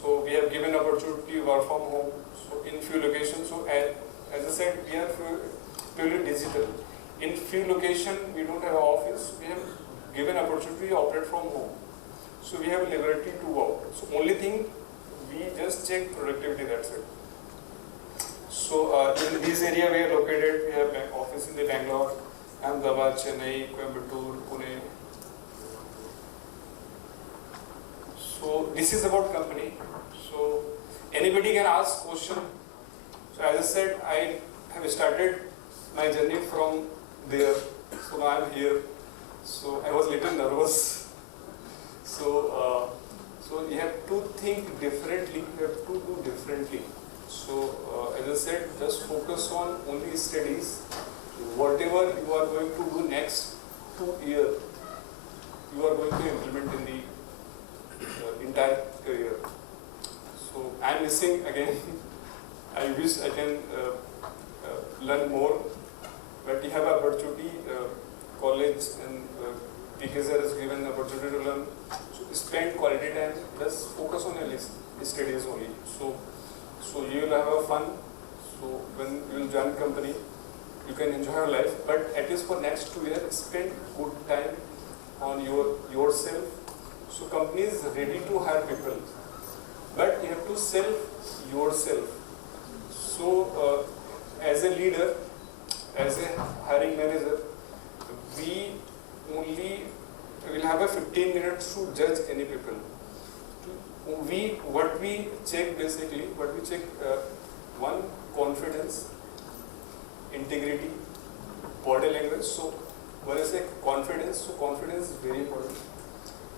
So we have given opportunity to work from home. So in few locations. So as I said, we are purely digital. In few locations we don't have an office. We have given opportunity to operate from home. So we have liberty to work. So only thing we just check productivity. That's it. So in this area we are located. We have office in the Bangalore, Ahmedabad, Chennai, Coimbatore, Pune. So this is about company. So anybody can ask question. So as I said, I have started my journey from there. So now I am here. So I was a little nervous. So you have to think differently. You have to do differently. So as I said, just focus on only studies. Whatever you are going to do next 2 years, you are going to implement in the entire career. So I am missing again. I wish I can learn more, but you have opportunity. College and PKSR has given opportunity to learn. So spend quality time. Just focus on your studies only. So you will have a fun. So when you will join company, you can enjoy your life. But at least for next 2 years, spend good time on yourself. So company is ready to hire people, but you have to sell yourself. So as a leader, as a hiring manager, we only will have a 15 minutes to judge any people. What we check basically, one, confidence, integrity, body language. So when I say confidence, so confidence is very important.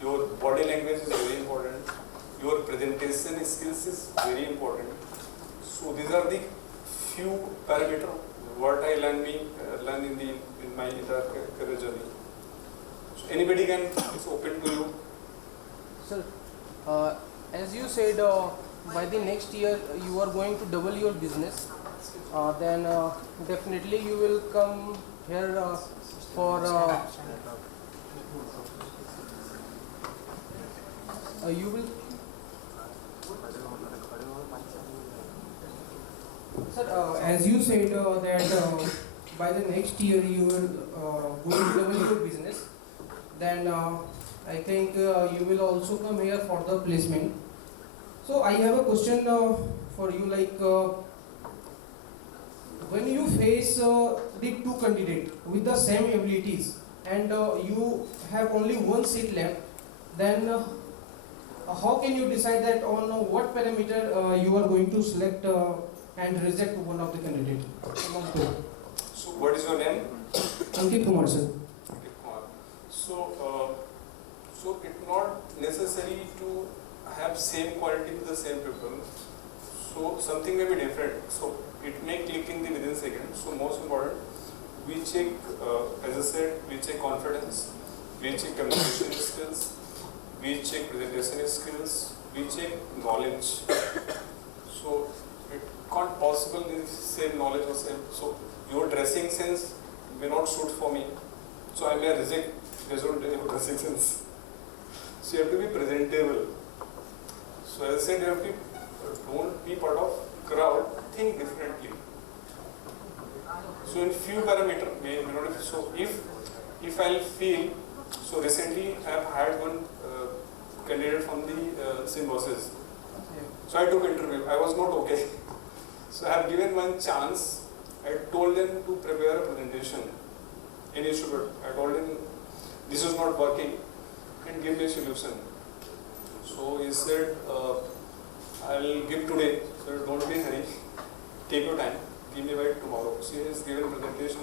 Your body language is very important. Your presentation skills is very important. So these are the few parameters what I learned in my entire career journey. So anybody can, it's open to you. Sir, as you said, by the next year you are going to double your business. Then definitely you will come here for you will. Sir, as you said that by the next year you will go into the business, then I think you will also come here for the placement. So I have a question for you, like when you face the two candidates with the same abilities and you have only one seat left, then how can you decide that on what parameter you are going to select and reject one of the candidates among two? So what is your name? Ankit Kumar, sir. Ankit Kumar. So it's not necessary to have same quality with the same people. So something may be different. So it may click in the within seconds. So most important, we check, as I said, we check confidence, we check communication skills, we check presentation skills, we check knowledge. So it can't possible the same knowledge or same. So your dressing sense may not suit for me. So I may reject based on your dressing sense. So you have to be presentable. So as I said, you have to don't be part of crowd, think differently. So in few parameters, may not. So if I feel, so recently I have hired one candidate from the Symbiosis. So I took interview. I was not okay. So I have given one chance. I told them to prepare a presentation in institute. I told him this is not working and give me a solution. So he said, I'll give today. So don't be in a hurry. Take your time. Give me by tomorrow. So he has given presentation.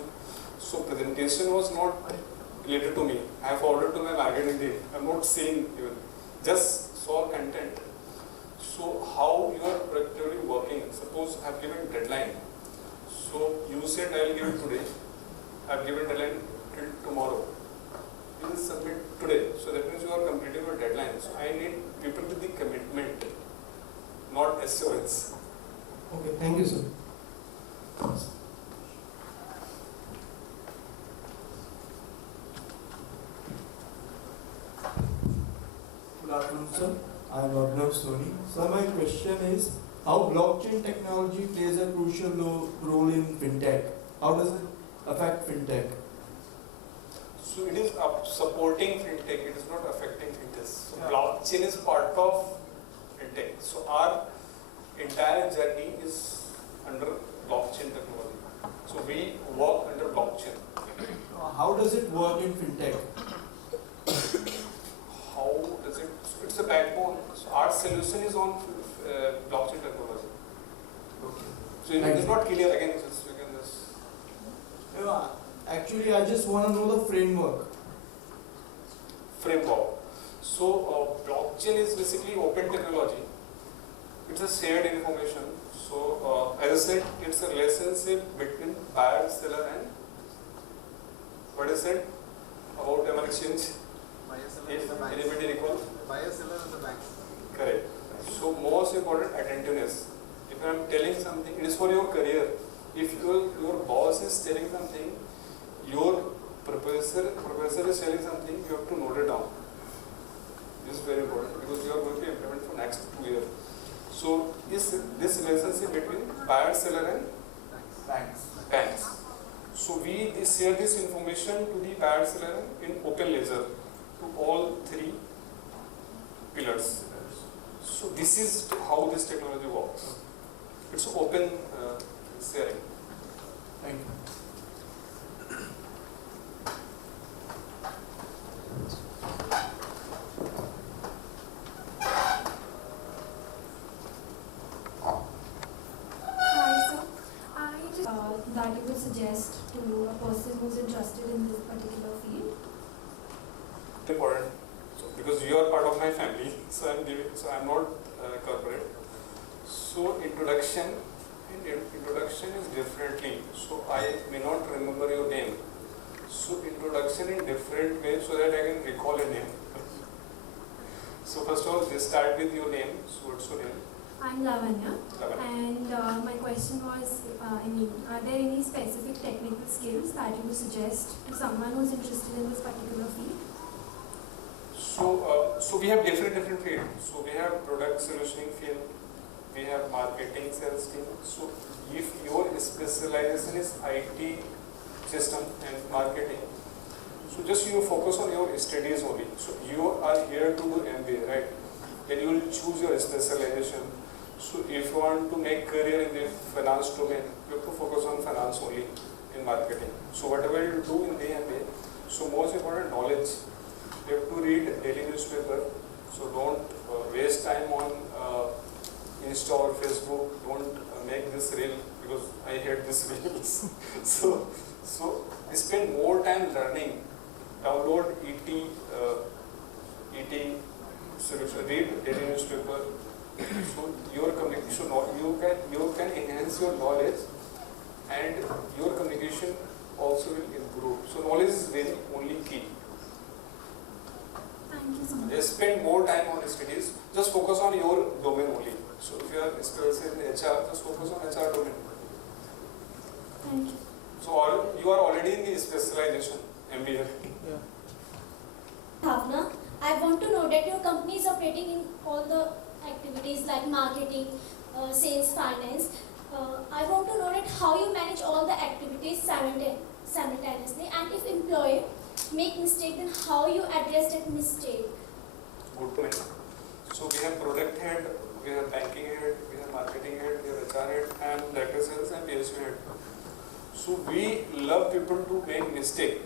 So presentation was not related to me. I have forwarded to my marketing team. I'm not saying even. Just saw content. So how you are productively working? Suppose I have given deadline. So you said I will give it today. I have given deadline till tomorrow. You will submit today. So that means you are completing your deadline. So I need people with the commitment, not assurance. Okay, thank you, sir. Good afternoon, sir. I am Abhinav Soni. So my question is, how blockchain technology plays a crucial role in fintech? How does it affect fintech? So it is supporting fintech, it is not affecting fintech. So blockchain is part of fintech. So our entire journey is under blockchain technology. So we work under blockchain. How does it work in fintech? How does it? So it's a backbone. So our solution is on blockchain technology. Okay. So it is not clear again. Just, you can just. Actually, I just want to know the framework. Framework. So blockchain is basically open technology. It's a shared information. So as I said, it's a relationship between buyer, seller, and what is it about MR exchange? If anybody recall? Buyer, seller, and the bank. Correct. So most important, attentiveness. If I am telling something, it is for your career. If your boss is telling something, your professor is telling something, you have to note it down. This is very important because you are going to implement for next 2 years. So this relationship between buyer, seller, and banks. So we share this information to the buyer, seller in open ledger to all three pillars. So this is how this technology works. It's open sharing. Thank you. That you would suggest to a person who's interested in this particular field? Important. So because you are part of my family, so I'm not corporate. So introduction is differently. So I may not remember your name. So introduction in different way so that I can recall your name. So first of all, just start with your name. So what's your name? I'm Lavanya. And my question was, are there any specific technical skills that you would suggest to someone who's interested in this particular field? So we have different fields. So we have product solutioning field, we have marketing sales team. So if your specialization is IT system and marketing, so just you focus on your studies only. So you are here to do MBA, right? Then you will choose your specialization. So if you want to make career in the finance domain, you have to focus on finance only in marketing. So whatever you do in the MBA, so most important knowledge. You have to read daily newspaper. So don't waste time on Insta or Facebook. Don't make this reel because I hate this reels. so spend more time learning. Download ET solution. Read daily newspaper. So your communication, you can enhance your knowledge, and your communication also will improve. So knowledge is very only key. Thank you so much. Just spend more time on studies. Just focus on your domain only. So if you are specialized in HR, just focus on HR domain. Thank you. So you are already in the specialization MBA. Bhavna, I want to know that your company is operating in all the activities like marketing, sales, finance. I want to know that how you manage all the activities simultaneously, and if employee make mistake, then how you address that mistake. Good point. So we have product head, we have banking head, we have marketing head, we have HR head, and director sales and PSU head. So we love people to make mistake.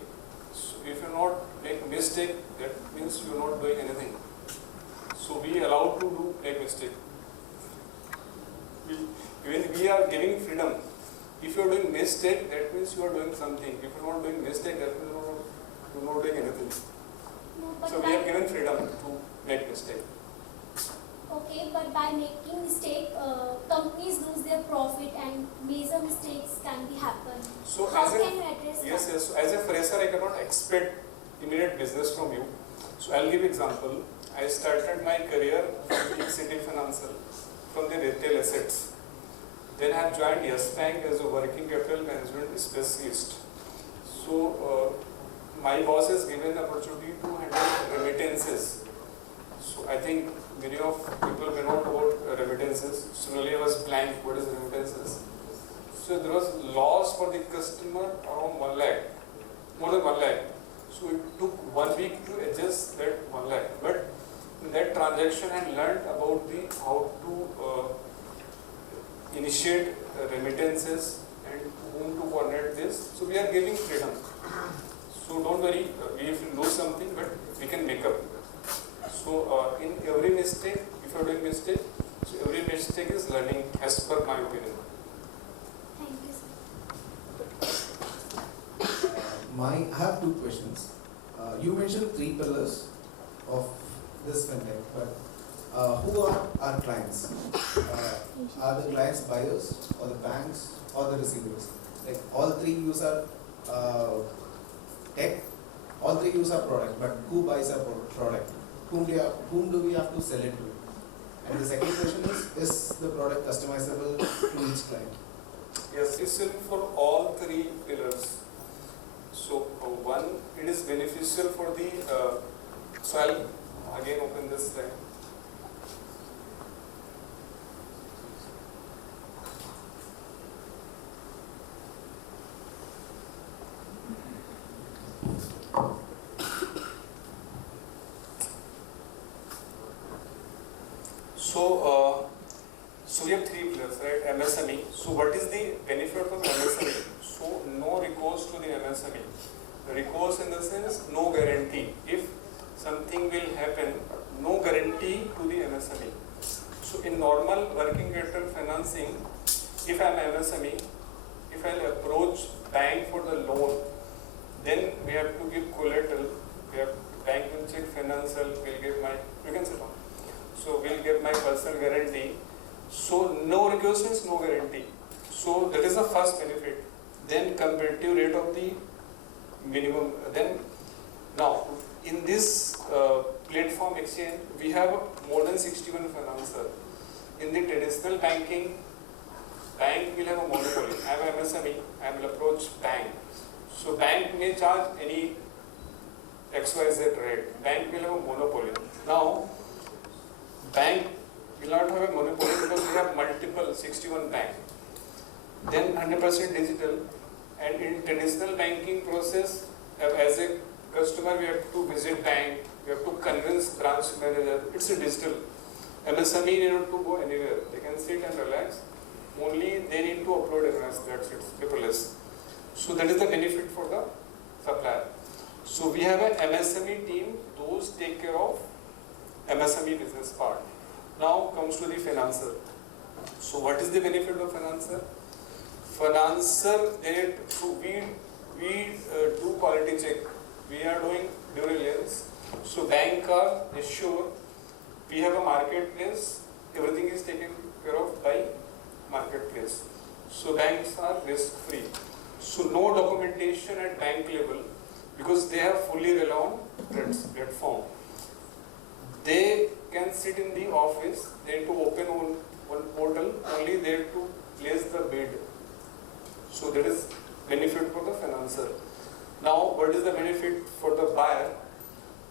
So if you not make mistake, that means you are not doing anything. So we allow to make mistake. Even we are giving freedom. If you are doing mistake, that means you are doing something. If you are not doing mistake, that means you are not doing anything. No, So we are given freedom to make mistake. Okay, but by making mistake, companies lose their profit and major mistakes can be happen. So how as can you address that? Yes. So as a fresher, I cannot expect immediate business from you. So I'll give example. I started my career in City Financial from the retail assets. Then I have joined Yes Bank as a working capital management specialist. So my boss has given the opportunity to handle remittances. So I think many of people may not know about remittances. Similarly, I was blank, what is remittances? So there was loss for the customer around 1 lakh, more than 1 lakh. So it took 1 week to adjust that 1 lakh. But in that transaction, I learned about how to initiate remittances and whom to coordinate this. So we are giving freedom. So don't worry, we will lose something, but we can make up. So in every mistake, if you are doing mistake, so every mistake is learning as per my opinion. Thank you, sir. I have two questions. You mentioned 3 pillars of this fintech, but who are our clients? Are the clients buyers, or the banks, or the receivers? Like all 3 use our tech, all 3 use our product, but who buys our product? Whom do we have to sell it to? And the second question is the product customizable to each client? Yes, it's for all 3 pillars. So one, it is beneficial for the, so I'll again open this slide. So we have 3 pillars, right? MSME. So what is the benefit of MSME? So no recourse to the MSME. Recourse in the sense no guarantee. If something will happen, no guarantee to the MSME. So in normal working capital financing, if I am MSME, if I approach bank for the loan, then we have to give collateral. We have bank will check financial, will give my, you can sit down. So we'll give my personal guarantee. So no recourse means no guarantee. So that is the first benefit. Then competitive rate of the minimum. Then now in this platform exchange, we have more than 61 financiers. In the traditional banking, bank will have a monopoly. I am MSME, I will approach bank. So bank may charge any XYZ rate. Bank will have a monopoly. Now, bank will not have a monopoly because we have multiple 61 banks. Then 100% digital, and in traditional banking process, as a customer we have to visit bank, we have to convince branch manager. It's a digital. MSME need not to go anywhere. They can sit and relax. Only they need to upload evidence. That's it. Paperless. So that is the benefit for the supplier. So we have a MSME team. Those take care of MSME business part. Now comes to the financer. So what is the benefit of financer? Financer, so we do quality check. We are doing due diligence. So bank are assured we have a marketplace. Everything is taken care of by marketplace. So banks are risk free. So no documentation at bank level because they have fully rely on platform. They can sit in the office. They have to open one portal. Only they have to place the bid. So that is benefit for the financer. Now, what is the benefit for the buyer?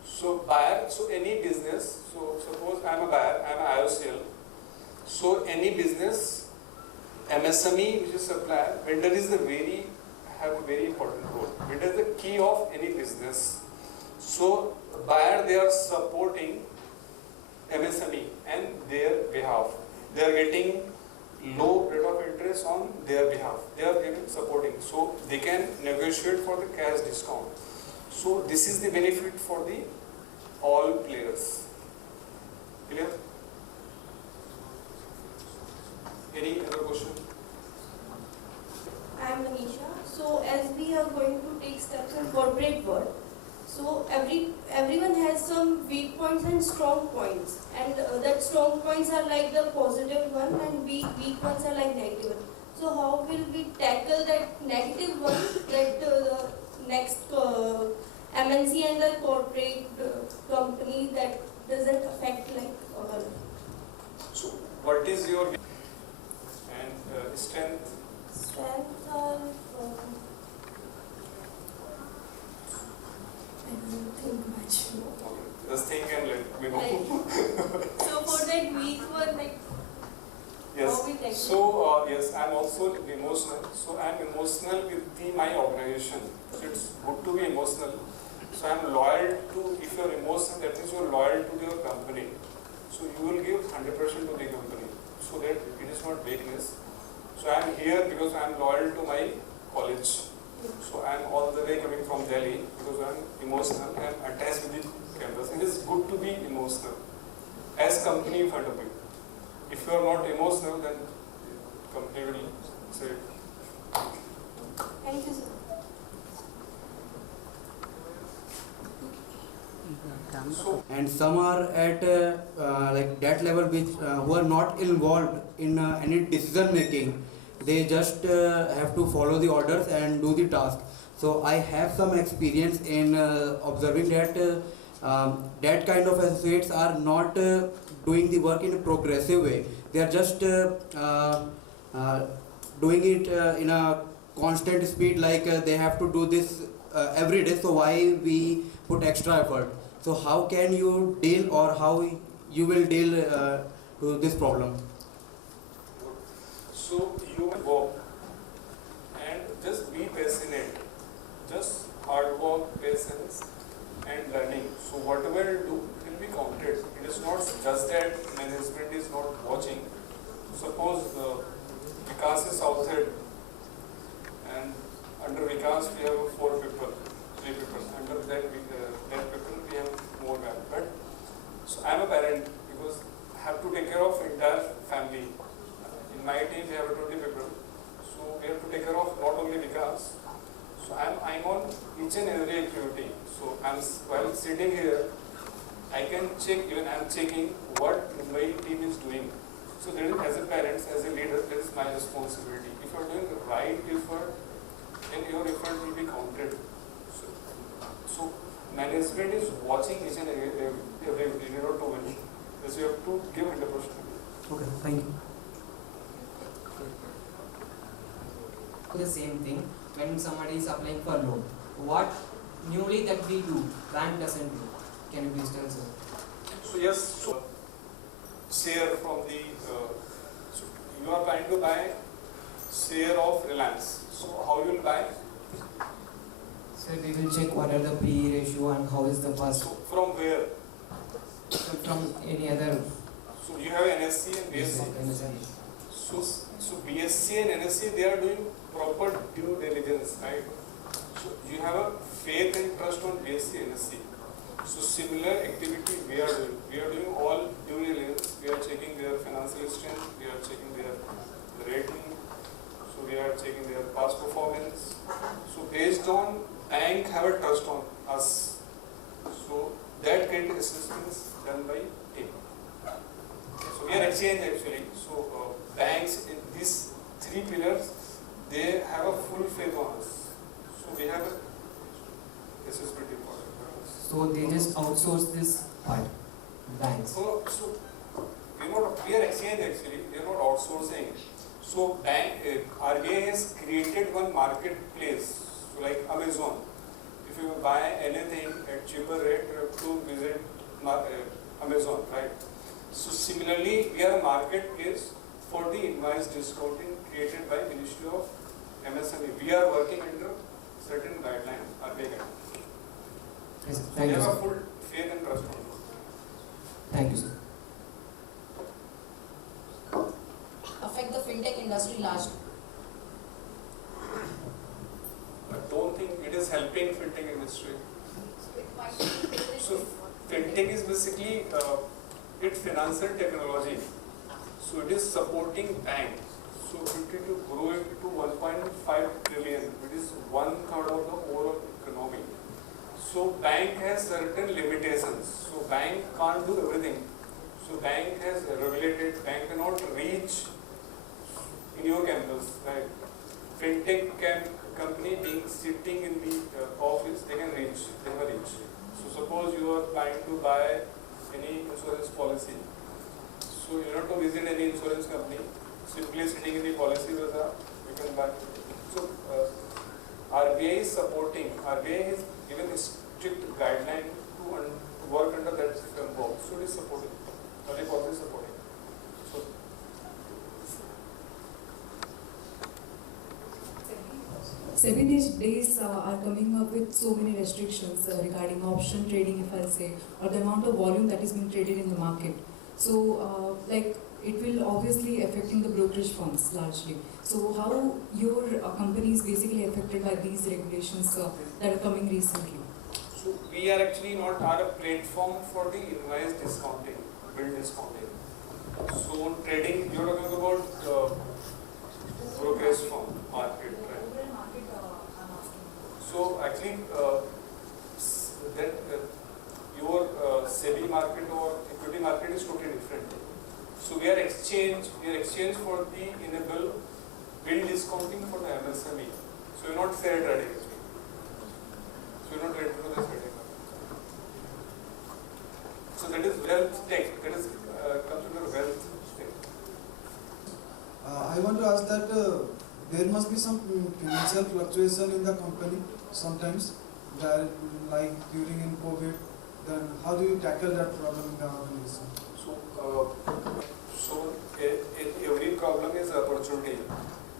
So buyer, so any business, so suppose I am a buyer, I am an IOCL. So any business, MSME, which is supplier, vendor is have a very important role. Vendor is the key of any business. So buyer, they are supporting MSME and their behalf. They are getting low rate of interest on their behalf. They are giving supporting. So they can negotiate for the cash discount. So this is the benefit for the all players. Clear? Any other question? I am Manisha. So as we are going to take steps in corporate world, so everyone has some weak points and strong points, and that strong points are like the positive one and weak ones are like negative one. So how will we tackle that negative one that the next MNC and the corporate company that doesn't affect like all? So what is your and strength? Strength are I don't think much more. Just think and let me know. So for that weak one, like yes. how we tackle? So yes, I'm also emotional. So I'm emotional with my organization. So it's good to be emotional. So I'm loyal to. If you're emotional, that means you're loyal to your company. So you will give 100% to the company. So that it is not weakness. So I'm here because I'm loyal to my college. So I'm all the way coming from Delhi because I'm emotional and attached with the campus. It is good to be emotional as company in front of you. If you are not emotional, then company will say. Thank you, sir. And some are at like that level which who are not involved in any decision making. They just have to follow the orders and do the task. So I have some experience in observing that that kind of associates are not doing the work in a progressive way. They are just doing it in a constant speed, like they have to do this every day. So why we put extra effort? So how can you deal, or how you will deal to this problem? So you will work and just be passionate, just hard work, patience and learning. So whatever you do, it will be counted. It is not just that management is not watching. Suppose Vikas is outside and under Vikas we have 4 people, 3 people. Under that people we have more than. But so I am a parent because I have to take care of entire family. In my team we have 20 people. So we have to take care of not only Vikas. So I'm on each and every activity. So while sitting here, I can check, even I'm checking what my team is doing. So there is, as a parent, as a leader, that is my responsibility. If you are doing the right effort, then your effort will be counted. So management is watching each and every leader to win. So you have to give 100%. Okay, thank you. The same thing when somebody is applying for loan. What newly that we do, bank doesn't do. Can you please tell, sir? So yes, so share from the, so you are trying to buy share of Reliance. So how you will buy? So we will check what are the PE ratio and how is the first. So from where? So from any other. So you have NSC and BSC. So BSC and NSC, they are doing proper due diligence, right? So you have a faith and trust on BSC and NSC. So similar activity we are doing. We are doing all due diligence. We are checking their financial strength. We are checking their rating. So we are checking their past performance. So based on bank have a trust on us. So that credit assessment is done by team. So we are exchange actually. So banks in these three pillars, they have a full faith on us. So we have a, this is pretty important. So they just outsource this part, banks. So we are exchange actually. They are not outsourcing. So RBI has created one marketplace, so like Amazon. If you buy anything at cheaper rate, you have to visit Amazon, right? So similarly, we are a marketplace for the invoice discounting created by Ministry of MSME. We are working under certain guidelines, RBI guidelines. Yes, So thank we you, have a sir. full faith and trust on us. Thank you, sir. Affect the fintech industry largely? I don't think it is helping fintech industry. So fintech is basically it's financial technology. So it is supporting bank. So it to grow it to 1.5 trillion, which is 1/3 of the overall economy. So bank has certain limitations. So bank can't do everything. So bank has regulated, bank cannot reach in your campus, right? Fintech company being sitting in the office, they can reach, they have reach. So suppose you are trying to buy any insurance policy. So you have to visit any insurance company, simply sitting in the policy bazaar, you can buy. So RBI is supporting, RBI has given a strict guideline to work under that framework. So it is supporting, public policy is supporting. So Days are coming up with so many restrictions regarding option trading, if I'll say, or the amount of volume that is being traded in the market. So, it will obviously affecting the brokerage firms largely. So, how your company is basically affected by these regulations that are coming recently? So we are actually not a platform for the invoice discounting, bill discounting. So trading, you're talking about brokerage firm market, right? So actually, your SEBI market or equity market is totally different. So we are exchange for the enable bill discounting for the MSME. So you're not fair trading. So you're not ready for the trading. So that is wealth tech. That is considered wealth tech. I want to ask that there must be some financial fluctuation in the company sometimes, that like during in COVID. Then how do you tackle that problem in the organization? So in every problem is opportunity.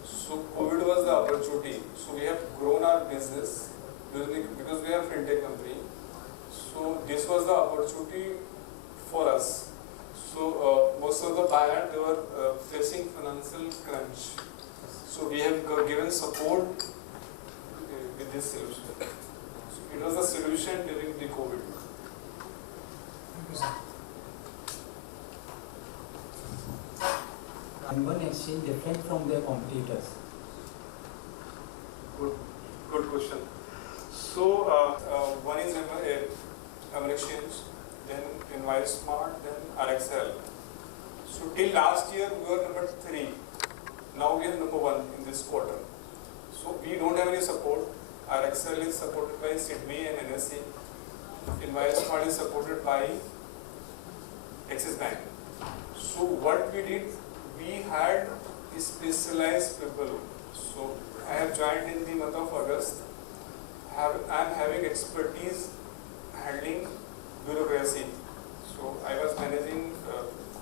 So COVID was the opportunity. So we have grown our business because we are a fintech company. So this was the opportunity for us. So most of the buyers, they were facing financial crunch. So we have given support with this solution. So it was the solution during the COVID. And one exchange different from their competitors? Good question. So one is exchange, then InviceSmart, then RXL. So till last year we were number 3. Now we are number 1 in this quarter. So we don't have any support. RXL is supported by SIDBI and NSC. InviceSmart is supported by Axis Bank. So what we did, we had specialized people. So I have joined in the month of August. I'm having expertise handling bureaucracy. So I was managing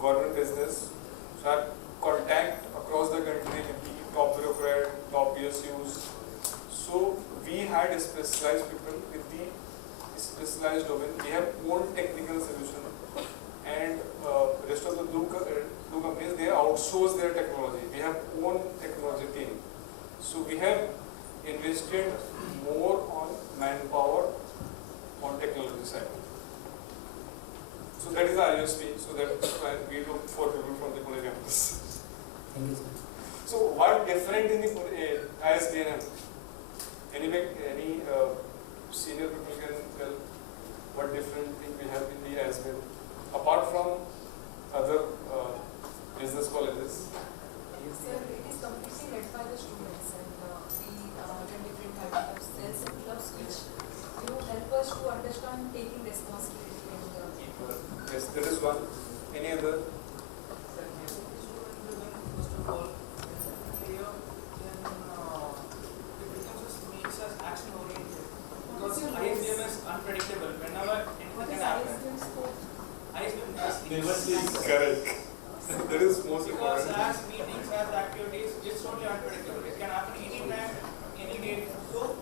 government business. So I have contact across the country with the top bureaucrat, top PSUs. So we had specialized people with the specialized domain. We have own technical solution, and rest of the two companies, they outsource their technology. We have own technology team. So we have invested more on manpower on technology side. So that is our USP. So that's why we look for people from the Pune campus. Thank you, sir. So what different in the ISB&M? Any senior people can tell what different thing we have in the ISB&M apart from other business colleges? Sir, it is completely led by the students, and we run different types of cells and clubs which help us to understand taking responsibility. Yes, that is one. Any other? First of all, clear, then it becomes makes us action oriented. Because ISBM is unpredictable. Whenever anything can happen. ISBM is correct. That is most because important. as meetings, as activities, it's totally unpredictable. It can happen anytime, any day. So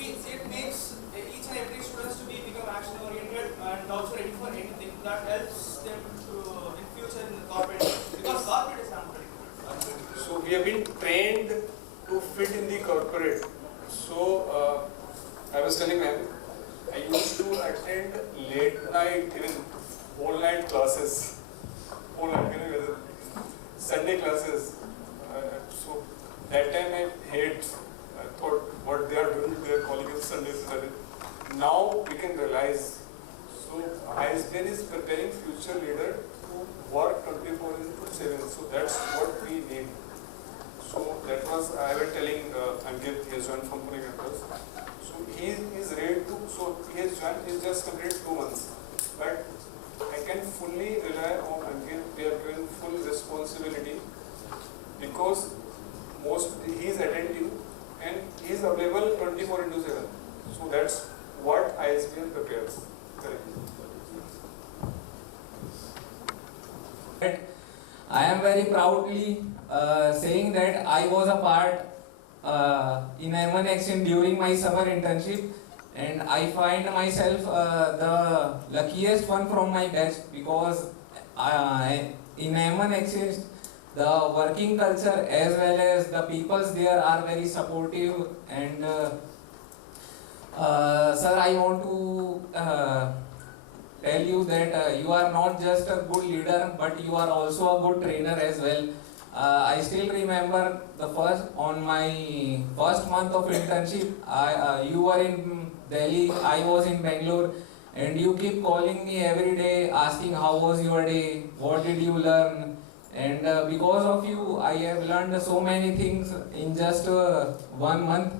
it makes each and every student to become action oriented and also ready for anything that helps them to in future in the corporate, because corporate is unpredictable. So we have been trained to fit in the corporate. So I was telling them, I used to attend late night, even all night classes, Sunday classes. So that time I thought what they are doing, they are calling it Sunday. Now we can realize. So ISBN is preparing future leader to work 24/7. So that's what we need. So that was, I was telling Ankit, he has joined from Pune campus. So he is ready to, so he has joined, he just completed 2 months. But I can fully rely on Ankit, we are given full responsibility because he is attentive and he is available 24/7. So that's what ISBN prepares. Correct. I am very proudly saying that I was a part in M1 Action during my summer internship, and I find myself the luckiest one from my batch because in M1 Exchange the working culture as well as the peoples there are very supportive, and sir, I want to tell you that you are not just a good leader, but you are also a good trainer as well. I still remember on my first month of internship, you were in Delhi, I was in Bangalore, and you keep calling me every day asking how was your day, what did you learn, and because of you I have learned so many things in just 1 month.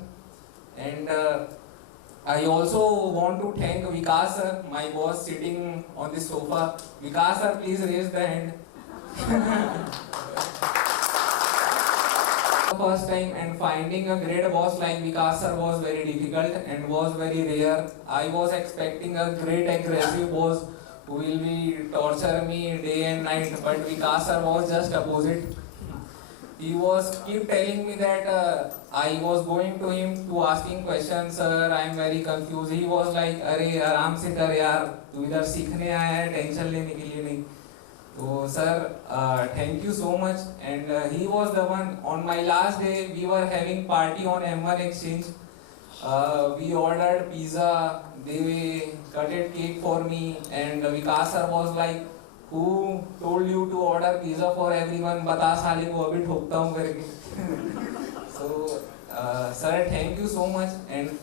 And I also want to thank Vikas sir, my boss sitting on this sofa. Vikas sir, please raise the hand. First time, and finding a great boss like Vikas sir was very difficult and was very rare. I was expecting a great aggressive boss who will be torture me day and night, but Vikas sir was just opposite. He was keep telling me that I was going to him to asking questions, sir, I am very confused. He was like, अरे आराम से कर यार, तू इधर सीखने आया है, टेंशन लेने के लिए नहीं. So sir, thank you so much. And he was the one. On my last day, we were having party on M1 Exchange. We ordered pizza. They cut cake for me, and Vikas sir was like, who told you to order pizza for everyone? बता साले को अभी ठोकता हूँ करके. So sir, thank you so much. And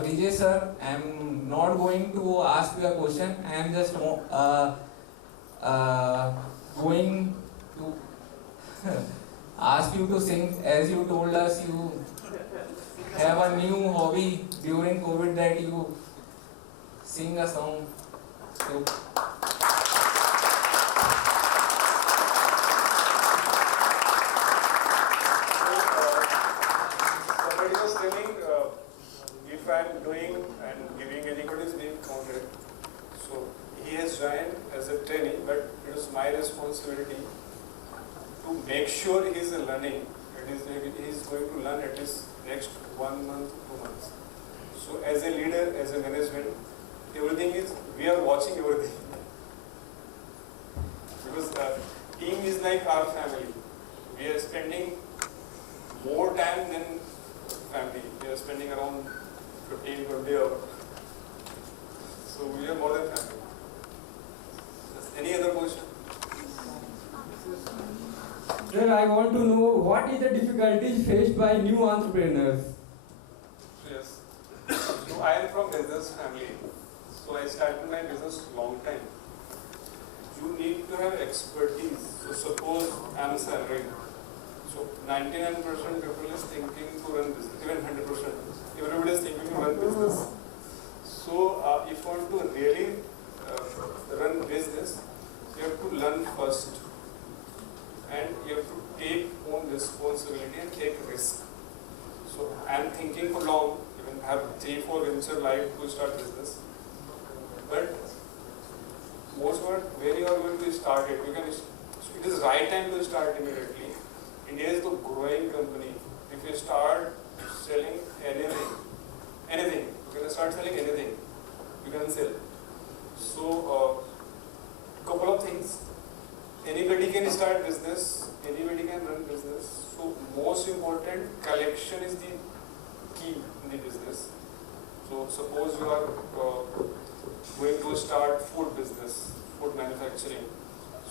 Brijesh sir, I am not going to ask you a question. I am just going to ask you to sing. As you told us, you have a new hobby during COVID that you sing a song. So, somebody was telling, if I am doing and giving anybody is being counted. So he has joined as a trainee, but it is my responsibility to make sure he is learning. He is going to learn at least next 1 month, 2 months. So as a leader, as a management, everything is, we are watching everything. Because team is like our family. We are spending more time than family. We are spending around 15, 20 hours. So we are more than family. Any other question? Sir, I want to know what is the difficulties faced by new entrepreneurs? Yes. So I am from business family. So I started my business long time. You need to have expertise. So suppose I am salaried. So 99% people is thinking to run business, even 100%. Everybody is thinking to run business. So if you want to really run business, you have to learn first. And you have to take own responsibility and take risk. So I am thinking for long, even have 3-4 venture life to start business. But most of it, when you are going to start it, you can. So it is right time to start immediately. India is the growing company. If you start selling anything, you can start selling anything. You can sell. So couple of things. Anybody can start business. Anybody can run business. So most important, collection is the key in the business. So suppose you are going to start food business, food manufacturing.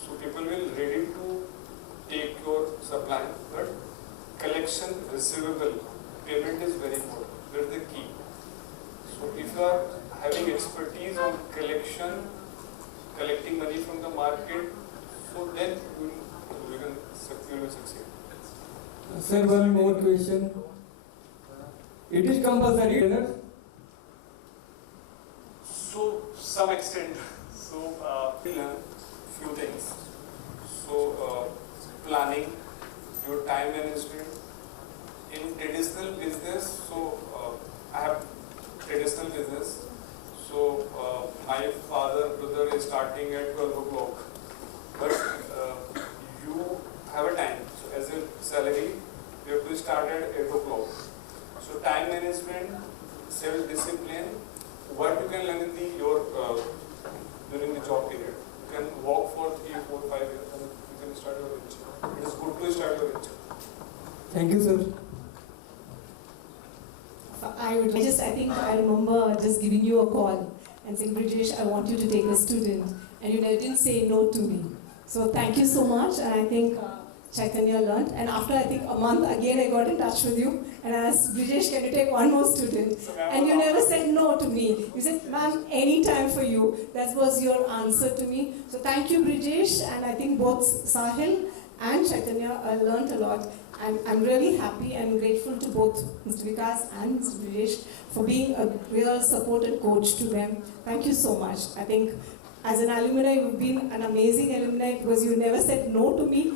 So people will ready to take your supply, but collection, receivable, payment is very important. That's the key. So if you are having expertise on collection, collecting money from the market, so then you will succeed. Sir, one more question. It is compulsory, trainer? So, some extent. So, we learn few things. So, planning, your time management. In traditional business, so I have traditional business. So, my brother is starting at 12 o'clock. But you have a time. So, as a salary, you have to start at 8 o'clock. So, time management, self-discipline, what you can learn in during the job period. You can walk for 3, 4, 5 years and you can start your venture. It is good to start your venture. Thank you, sir. I think I remember just giving you a call and saying, Brijesh, I want you to take a student. And you didn't say no to me. So thank you so much. And I think Chaitanya learned. And after I think a month again, I got in touch with you and I asked, Brijesh, can you take one more student? And you never said no to me. You said, ma'am, any time for you. That was your answer to me. So thank you, Brijesh. And I think both Sahil and Chaitanya learned a lot. And I'm really happy and grateful to both Mr. Vikas and Mr. Brijesh for being a real support and coach to them. Thank you so much. I think as an alumni, you've been an amazing alumni because you never said no to me.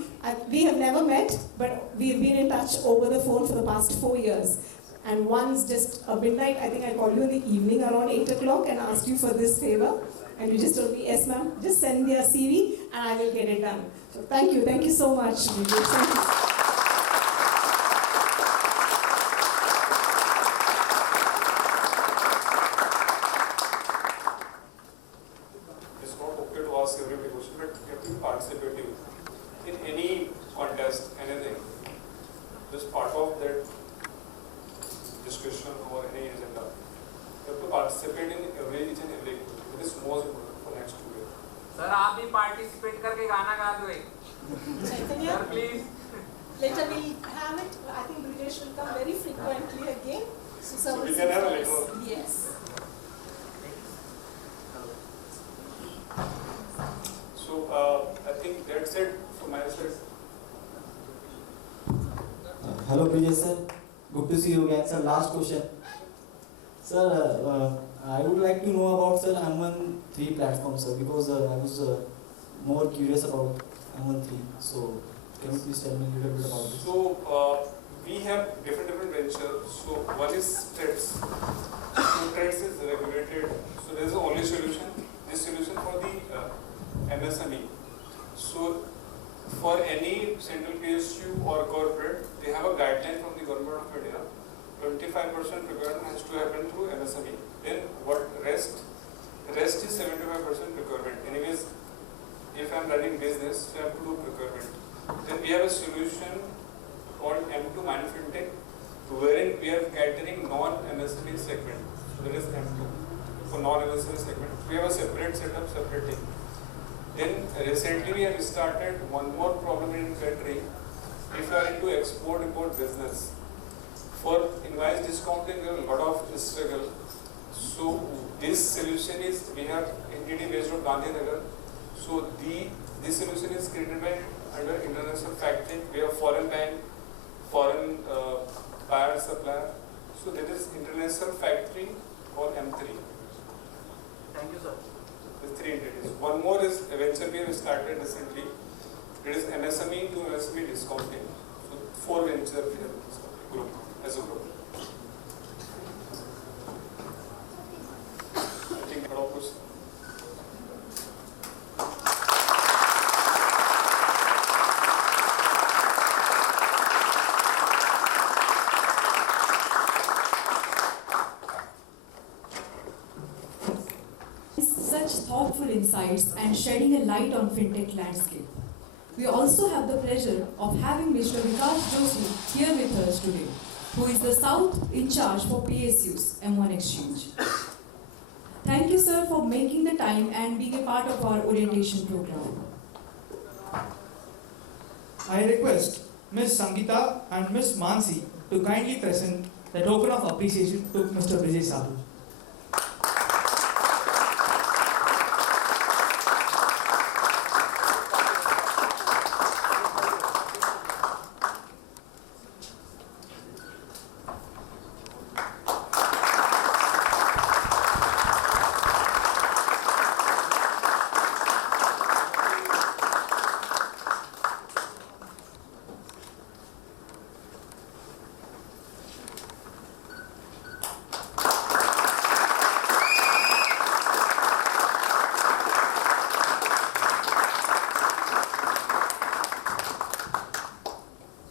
We have never met, but we've been in touch over the phone for the past 4 years. And once just a midnight, I think I called you in the evening around 8 o'clock and asked you for this favor. And you just told me, yes ma'am, just send me a CV and I will get it done. So thank you so much. Thank you. Every question, but you have to be participative in any contest, anything. Just part of that discussion or any agenda. You have to participate in each and every. It is most important for next 2 years. Sir, आप भी participate करके गाना गा दो एक. Chaitanya, Sir, please. Later we'll have it. I think Brijesh will come very frequently again. So we can have a later. Yes. So I think that's it from my side. Hello Brijesh sir, good to see you again sir. Last question. Sir, I would like to know about sir M13 platform sir, because I was more curious about M13. So can you please tell me a little bit about this? So we have different ventures. So one is trades. So trades is regulated. So there is the only solution. This solution for the MSME. So for any central PSU or corporate, they have a guideline from the government of India. 25% procurement has to happen through MSME. Then what rest? Rest is 75% procurement. Anyways, if I am running business, so I have to do procurement. Then we have a solution called M2 Mind Fintech, wherein we are catering non-MSME segment. So that is M2 for non-MSME segment. We have a separate setup, separate team. Then recently we have started one more problem in country. If you are into export-import business, for invoice discounting there is a lot of struggle. So this solution is, we have entity based on Gandhinagar. So this solution is created by under international factoring. We have foreign bank, foreign buyer supplier. So that is international factory or M3. Thank you, sir. The three entities. One more is a venture we have started recently. It is MSME to MSME discounting. So 4 ventures we have group as a group. I think Kadopus. Such thoughtful insights and shedding a light on fintech landscape. We also have the pleasure of having Mr. Vikas Joshi here with us today, who is the South in charge for PSU's M1 Exchange. Thank you, sir, for making the time and being a part of our orientation program. I request Ms. Sangeeta and Ms. Mansi to kindly present the token of appreciation to Mr. Brijesh Sahu.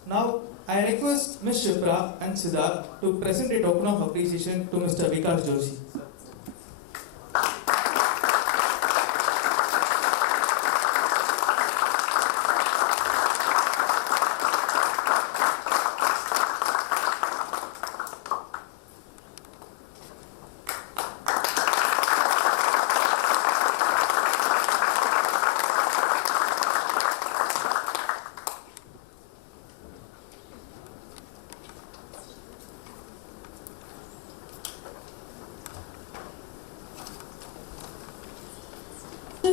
Now, I request Ms. Shipra and Siddharth to present a token of appreciation to Mr. Vikas Joshi.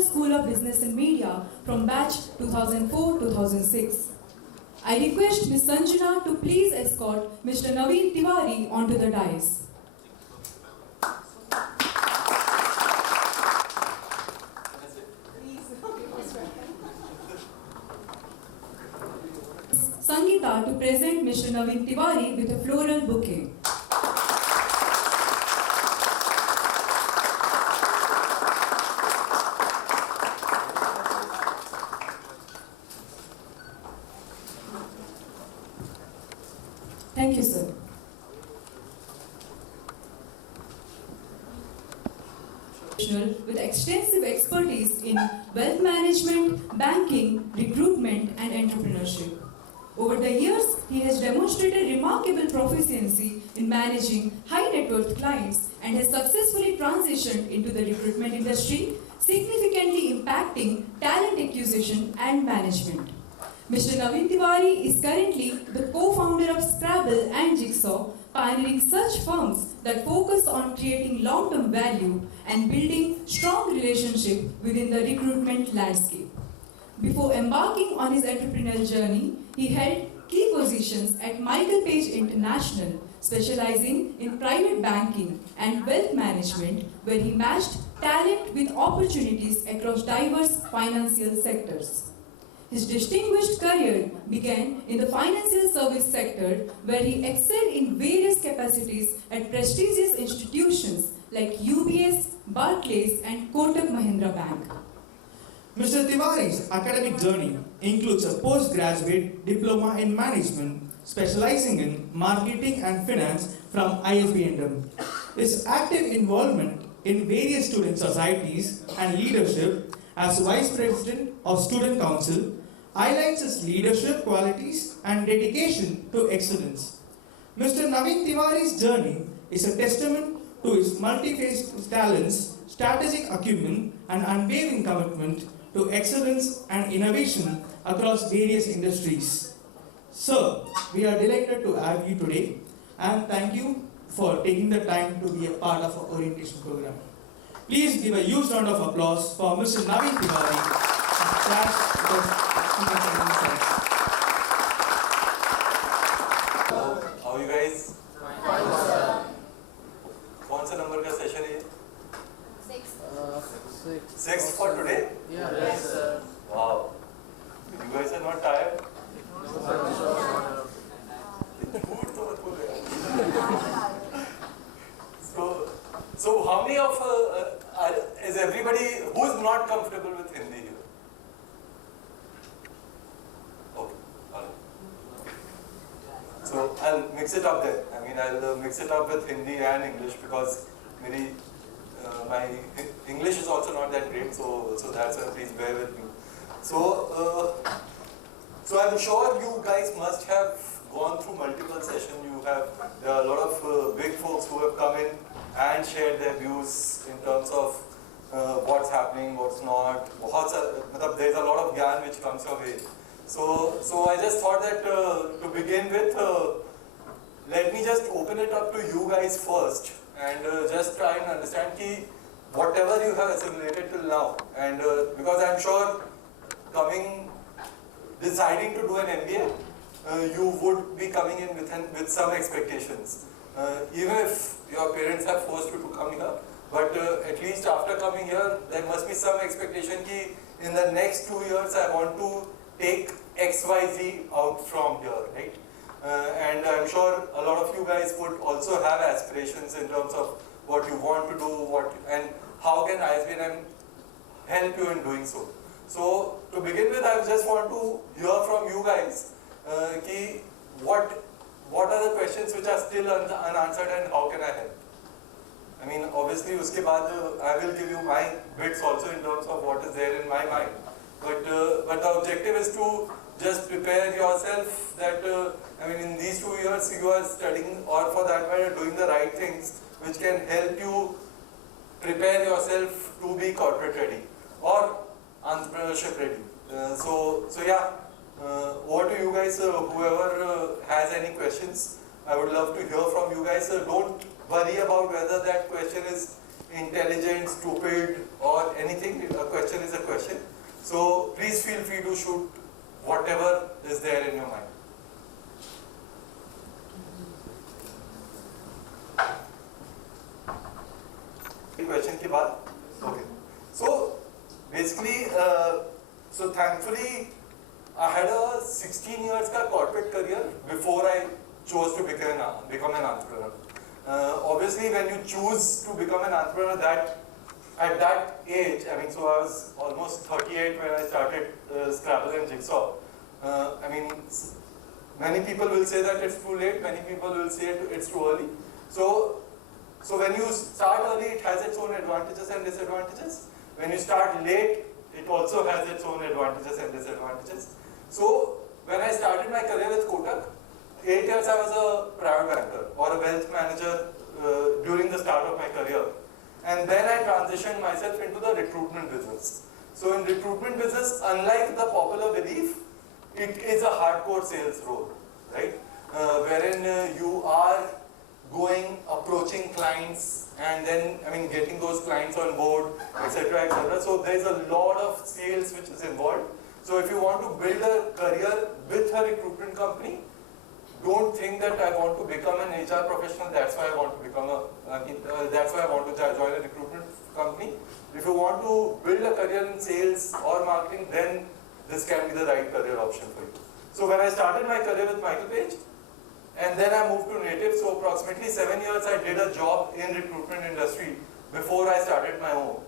School of Business and Media from batch 2004-2006. I request Ms. Sanjana to please escort Mr. Naveen Tiwari onto the dais. Sangeeta to present Mr. Naveen Tiwari with a floral bouquet. Thank you, sir. With extensive expertise in wealth management, banking, recruitment, and entrepreneurship. Over the years, he has demonstrated remarkable proficiency in managing high net worth clients and has successfully transitioned into the recruitment industry, significantly impacting talent acquisition and management. Mr. Naveen Tiwari is currently the co-founder of Scrabble and Jigsaw, pioneering such firms that focus on creating long-term value and building strong relationships within the recruitment landscape. Before embarking on his entrepreneurial journey, he held key positions at Michael Page International, specializing in private banking and wealth management, where he matched talent with opportunities across diverse financial sectors. His distinguished career began in the financial service sector, where he excelled in various capacities at prestigious institutions like UBS, Barclays, and Kotak Mahindra Bank. Mr. Tiwari's academic journey includes a postgraduate diploma in management, specializing in marketing and finance from ISB&M. His active involvement in various student societies and leadership as Vice President of Student Council highlights his leadership qualities and dedication to excellence. Mr. Naveen Tiwari's journey is a testament to his multi-faced talents, strategic acumen, and unwavering commitment to excellence and innovation across various industries. Sir, we are delighted to have you today, and thank you for taking the time to be a part of our orientation program. Please give a huge round of applause for Mr. Naveen Tiwari. How are you guys? Fine, sir. कौन सा number का session है? Sixth for today? Yes, sir. Wow. You guys are not tired? So how many of is everybody who's not comfortable with Hindi here? Okay, all right. So I'll mix it up there. I mean, I'll mix it up with Hindi and English because my English is also not that great. So that's why please bear with me. So I'm sure you guys must have gone through multiple sessions. There are a lot of big folks who have come in and shared their views in terms of what's happening, what's not. There's a lot of gyan which comes your way. So I just thought that to begin with, let me just open it up to you guys first and just try and understand whatever you have assimilated till now. And because I'm sure deciding to do an MBA, you would be coming in with some expectations. Even if your parents have forced you to come here, but at least after coming here, there must be some expectation that in the next 2 years I want to take XYZ out from here, right? And I'm sure a lot of you guys would also have aspirations in terms of what you want to do, and how can ISB&M help you in doing so. So to begin with, I just want to hear from you guys what are the questions which are still unanswered and how can I help? I mean, obviously, uske baad, I will give you my bits also in terms of what is there in my mind. But the objective is to just prepare yourself that, I mean, in these 2 years you are studying, or for that matter, doing the right things which can help you prepare yourself to be corporate ready or entrepreneurship ready. So yeah, over to you guys. Whoever has any questions, I would love to hear from you guys. Don't worry about whether that question is intelligent, stupid, or anything. A question is a question. So please feel free to shoot whatever is there in your mind. Question ke baad? Okay. So basically, so thankfully, I had a 16 years ka corporate career before I chose to become an entrepreneur. Obviously, when you choose to become an entrepreneur, at that age, I mean, so I was almost 38 when I started Scrabble and Jigsaw. I mean, many people will say that it's too late, many people will say it's too early. So when you start early, it has its own advantages and disadvantages. When you start late, it also has its own advantages and disadvantages. So when I started my career with Kotak, 8 years I was a private banker or a wealth manager during the start of my career. And then I transitioned myself into the recruitment business. So in recruitment business, unlike the popular belief, it is a hardcore sales role, right? Wherein you are approaching clients and then, I mean, getting those clients on board, etc., etc. So there's a lot of sales which is involved. So if you want to build a career with a recruitment company, don't think that I want to become an HR professional, that's why I want to become that's why I want to join a recruitment company. If you want to build a career in sales or marketing, then this can be the right career option for you. So when I started my career with Michael Page, and then I moved to Native, so approximately 7 years I did a job in recruitment industry before I started my own.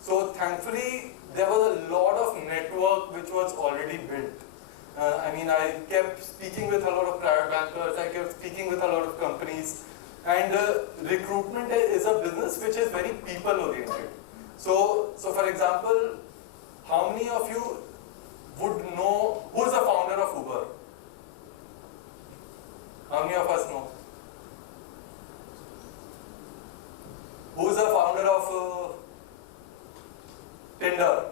So thankfully, there was a lot of network which was already built. I kept speaking with a lot of private bankers, I kept speaking with a lot of companies, and recruitment is a business which is very people oriented. So for example, how many of you would know who is the founder of Uber? How many of us know? Who is the founder of Tinder?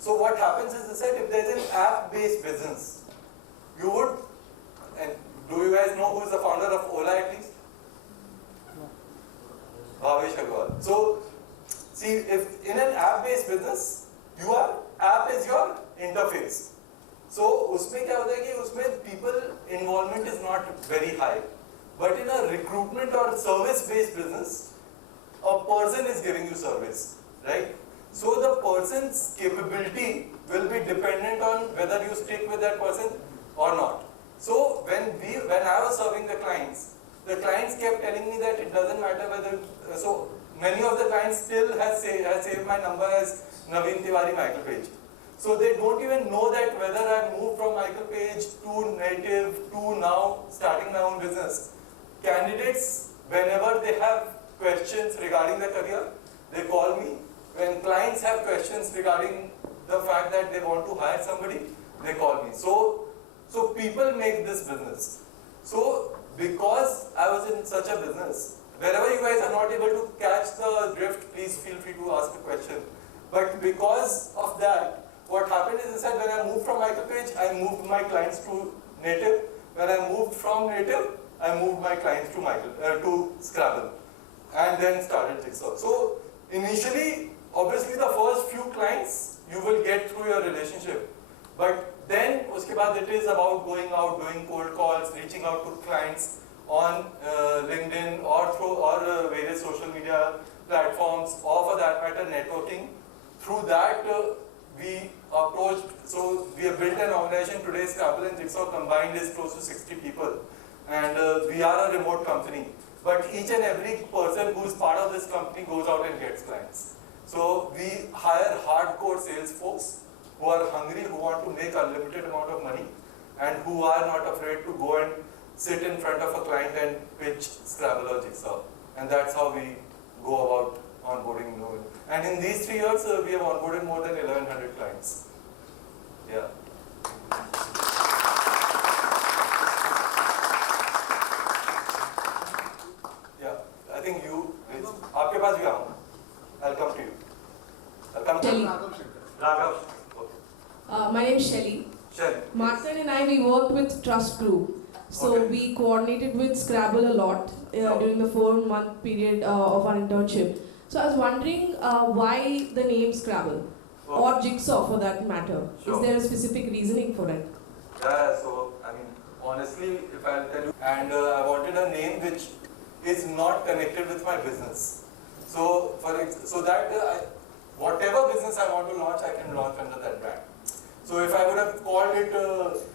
So what happens is that if there is an app-based business, you would, and do you guys know who is the founder of Ola at least? Bhavesh Agarwal. So see, if in an app-based business, your app is your interface. So उसमें क्या होता है कि उसमें people involvement is not very high. But in a recruitment or service-based business, a person is giving you service, right? So the person's capability will be dependent on whether you stick with that person or not. So when I was serving the clients kept telling me that it doesn't matter whether, so many of the clients still have saved my number as Naveen Tiwari Michael Page. So they don't even know that whether I moved from Michael Page to Native to now starting my own business. Candidates, whenever they have questions regarding their career, they call me. When clients have questions regarding the fact that they want to hire somebody, they call me. So people make this business. So because I was in such a business, wherever you guys are not able to catch the drift, please feel free to ask a question. But because of that, what happened is that when I moved from Michael Page, I moved my clients to Native. When I moved from Native, I moved my clients to Scrabble, and then started Jigsaw. So initially, obviously the first few clients you will get through your relationship, but then uske baad it is about going out, doing cold calls, reaching out to clients on LinkedIn or various social media platforms, or for that matter networking. Through that we approached, so we have built an organization today. Scrabble and Jigsaw combined is close to 60 people, and we are a remote company. But each and every person who is part of this company goes out and gets clients. So we hire hardcore sales folks who are hungry, who want to make unlimited amount of money, and who are not afraid to go and sit in front of a client and pitch Scrabble or Jigsaw. And that's how we go about onboarding new. And in these 3 years, we have onboarded more than 1,100 clients. Yeah. I think you, आपके पास भी आऊँ. I'll come to you. I'll come to you. Raghav. Okay. My name is Shelly. Shelly. Martin and I, we worked with Trust Group. So we coordinated with Scrabble a lot during the 4-month period of our internship. So I was wondering why the name Scrabble or Jigsaw for that matter. Sure. Is there a specific reasoning for it? Yeah, so honestly, if I'll tell you, and I wanted a name which is not connected with my business. So whatever business I want to launch, I can launch under that brand. So if I would have called it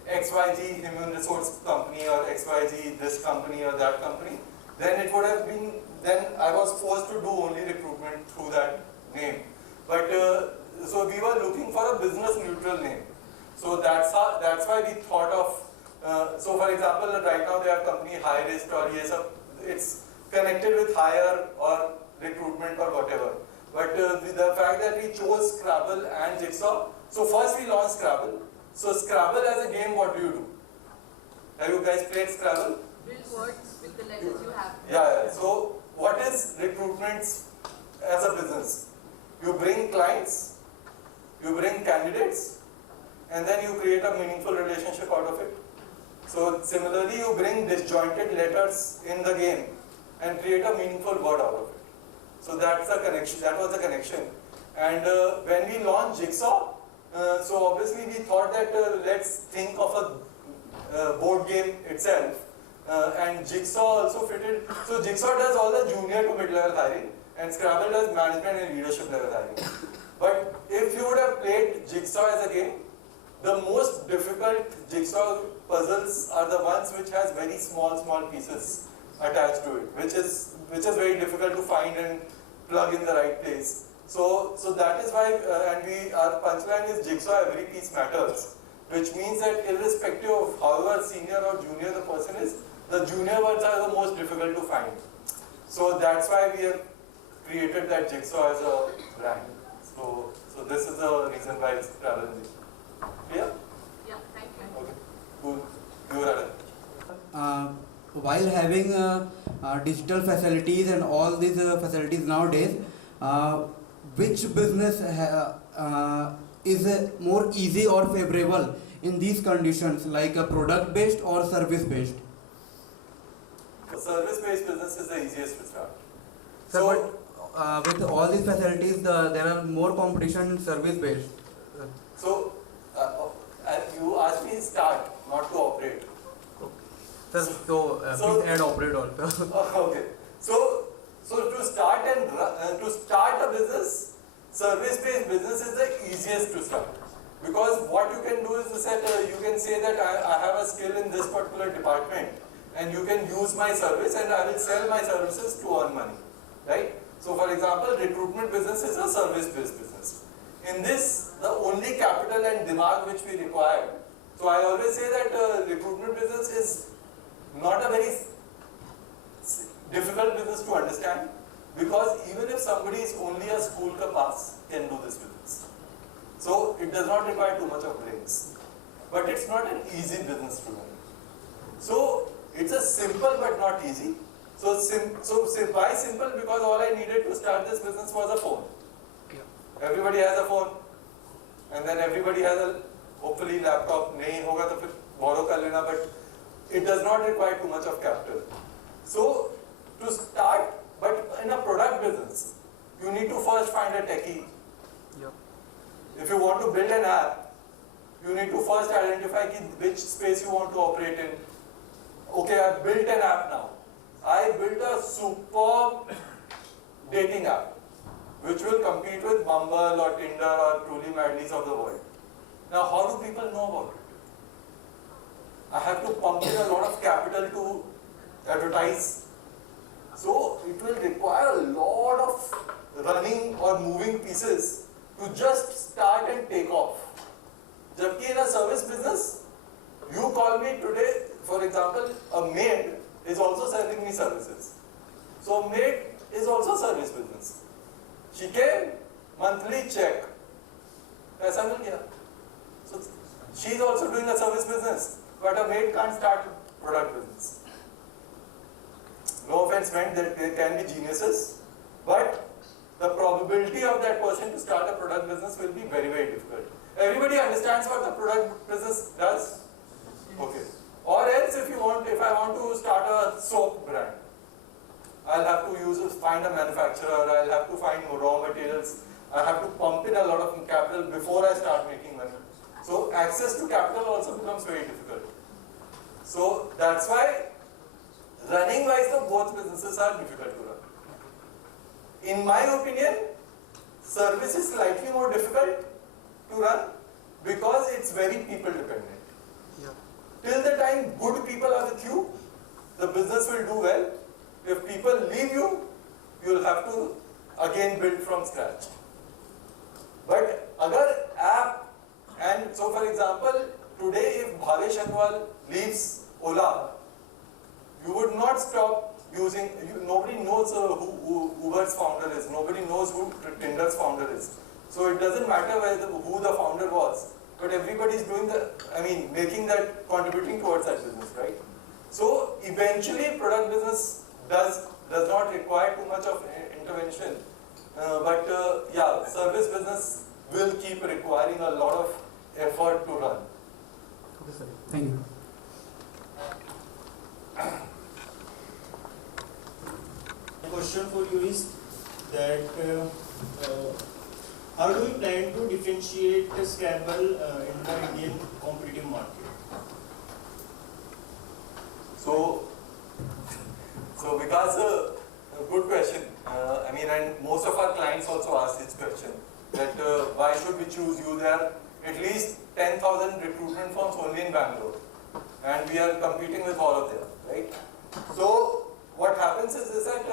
XYZ Human Resource Company or XYZ this company or that company, then it would have been, then I was forced to do only recruitment through that name. But so we were looking for a business neutral name. So that's why we thought of, so for example, right now they have company High Risk or it's connected with hire or recruitment or whatever. But the fact that we chose Scrabble and Jigsaw, so first we launched Scrabble. So Scrabble as a game, what do you do? Have you guys played Scrabble? Build words with the letters you have. Yeah. So what is recruitment as a business? You bring clients, you bring candidates, and then you create a meaningful relationship out of it. So similarly, you bring disjointed letters in the game and create a meaningful word out of it. So that's the connection. That was the connection. And when we launched Jigsaw, so obviously we thought that let's think of a board game itself. And Jigsaw also fitted. So Jigsaw does all the junior to mid-level hiring, and Scrabble does management and leadership level hiring. But if you would have played jigsaw as a game, the most difficult jigsaw puzzles are the ones which has very small pieces attached to it, which is very difficult to find and plug in the right place. So that is why, our punchline is jigsaw, every piece matters, which means that irrespective of however senior or junior the person is, the junior ones are the most difficult to find. So that's why we have created that jigsaw as a brand. So this is the reason why it's challenging. Clear? Yeah, thank you. Okay, cool. You are While having digital facilities and all these facilities nowadays, which business is more easy or favorable in these conditions, like a product based or service based? Service based business is the easiest to start. Sir, but with all these facilities, there are more competition in service based. So you asked me start, not to operate. Sir, please add operate also. Okay. So to start a business, service-based business is the easiest to start, because what you can do is that you can say that I have a skill in this particular department, and you can use my service, and I will sell my services to earn money, right? So, for example, recruitment business is a service-based business. In this, the only capital and demand which we require. So I always say that recruitment business is not a very difficult business to understand, because even if somebody is only a school ka pass can do this business. So it does not require too much of brains, but it's not an easy business to run. So it's a simple but not easy. So why simple? Because all I needed to start this business was a phone. Everybody has a phone, and then everybody has a hopefully laptop. Nahi hoga to fir borrow kar lena, but it does not require too much of capital. So to start, but in a product business, you need to first find a techie. If you want to build an app, you need to first identify which space you want to operate in. Okay, I built an app now. I built a superb dating app, which will compete with Bumble or Tinder or Truly Madlies of the world. Now, how do people know about it? I have to pump in a lot of capital to advertise. So, it will require a lot of running or moving pieces to just start and take off. Jabki in a service business, you call me today, for example, a maid is also selling me services. So, maid is also service business. She came, monthly check, paisa mil gaya. So she is also doing a service business, but a maid can't start product business. No offense meant, that there can be geniuses, but the probability of that person to start a product business will be very, very difficult. Everybody understands what the product business does? Okay. Or else if I want to start a soap brand, I'll have to find a manufacturer, I'll have to find raw materials, I have to pump in a lot of capital before I start making money. So access to capital also becomes very difficult. So that's why running wise both businesses are difficult to run. In my opinion, service is slightly more difficult to run because it's very people dependent. Till the time good people are with you, the business will do well. If people leave you, you'll have to again build from scratch. But agar app, and so for example, today if Bhavesh Anwal leaves Ola, you would not stop using, nobody knows who Uber's founder is, nobody knows who Tinder's founder is. So it doesn't matter who the founder was, but everybody is doing making that, contributing towards that business, right? So eventually product business does not require too much of intervention, but service business will keep requiring a lot of effort to run. Okay, sir. Thank you. Question for you is that how do you plan to differentiate Scrabble in the Indian competitive market? So because good question. And most of our clients also ask this question. that why should we choose you? There are at least 10,000 recruitment firms only in Bangalore, and we are competing with all of them, right? So what happens is that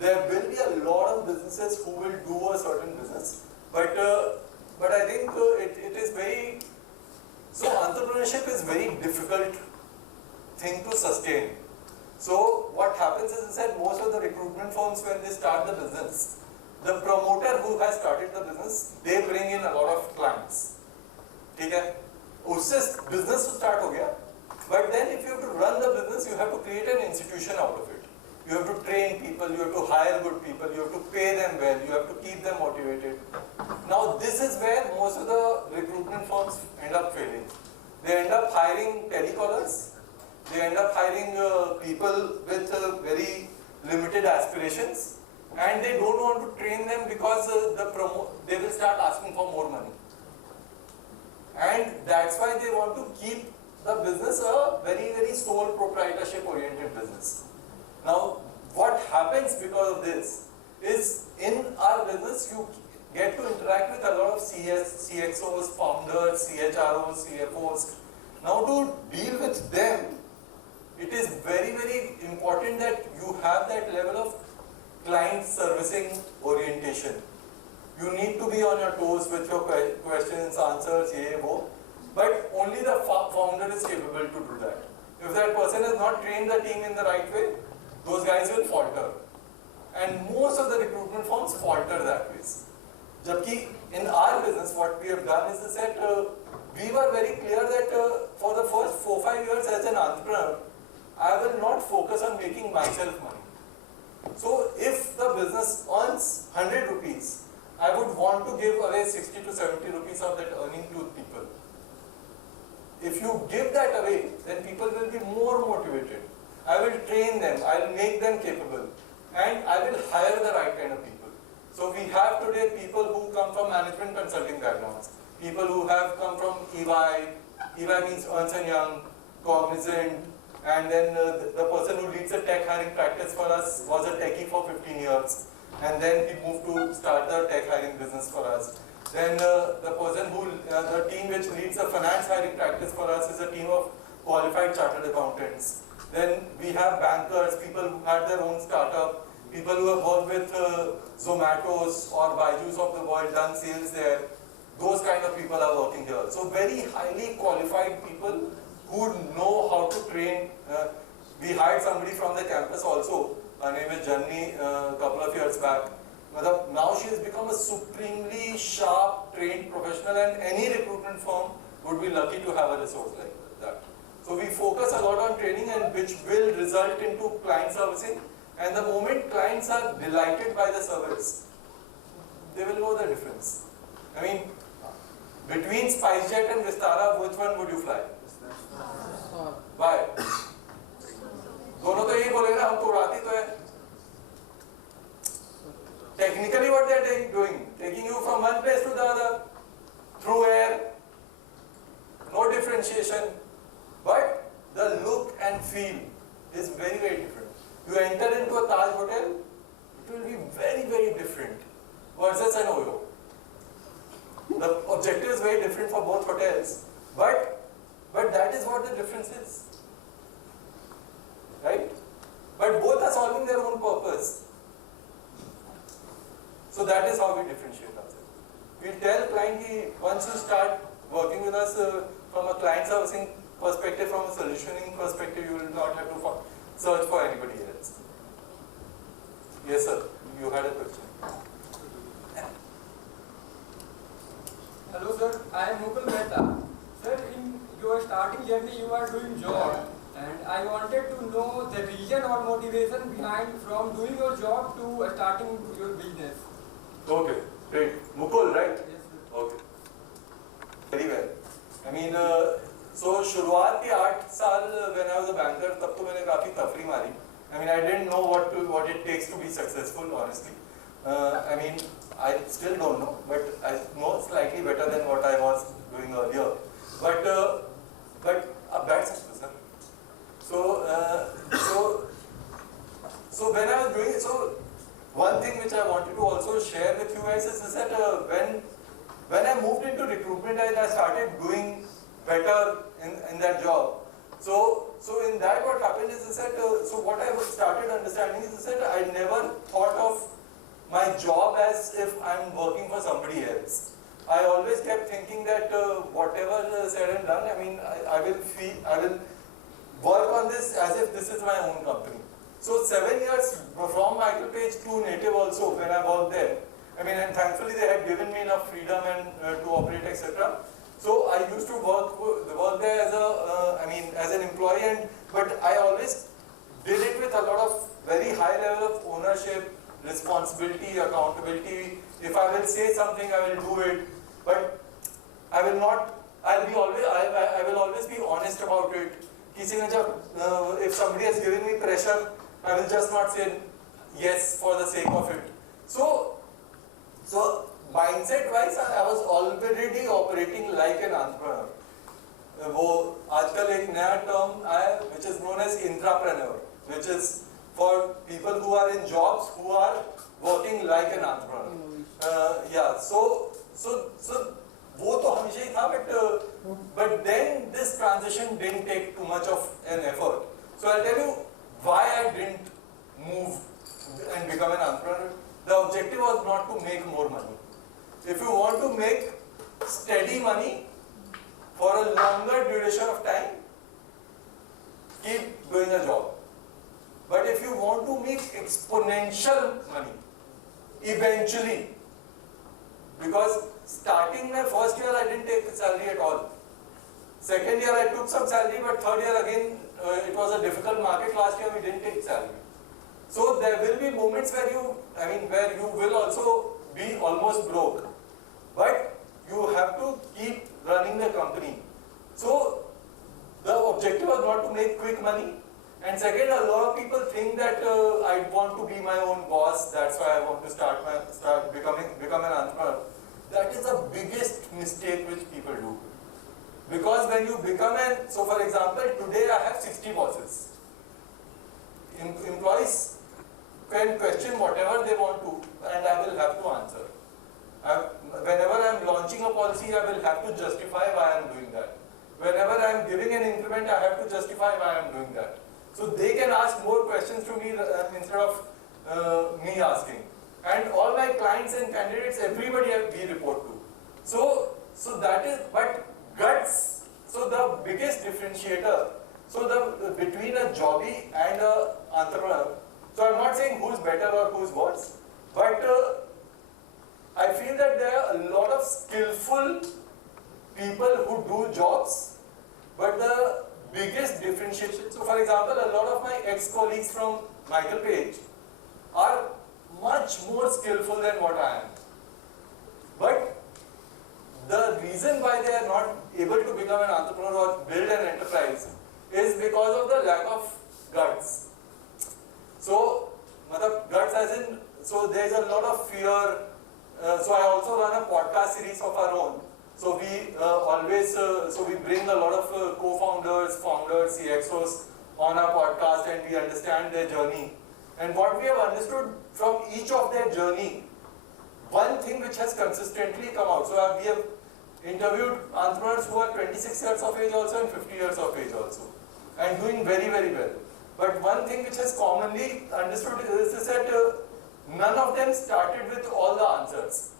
there will be a lot of businesses who will do a certain business, but I think it is very, so entrepreneurship is very difficult thing to sustain. So what happens is that most of the recruitment firms, when they start the business, the promoter who has started the business, they bring in a lot of clients. Okay? उससे business to start हो गया, but then if you have to run the business, you have to create an institution out of it. You have to train people, you have to hire good people, you have to pay them well, you have to keep them motivated. Now this is where most of the recruitment firms end up failing. They end up hiring telecallers, they end up hiring people with very limited aspirations, and they don't want to train them because they will start asking for more money. And that's why they want to keep the business a very, very sole proprietorship oriented business. Now, what happens because of this is in our business you get to interact with a lot of CXOs, founders, CHROs, CFOs. Now to deal with them, it is very, very important that you have that level of client servicing orientation. You need to be on your toes with your questions, answers, but only the founder is capable to do that. If that person has not trained the team in the right way, those guys will falter. And most of the recruitment firms falter that way. Jabki in our business, what we have done is that we were very clear that for the first 4-5 years as an entrepreneur, I will not focus on making myself money. So if the business earns 100 rupees, I would want to give away 60 to 70 rupees of that earning to people. If you give that away, then people will be more motivated. I will train them, I will make them capable, and I will hire the right kind of people. So we have today people who come from management consulting backgrounds, people who have come from EY means Ernst & Young, Cognizant, and then the person who leads the tech hiring practice for us was a techie for 15 years. And then he moved to start the tech hiring business for us. Then the person who, the team which leads the finance hiring practice for us is a team of qualified chartered accountants. Then we have bankers, people who had their own startup, people who have worked with Zomatos or Baiju's of the world, done sales there. Those kind of people are working here. So very highly qualified people who know how to train. We hired somebody from the campus also. Her name is Janni, a couple of years back. Now she has become a supremely sharp, trained professional, and any recruitment firm would be lucky to have a resource like that. So we focus a lot on training, and which will result into client servicing. And the moment clients are delighted by the service, they will know the difference. I mean, between SpiceJet and Vistara, which one would you fly? Why? दोनों तो यही बोलेंगे हम तो उड़ाती तो है. Technically what they are doing, taking you from one place to the other, through air, no differentiation, but the look and feel is very, very different. You enter into a Taj hotel, it will be very, very different versus an Oyo. The objective is very different for both hotels, but that is what the difference is. Right? But both are solving their own purpose. So that is how we differentiate ourselves. We tell client once you start working with us from a client servicing perspective, from a solutioning perspective, you will not have to search for anybody else. Yes, sir. You had a question. Hello, sir. I am Mukul Mehta. Sir, in your starting journey, you are doing job. And I wanted to know the reason or motivation behind from doing your job to starting your business. Okay, great. Mukul, right? Yes, sir. Okay. Very well. I mean, so शुरुआत के 8 साल when I was a banker, तब तो मैंने काफी तफरी मारी. I mean, I didn't know what it takes to be successful, honestly. I mean, I still don't know, but I know slightly better than what I was doing earlier. But that's it, sir. So when I was doing it, so one thing which I wanted to also share with you guys is that when I moved into recruitment and I started doing better in that job. So in that what happened is that so what I started understanding is that I never thought of my job as if I'm working for somebody else. I always kept thinking that whatever is said and done, I mean, I will work on this as if this is my own company. So 7 years from Michael Page to Native also when I worked there. I mean, and thankfully they had given me enough freedom and to operate, etc. So I used to work there as as an employee, but I always did it with a lot of very high level of ownership, responsibility, accountability. If I will say something, I will do it, but I will not. I will always be honest about it. If somebody has given me pressure, I will just not say yes for the sake of it. So mindset wise, I was already operating like an entrepreneur. वो आजकल एक नया term आया which is known as intrapreneur, which is for people who are in jobs who are working like an entrepreneur. So वो तो हमेशा ही था, but then this transition didn't take too much of an effort. So I'll tell you why I didn't move and become an entrepreneur. The objective was not to make more money. If you want to make steady money for a longer duration of time, keep doing a job. But if you want to make exponential money, eventually, because starting my first year I didn't take salary at all. Second year I took some salary, but third year again it was a difficult market. Last year we didn't take salary. So there will be moments where you will also be almost broke, but you have to keep running the company. So the objective was not to make quick money. And second, a lot of people think that I want to be my own boss. That's why I want to become an entrepreneur. That is the biggest mistake which people do. Because when you become so for example, today I have 60 bosses. Employees can question whatever they want to, and I will have to answer. Whenever I am launching a policy, I will have to justify why I am doing that. Whenever I am giving an increment, I have to justify why I am doing that. So they can ask more questions to me instead of me asking. And all my clients and candidates, everybody we report to. So that is, but guts. So the biggest differentiator. So between a jobby and an entrepreneur. So I'm not saying who's better or who's worse, but I feel that there are a lot of skillful people who do jobs, but the biggest differentiation. So for example, a lot of my ex-colleagues from Michael Page are much more skillful than what I am. But the reason why they are not able to become an entrepreneur or build an enterprise is because of the lack of guts. So, guts as in, so there is a lot of fear. So I also run a podcast series of our own. So we bring a lot of co-founders, founders, CXOs on our podcast, and we understand their journey. And what we have understood from each of their journey, one thing which has consistently come out. So we have interviewed entrepreneurs who are 26 years of age also and 50 years of age also, and doing very, very well. But one thing which has commonly understood is that none of them started with all the answers.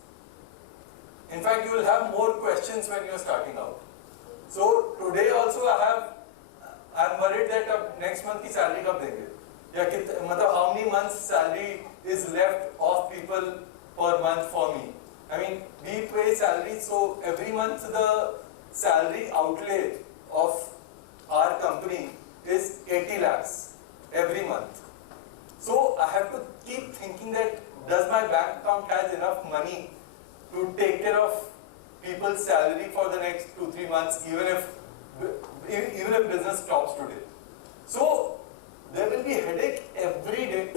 In fact, you will have more questions when you are starting out. So today also I am worried that next month ki salary kab denge? How many months salary is left of people per month for me? I mean, we pay salary, so every month the salary outlay of our company is 80 lakhs every month. So I have to keep thinking that does my bank account has enough money to take care of people's salary for the next 2-3 months, even if business stops today. So there will be headache every day,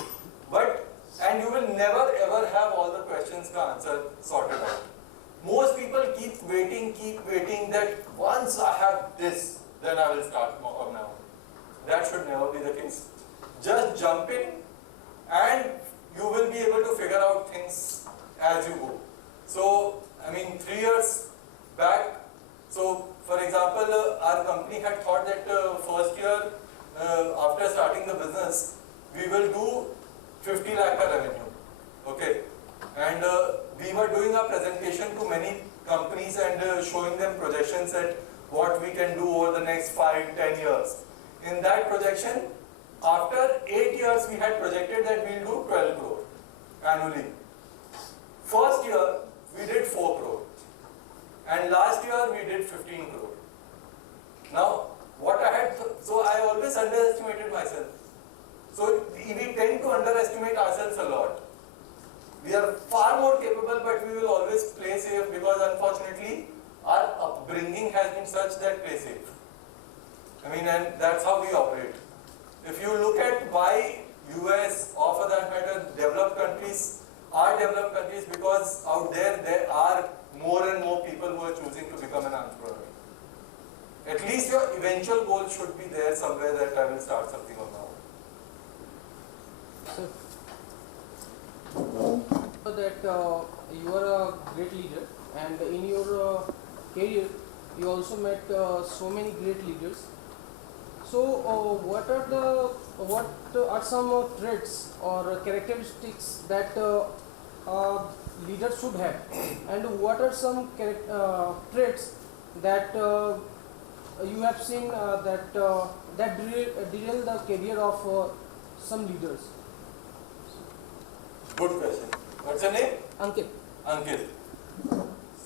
and you will never ever have all the questions to answer sorted out. Most people keep waiting that once I have this, then I will start on my own. That should never be the case. Just jump in, and you will be able to figure out things as you go. So, I mean, 3 years back, so for example, our company had thought that first year, after starting the business, we will do 50 lakh revenue, okay? And we were doing a presentation to many companies and showing them projections at what we can do over the next 5-10 years. In that projection, after 8 years, we had projected that we'll do 12 crore annually. First year, we did 4 crore. And last year, we did 15 crore. Now, what I had, so I always underestimated myself. So we tend to underestimate ourselves a lot. We are far more capable, but we will always play safe because unfortunately, our upbringing has been such that play safe. I mean, and that's how we operate. If you look at why US, or for that matter, developed countries are developed countries, because out there are more and more people who are choosing to become an entrepreneur. At least your eventual goal should be there somewhere that I will start something on my own. So that you are a great leader, and in your career you also met so many great leaders. So what are some traits or characteristics that leaders should have, and what are some traits that you have seen that derail the career of some leaders? Good question. What's your name? Ankit. Ankit.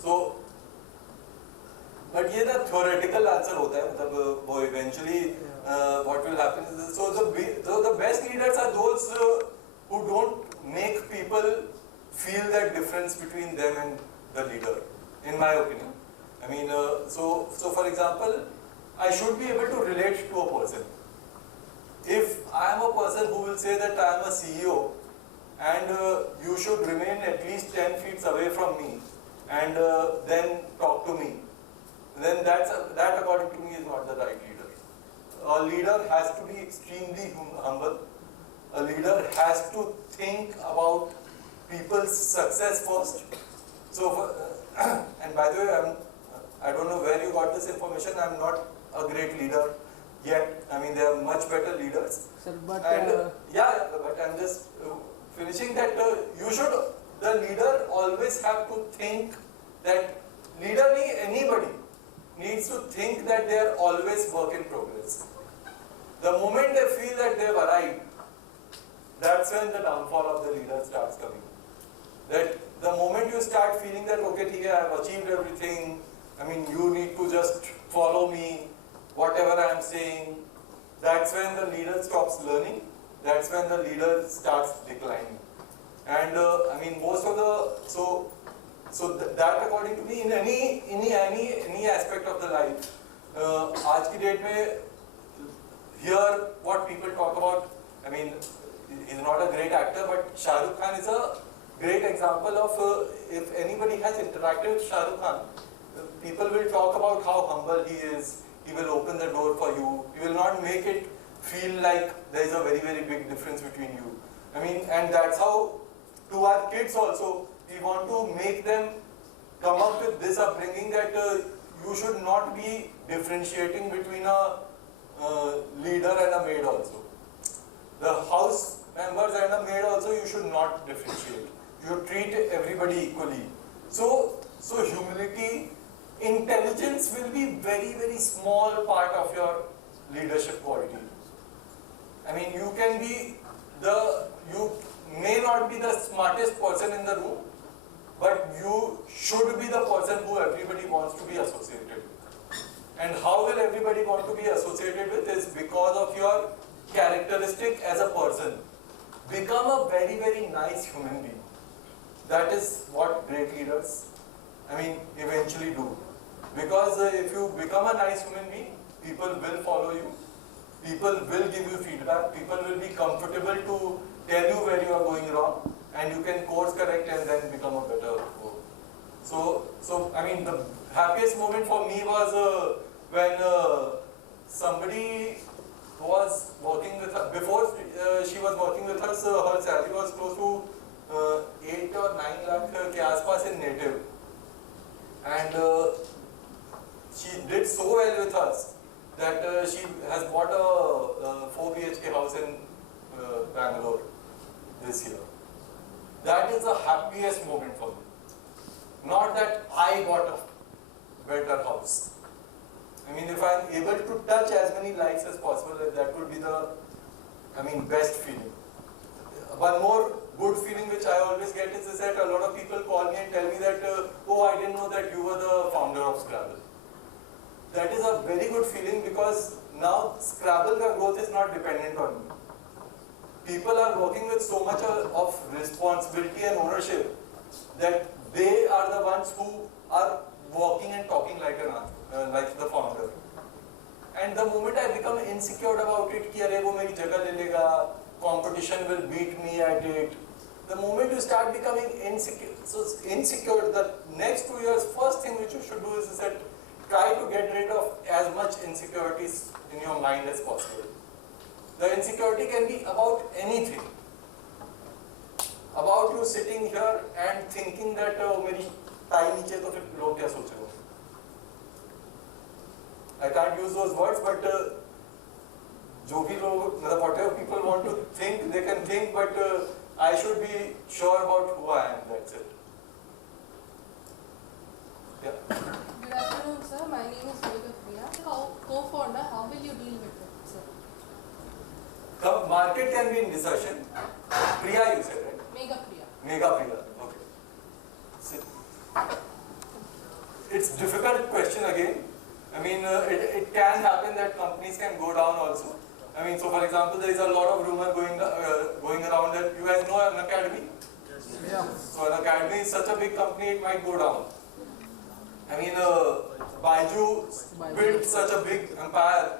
So, but ये ना theoretical answer होता है, मतलब वो eventually what will happen is, so the best leaders are those who don't make people feel that difference between them and the leader, in my opinion. I mean, so for example, I should be able to relate to a person. If I am a person who will say that I am a CEO and you should remain at least 10 feet away from me and then talk to me, then that according to me is not the right leader. A leader has to be extremely humble. A leader has to think about people's success first. So, and by the way, I don't know where you got this information. I'm not a great leader yet. I mean, there are much better leaders. Sir, but yeah, but I'm just finishing that. The leader always have to think that anybody needs to think that they are always work in progress. The moment they feel that they have arrived, that's when the downfall of the leader starts coming. That the moment you start feeling that, okay, I have achieved everything, I mean, you need to just follow me, whatever I am saying, that's when the leader stops learning, that's when the leader starts declining. And I mean, most of the, that according to me, in any aspect of the life, आज की date में, here what people talk about, I mean, he's not a great actor, but Shah Rukh Khan is a great example of, if anybody has interacted with Shah Rukh Khan, people will talk about how humble he is, he will open the door for you, he will not make it feel like there is a very, very big difference between you. I mean, and that's how, to our kids also, we want to make them come up with this upbringing that you should not be differentiating between a leader and a maid also. The house members and a maid also, you should not differentiate. You treat everybody equally. So humility, intelligence will be very, very small part of your leadership quality. I mean, you may not be the smartest person in the room, but you should be the person who everybody wants to be associated with. And how will everybody want to be associated with is because of your characteristic as a person. Become a very, very nice human being. That is what great leaders, I mean, eventually do. Because if you become a nice human being, people will follow you. People will give you feedback. People will be comfortable to tell you where you are going wrong, and you can course correct and then become a better worker. So I mean, the happiest moment for me was when somebody was working with her, before she was working with us, her salary was close to 4 BHK house in Bangalore this year. That is the happiest moment for me. Not that I got a better house. I mean, if I'm able to touch as many lives as possible, that would be the, best feeling. One more good feeling which I always get is that a lot of people call me and tell me that, oh, I didn't know that you were the founder of Scrabble. That is a very good feeling because now Scrabble growth is not dependent on me. People are working with so much of responsibility and ownership that they are the ones who are walking and talking like the founder. And the moment I become insecure about it, कि अरे वो मेरी जगह ले लेगा, competition will beat me at it. The moment you start becoming insecure, the next 2 years, first thing which you should do is that try to get rid of as much insecurities in your mind as possible. The insecurity can be about anything. About you sitting here and thinking that मेरी tie नीचे तो फिर लोग क्या सोचेंगे? I can't use those words, but जो भी लोग, whatever people want to think, they can think, but I should be sure about who I am. That's it. Yeah. Good afternoon, sir. My name is Priya. Co-founder, how will you deal with it, sir? The market can be in recession. Priya, you said, right? Mega Priya. Mega Priya. Okay. So, it's difficult question again. It can happen that companies can go down also. So for example, there is a lot of rumor going around that you guys know an academy. Yeah. So an academy is such a big company, it might go down. Baiju built such a big empire.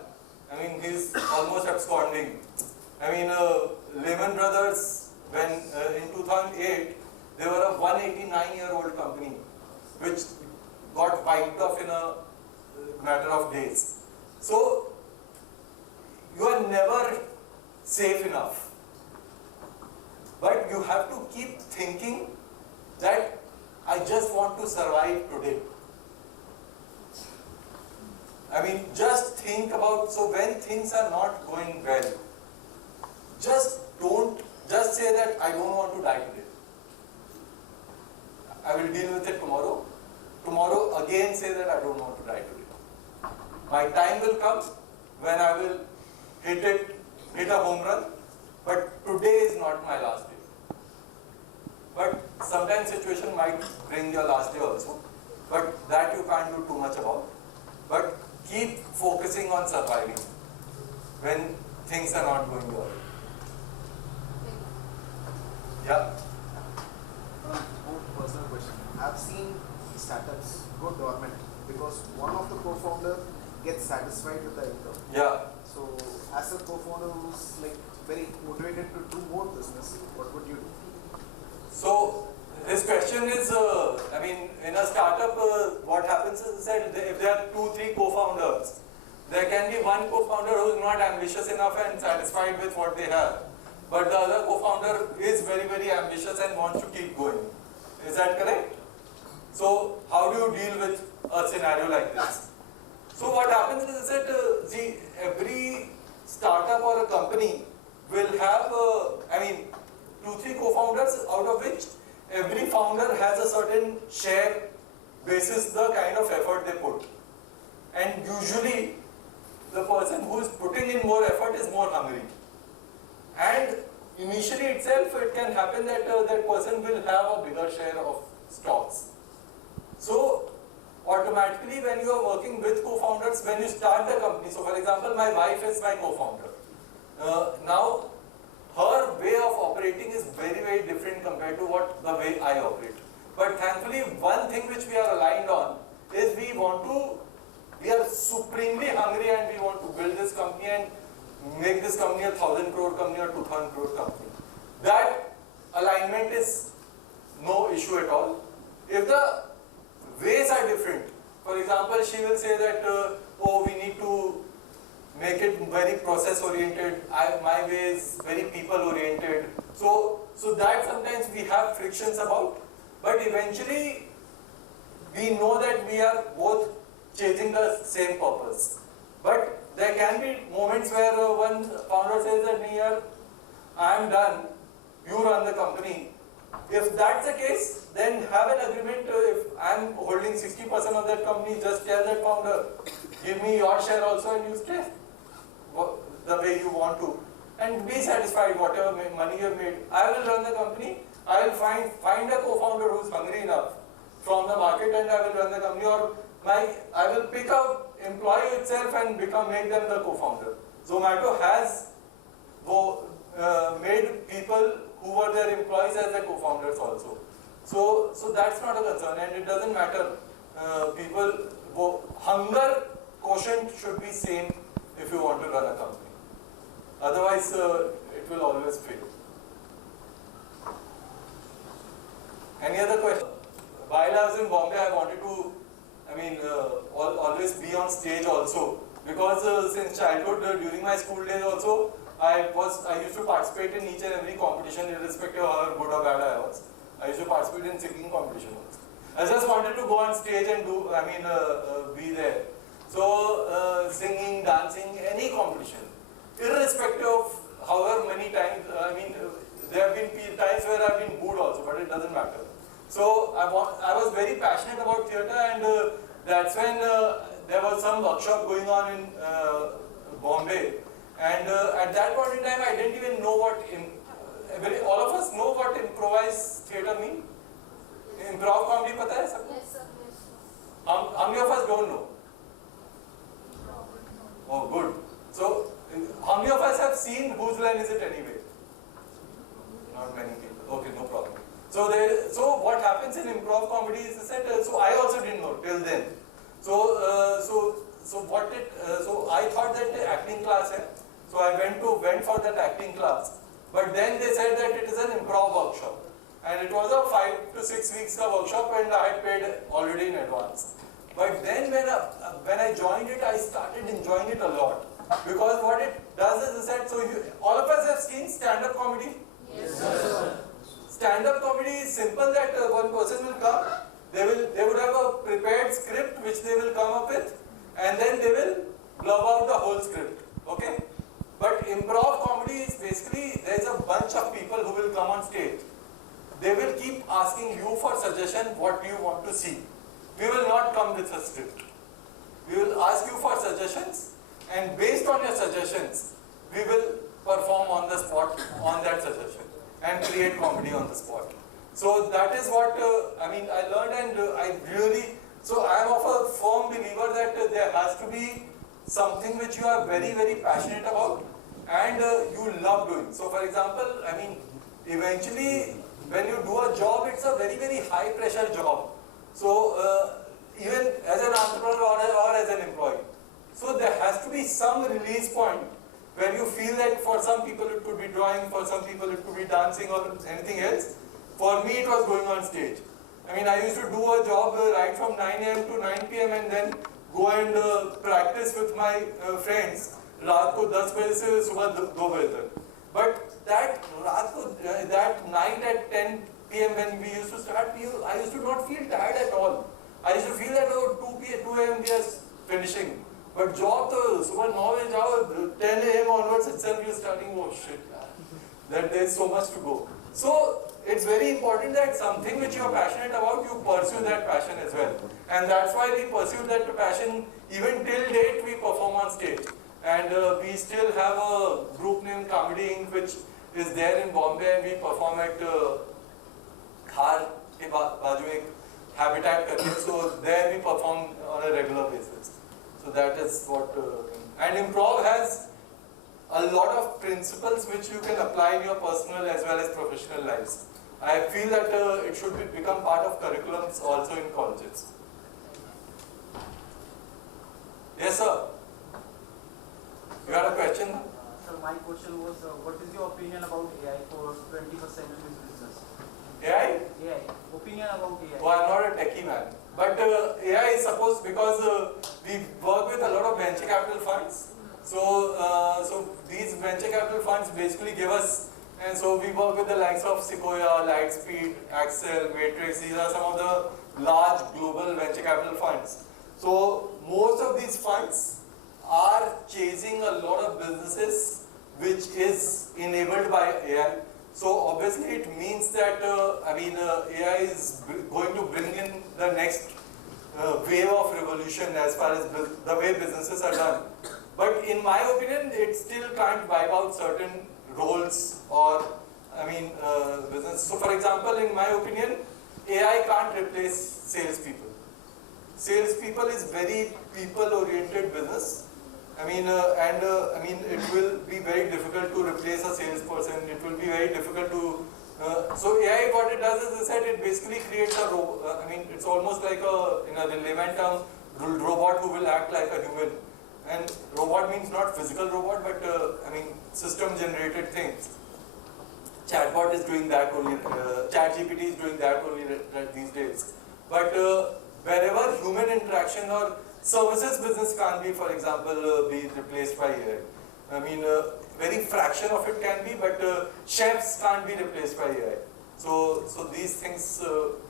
He's almost absconding. Lehman Brothers, when in 2008, they were a 189-year-old company, which got wiped off in a matter of days. So, you are never safe enough. But you have to keep thinking that I just want to survive today. Just think about, so when things are not going well, just say that I don't want to die today. I will deal with it tomorrow. Tomorrow again say that I don't want to die today. My time will come when I will hit a home run, but today is not my last day. But sometimes situation might bring your last day also, but that you can't do too much about. But keep focusing on surviving when things are not going well. Yeah? Personal question. I've seen startups go dormant because one of the co-founder gets satisfied with the income. Yeah. So, as a co-founder who's very motivated to do more business, what would you do? So, this question is, in a startup, what happens is that if there are 2-3 co-founders, there can be one co-founder who is not ambitious enough and satisfied with what they have. But the other co-founder is very, very ambitious and wants to keep going. Is that correct? So, how do you deal with a scenario like this? So, what happens is that every startup or a company will have, 2-3 co-founders, out of which every founder has a certain share basis the kind of effort they put. And usually, the person who is putting in more effort is more hungry. And initially itself, it can happen that that person will have a bigger share of stocks. So, automatically when you are working with co-founders, when you start the company, so for example, my wife is my co-founder. Now, her way of operating is very, very different compared to the way I operate. But thankfully, one thing which we are aligned on is we are supremely hungry and we want to build this company and make this company a 1,000 crore company or 2,000 crore company. That alignment is no issue at all. If the ways are different, for example, she will say that, we need to make it very process oriented, my way is very people oriented. So that sometimes we have frictions about, but eventually we know that we are both chasing the same purpose. But there can be moments where one founder says that, "Here, I am done, you run the company." If that's the case, then have an agreement. If I am holding 60% of that company, just tell that founder, "Give me your share also and you stay the way you want to. And be satisfied whatever money you have made. I will run the company. I will find a co-founder who is hungry enough from the market and I will run the company, or I will pick up employee itself and make them the co-founder." Zomato has made people who were their employees as their co-founders also. So that's not a concern, and it doesn't matter. Hunger quotient should be same if you want to run a company. Otherwise, it will always fail. Any other question? While I was in Bombay, I wanted to, always be on stage also, because since childhood, during my school days also, I used to participate in each and every competition, irrespective of how good or bad I was. I used to participate in singing competition also. I just wanted to go on stage and be there. So singing, dancing, any competition, irrespective of however many times. There have been times where I've been booed also, but it doesn't matter. So I was very passionate about theatre, and that's when there was some workshop going on in Bombay. And at that point in time, I didn't even know what, all of us know what improvised theatre means. Improv comedy, pata hai sabko? Yes, sir. Yes, sir. How many of us don't know? Oh, good. So, how many of us have seen Whose Line Is It Anyway? Not many people. Okay, no problem. So what happens in improv comedy is that, so I also didn't know till then. So I thought that the acting class hai. So I went for that acting class. But then they said that it is an improv workshop. And it was a 5 to 6 weeks workshop, and I had paid already in advance. But then when I joined it, I started enjoying it a lot. Because what it does is that, all of us have seen stand-up comedy? Yes, sir. Stand-up comedy is simple, that one person will come, they would have a prepared script which they will come up with, and then they will blub out the whole script. Okay? But improv comedy is basically, there is a bunch of people who will come on stage. They will keep asking you for suggestion, what do you want to see. We will not come with a script. We will ask you for suggestions, and based on your suggestions, we will perform on the spot on that suggestion and create comedy on the spot. So that is what I learned, and I am of a firm believer that there has to be something which you are very, very passionate about and you love doing. So for example, eventually when you do a job, it's a very, very high pressure job. So even as an entrepreneur or as an employee. So there has to be some release point where you feel like, for some people it could be drawing, for some people it could be dancing or anything else. For me it was going on stage. I used to do a job right from 9 AM to 9 PM and then go and practice with my friends. रात को 10 बजे से सुबह 2 बजे तक. But that night at 10 PM when we used to start, I used to not feel tired at all. I used to feel that 2 AM we are finishing. But job to सुबह 9 बजे जाओ, 10 AM onwards itself you are starting, oh shit, that there is so much to go. So it's very important that something which you are passionate about, you pursue that passion as well. And that's why we pursue that passion. Even till date we perform on stage. And we still have a group named Comedy Inc. which is there in Bombay, and we perform at Khar ke baaju ek habitat karke. So there we perform on a regular basis. So that is what, and improv has a lot of principles which you can apply in your personal as well as professional lives. I feel that it should become part of curriculums also in colleges. Yes, sir. You had a question? So my question was, what is your opinion about AI for 21st century business? AI? AI. Opinion about AI. Oh, I'm not a techie man. But AI is supposed, because we work with a lot of venture capital funds. So these venture capital funds basically give us, and so we work with the likes of Sequoia, Lightspeed, Axel, Matrix. These are some of the large global venture capital funds. So most of these funds are chasing a lot of businesses which is enabled by AI. So obviously it means that AI is going to bring in the next wave of revolution as far as the way businesses are done. But in my opinion, it still can't wipe out certain roles or business. So for example, in my opinion, AI can't replace salespeople. Salespeople is very people-oriented business. It will be very difficult to replace a salesperson. It will be very difficult to. So AI, what it does is, it basically creates a robot. It's almost like in a layman term, robot who will act like a human. And robot means not physical robot, but system-generated things. Chatbot is doing that only. ChatGPT is doing that only these days. But wherever human interaction or services business can be, for example, be replaced by AI. Very fraction of it can be, but chefs can't be replaced by AI. So these things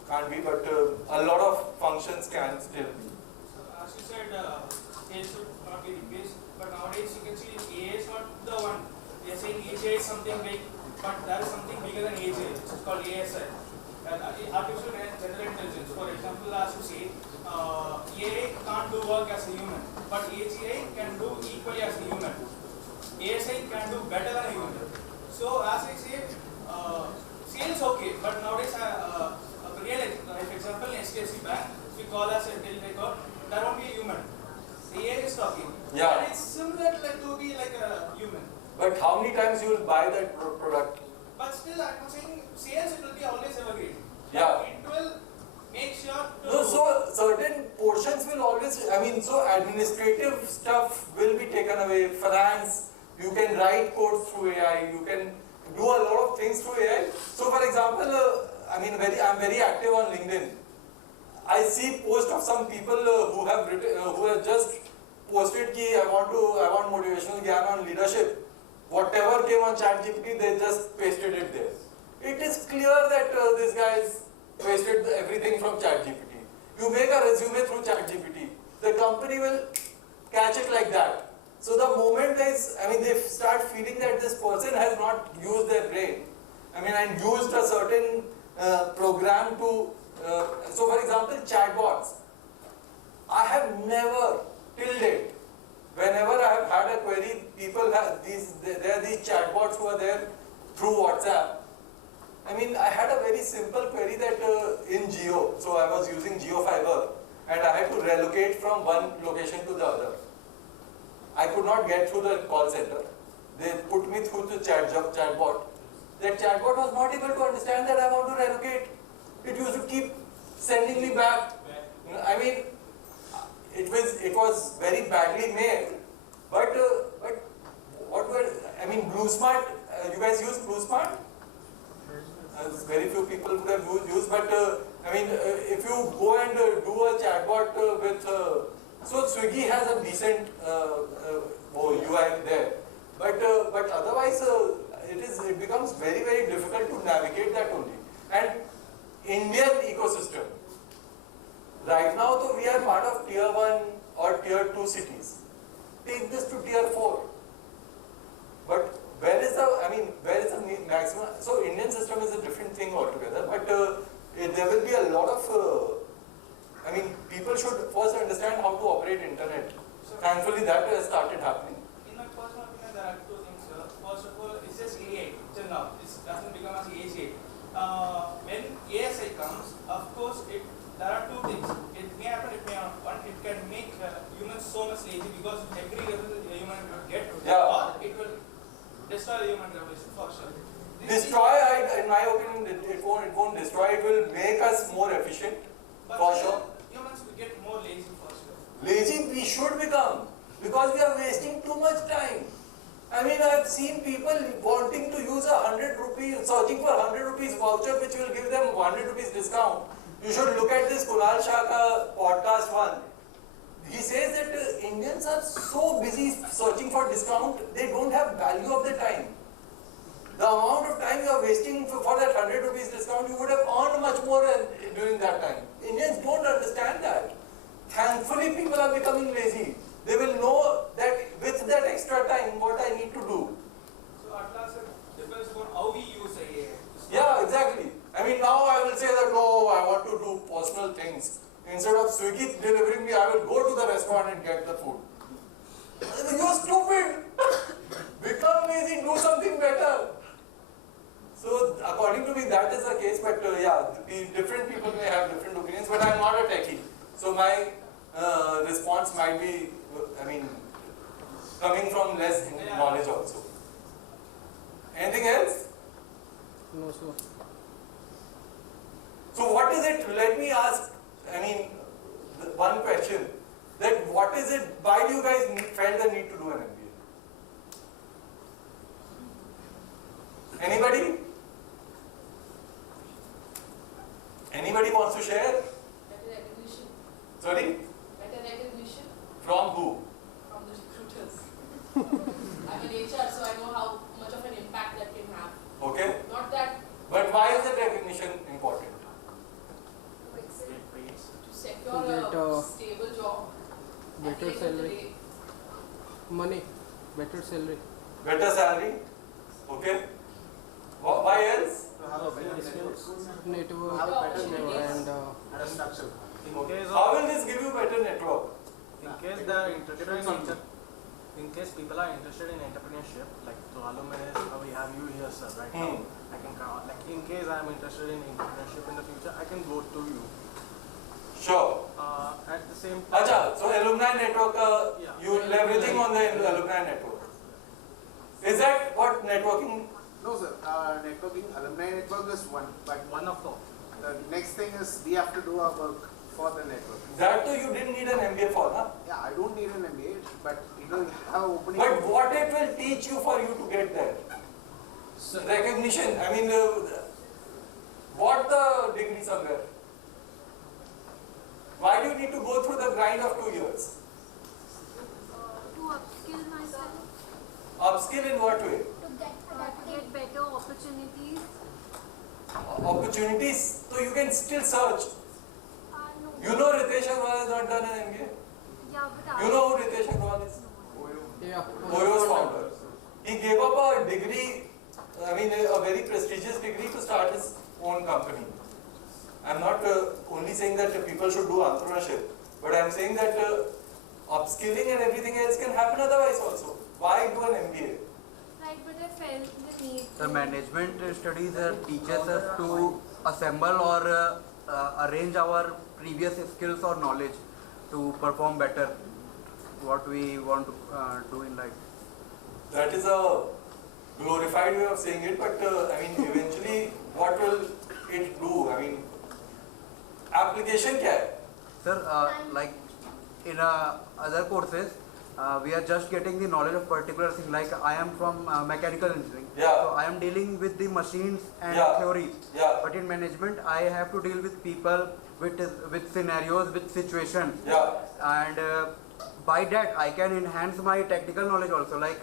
can't be, but a lot of functions can still be. So as you said, AI should not be replaced, but nowadays you can see AI is not the one. They are saying AJ is something big, but there is something bigger than AJ, which is called ASI. Artificial General Intelligence. For example, as you say, AI can't do work as a human, but AGI can do equally as a human. ASI can do better than a human. So as I say, sales okay, but nowadays real life example, HDFC Bank, if we call as a bill record, there won't be a human. The AI is talking. Yeah. And it's similar to be like a human. But how many times you will buy that product? But still, I'm saying sales it will be always evergreen. Yeah. It will make sure to. No, so certain portions will always. So administrative stuff will be taken away. Finance. You can write codes through AI. You can do a lot of things through AI. So, for example, I'm very active on LinkedIn. I see posts of some people who have just posted ki I want motivational gyan on leadership. Whatever came on ChatGPT, they just pasted it there. It is clear that this guy has pasted everything from ChatGPT. You make a resume through ChatGPT. The company will catch it like that. So the moment they start feeling that this person has not used their brain, and used a certain program to, so for example, chatbots. I have never, till date, whenever I have had a query, there are these chatbots who are there through WhatsApp. I had a very simple query that in Geo, so I was using Geo Fiber, and I had to relocate from one location to the other. I could not get through the call center. They put me through the chatbot. That chatbot was not able to understand that I want to relocate. It used to keep sending me back. It was very badly made. But Blue Smart. You guys use Blue Smart? Very few people would have used. But if you go and do a chatbot with. So Swiggy has a decent UI there, but otherwise it becomes very, very difficult to navigate that only. And Indian ecosystem. Right now, though, we are part of tier 1 or tier 2 cities. Take this to tier 4. But where is the maximum? So Indian system is a different thing altogether. But there will be a lot of. People should first understand how to operate internet. Thankfully, that has started happening. In my personal opinion, there are two things, sir. First of all, it's just AI till now. It doesn't become as ASI. When ASI comes, of course, there are two things. It may happen, it may not. One, it can make humans so much lazy because every result a human will get, or it will destroy the human revolution for sure. In my opinion, it won't destroy. It will make us more efficient. For sure. Humans will get more lazy for sure. Lazy we should become, because we are wasting too much time. I've seen people wanting to use 100 rupees, searching for 100 rupees voucher which will give them 100 rupees discount. You should look at this Kunal Shah podcast one. He says that Indians are so busy searching for discount, they don't have value of the time. The amount of time you are wasting for that 100 rupees discount, you would have earned much more during that time. Indians don't understand that. Thankfully, people are becoming lazy. They will know that restaurant and get the food. You're stupid! Become lazy, do something better. So according to me, that is the case. But yeah, different people may have different opinions. But I'm not a techie, so my response might be, I mean, coming from less knowledge also. Anything else? No, sir. So what is it? Let me ask. I mean, one question. That what is it? Why do you guys felt the need to do an MBA? Anybody? Anybody wants to share? Better recognition. Sorry? Better recognition From who? from the recruiters. I'm an HR, so I know how much of an impact that can have. Okay. Not that But why is that recognition important? to secure Get, a stable job. At the better end of the salary. day. Money, better salary. Better salary? Okay. Why else? To have a better skills. Network Have a better network and and a structure. In case of, How will this give you better network? in case they are interested in case people are interested in entrepreneurship, like to alumni, we have you here, sir, right now. I can like in case I am interested in entrepreneurship in the future, I can go to you. Sure. At the same time. Acha, so alumni network, you leveraging on the alumni network. Is that what networking? No, sir. Networking, alumni network is one, but one of them. The next thing is we have to do our work for the network. That too you didn't need an MBA for, huh? Yeah, I don't need an MBA, but it will have opening. But what it will teach you for you to get there? Recognition. I mean, what the degree somewhere? Why do you need to go through the grind of 2 years? To upskill myself, Upskill in what way? to get better opportunities. Opportunities. So you can still search. You know Ritesh Agrawal has not done an MBA? Yeah, but You know who Ritesh Agrawal is? yeah. Oyo's founder. He gave up a degree, I mean a very prestigious degree to start his own company. I'm not only saying that people should do entrepreneurship, but I'm saying that upskilling and everything else can happen otherwise also. Why do an MBA? right, but I felt the need. The management studies teaches us to assemble or arrange our previous skills or knowledge to perform better what we want to do in life. That is a glorified way of saying it, but I mean eventually what will it do? I mean, application kya hai? Sir, like in other courses, we are just getting the knowledge of particular thing. Like I am from mechanical engineering, so I am dealing with the machines and theories. But in management, I have to deal with people, with scenarios, with situations. And by that, I can enhance my technical knowledge also. Like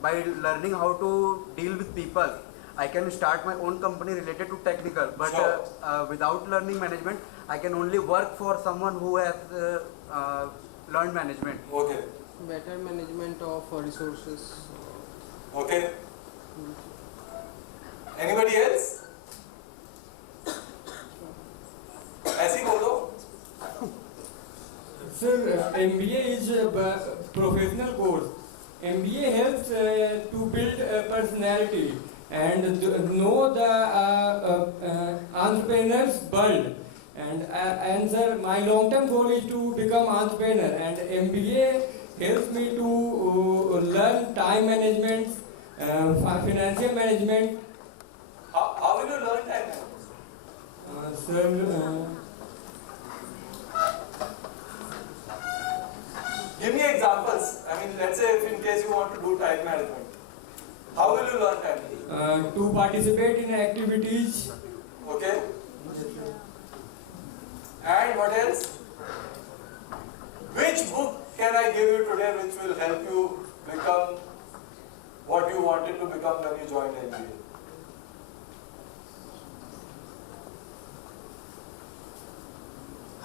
by learning how to deal with people, I can start my own company related to technical. But without learning management, I can only work for someone who has learned management. Okay. Better management of resources. Okay. Anybody else? ऐसी बोलो. Sir, MBA is a professional course. MBA helps to build a personality and know the entrepreneur's world. And sir, my long-term goal is to become entrepreneur, and MBA helps me to learn time management, financial management. How will you learn time management? Sir, give me examples. I mean, let's say if in case you want to do time management, how will you learn time management? To participate in activities. Okay. And what else? Which book can I give you today which will help you become what you wanted to become when you joined MBA?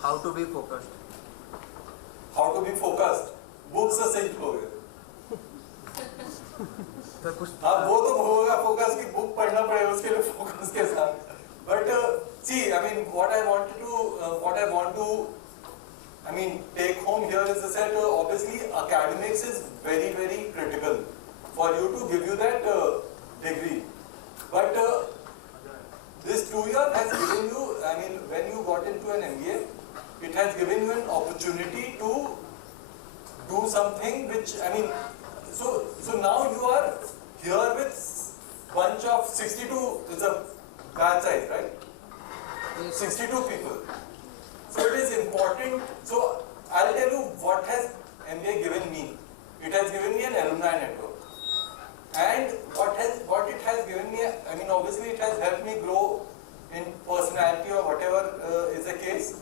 How to be focused. How to be focused. Books से सही लोगे. हाँ वो तो होगा focus की book पढ़ना पड़ेगा उसके लिए फोकस के साथ. But see, I mean, what I want to, I mean, take home here is that obviously academics is very, very critical for you to give you that degree. But this 2 year has given you, I mean, when you got into an MBA, it has given you an opportunity to do something which, I mean, so now you are here with bunch of 62, is a batch size, right? 62 people. So it is important. So I'll tell you what has MBA given me. It has given me an alumni network. And what it has given me, I mean, obviously it has helped me grow in personality or whatever is the case.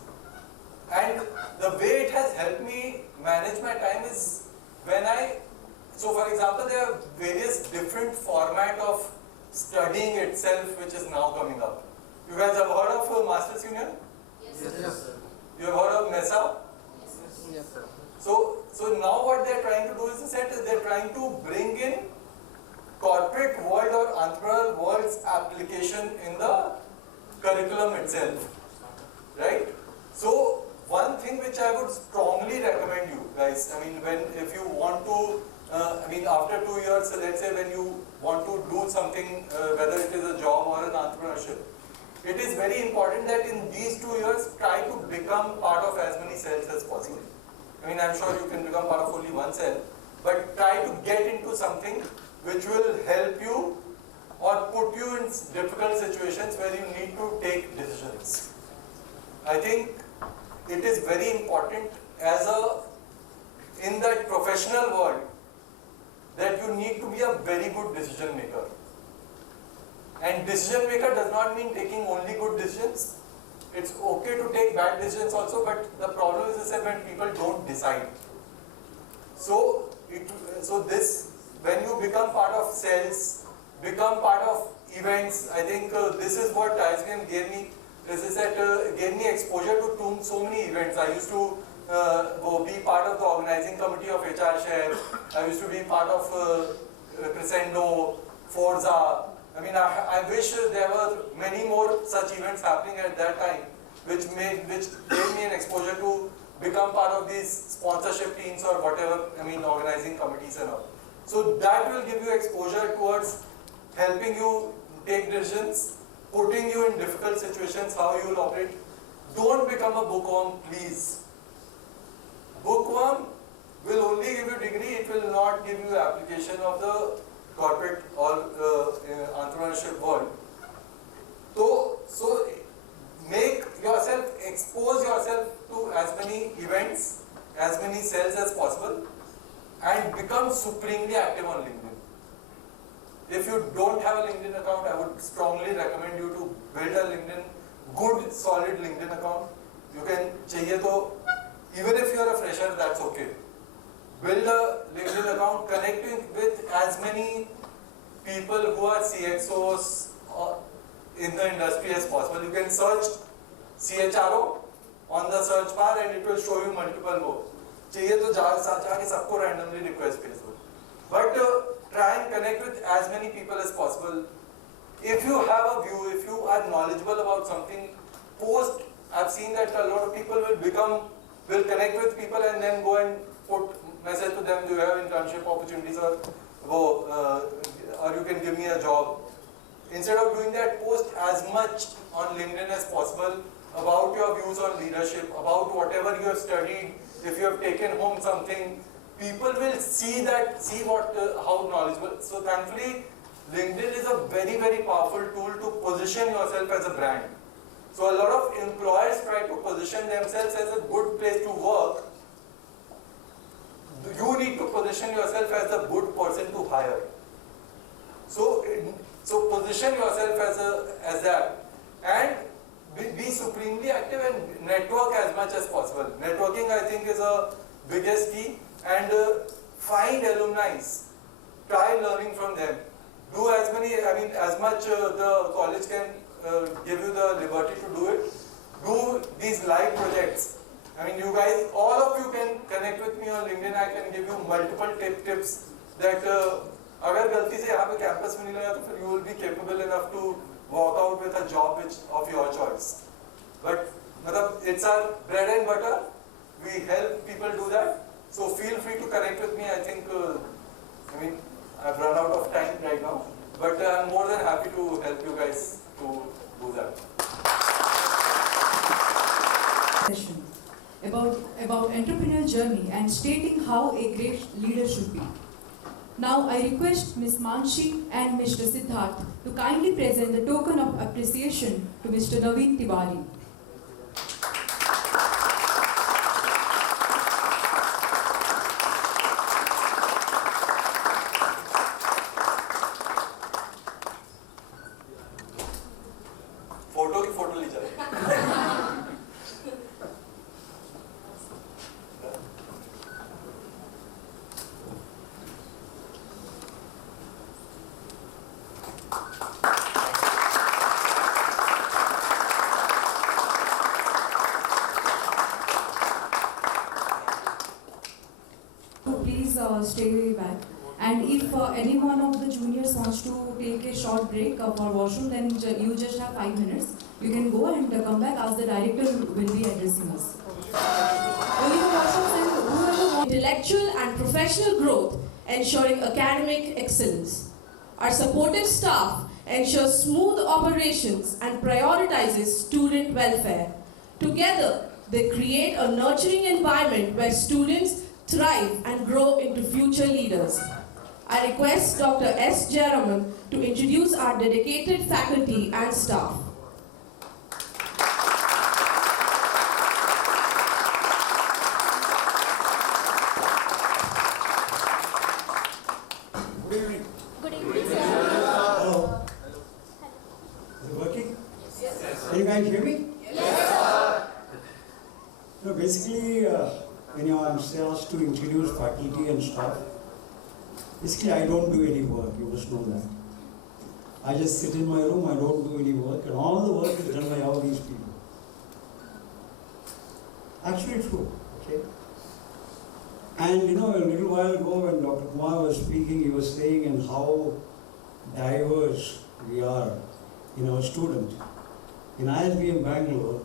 And the way it has helped me manage my time is when so for example, there are various different format of studying itself which is now coming up. You guys have heard of Master's Union? Yes, sir. You have heard of MESA? Yes, sir. So now what they're trying to do is that they're trying to bring in corporate world or entrepreneurial world's application in the curriculum itself, right? So one thing which I would strongly recommend you guys, I mean, if you want to, I mean, after 2 years, let's say when you want to do something, whether it is a job or an entrepreneurship, it is very important that in these 2 years, try to become part of as many cells as possible. I mean, I'm sure you can become part of only one cell, but try to get into something which will help you or put you in difficult situations where you need to take decisions. I think it is very important in that professional world that you need to be a very good decision maker. And decision maker does not mean taking only good decisions. It's okay to take bad decisions also, but the problem is that when people don't decide. So when you become part of cells, become part of events, I think this is what ISB&M gave me. This is that gave me exposure to so many events. I used to be part of the organizing committee of HR Share. I used to be part of Crescendo, Forza. I mean, I wish there were many more such events happening at that time, which gave me an exposure to become part of these sponsorship teams or whatever, I mean, organizing committees and all. So that will give you exposure towards helping you take decisions, putting you in difficult situations, how you will operate. Don't become a bookworm, please. Bookworm will only give you degree, it will not give you application of the corporate or entrepreneurship world. So make yourself, expose yourself to as many events, as many cells as possible, and become supremely active on LinkedIn. If you don't have a LinkedIn account, I would strongly recommend you to build a good, solid LinkedIn account. You can, even if you are a fresher, that's okay. Build a LinkedIn account, connecting with as many people who are CXOs in the industry as possible. You can search CHRO on the search bar and it will show you multiple roles. चाहिए तो जाके सबको randomly request भेजो. But try and connect with as many people as possible. If you have a view, if you are knowledgeable about something, post. I've seen that a lot of people will connect with people and then go and put message to them, do you have internship opportunities or you can give me a job. Instead of doing that, post as much on LinkedIn as possible about your views on leadership, about whatever you have studied. If you have taken home something, people will see how knowledgeable. So thankfully, LinkedIn is a very, very powerful tool to position yourself as a brand. So a lot of employers try to position themselves as a good place to work. You need to position yourself as a good person to hire. So position yourself as that, and be supremely active and network as much as possible. Networking, I think, is a biggest key. And find alumni. Try learning from them. Do as many, as much the college can give you the liberty to do it. Do these live projects. You guys, all of you can connect with me on LinkedIn. I can give you multiple tips that अगर गलती से यहाँ पे campus में नहीं लगा तो फिर you will be capable enough to walk out with a job of your choice. But it's our bread and butter. We help people do that. So feel free to connect with me. I think, I've run out of time right now. But I'm more than happy to help you guys to do that. Session about entrepreneurial journey and stating how a great leader should be. Now I request Ms. Manshi and Mr. Siddharth to kindly present the token of appreciation to Mr. Naveen Tiwari. Photo की photo ली जाए. Please stay back. And if any one of the juniors wants to take a short break for washroom, then you just have 5 minutes. You can go and come back as the director will be addressing us. Only the washrooms and whoever wants. Intellectual and professional growth, ensuring academic excellence. Our supportive staff ensures smooth operations and prioritizes student welfare. Together, they create a nurturing environment where students thrive and grow into future leaders. I request Dr. S. Jaraman to introduce our dedicated faculty and staff. Good evening. Good evening, sir. Hello. Is it working? Yes, sir. Can you guys hear me? Yes, sir. Basically, when I'm asked to introduce faculty and staff, basically I don't do any work, you must know that. I just sit in my room, I don't do any work, and all the work is done by all these people. Actually true, okay? And a little while ago when Dr. Kumar was speaking, he was saying and how diverse we are in our student. In ISB&M Bangalore,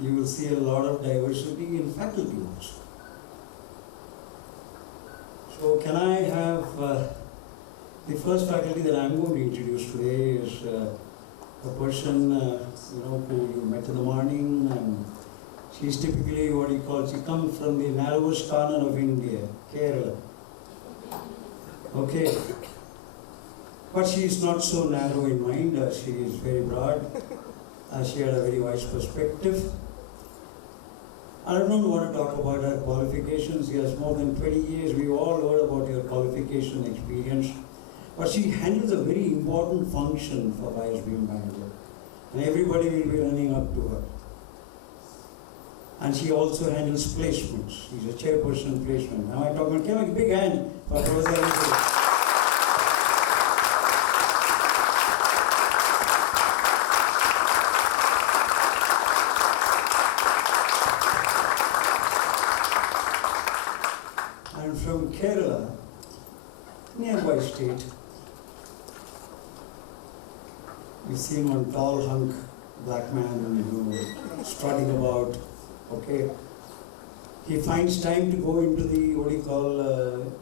you will see a lot of diversity in faculty also. So can I have the first faculty that I'm going to introduce today is a person who you met in the morning, and she's typically she comes from the narrowest corner of India, Kerala. Okay. But she is not so narrow in mind, she is very broad. She had a very wide perspective. I don't want to talk about her qualifications. She has more than 20 years. We all heard about her qualification experience. But she handles a very important function for ISB&M Bangalore. And everybody will be running up to her. And she also handles placements. She's a chairperson placement. Am I talking? Give a big hand for Professor Elizabeth. From Kerala, nearby state. We've seen one tall hunk black man strutting about, okay. He finds time to go into the,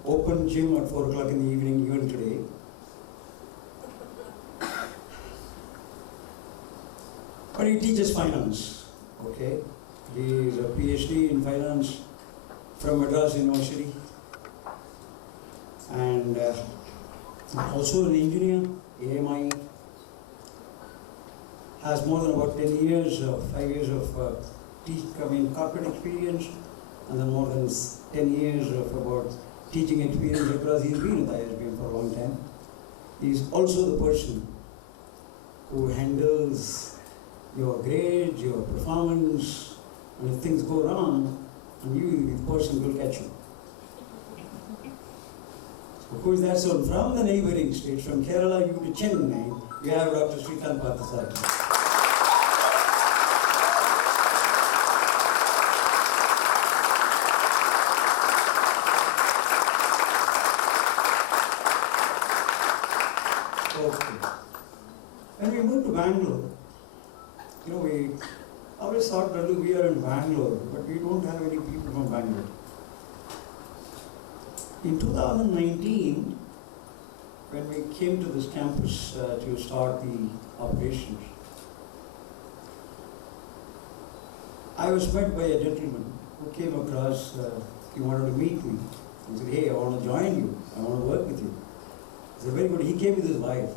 open gym at 4 o'clock in the evening, even today. But he teaches finance, okay. He is a PhD in finance from Madras University. And also an engineer, AMI, has more than about 10 years, 5 years of corporate experience, and then more than 10 years of about teaching experience across. He's been with ISB&M for a long time. He's also the person who handles your grades, your performance, and if things go wrong, and you, the person will catch you. Who is that? So from the neighboring states, from Kerala you to Chennai, you have Dr. Srikanth Parthasari. Okay. When we moved to Bangalore, we always thought that we are in Bangalore, but we don't have any people from Bangalore. In 2019, when we came to this campus to start the operations, I was met by a gentleman who came across, he wanted to meet me. He said, hey, I want to join you, I want to work with you. I said, very good. He came with his wife,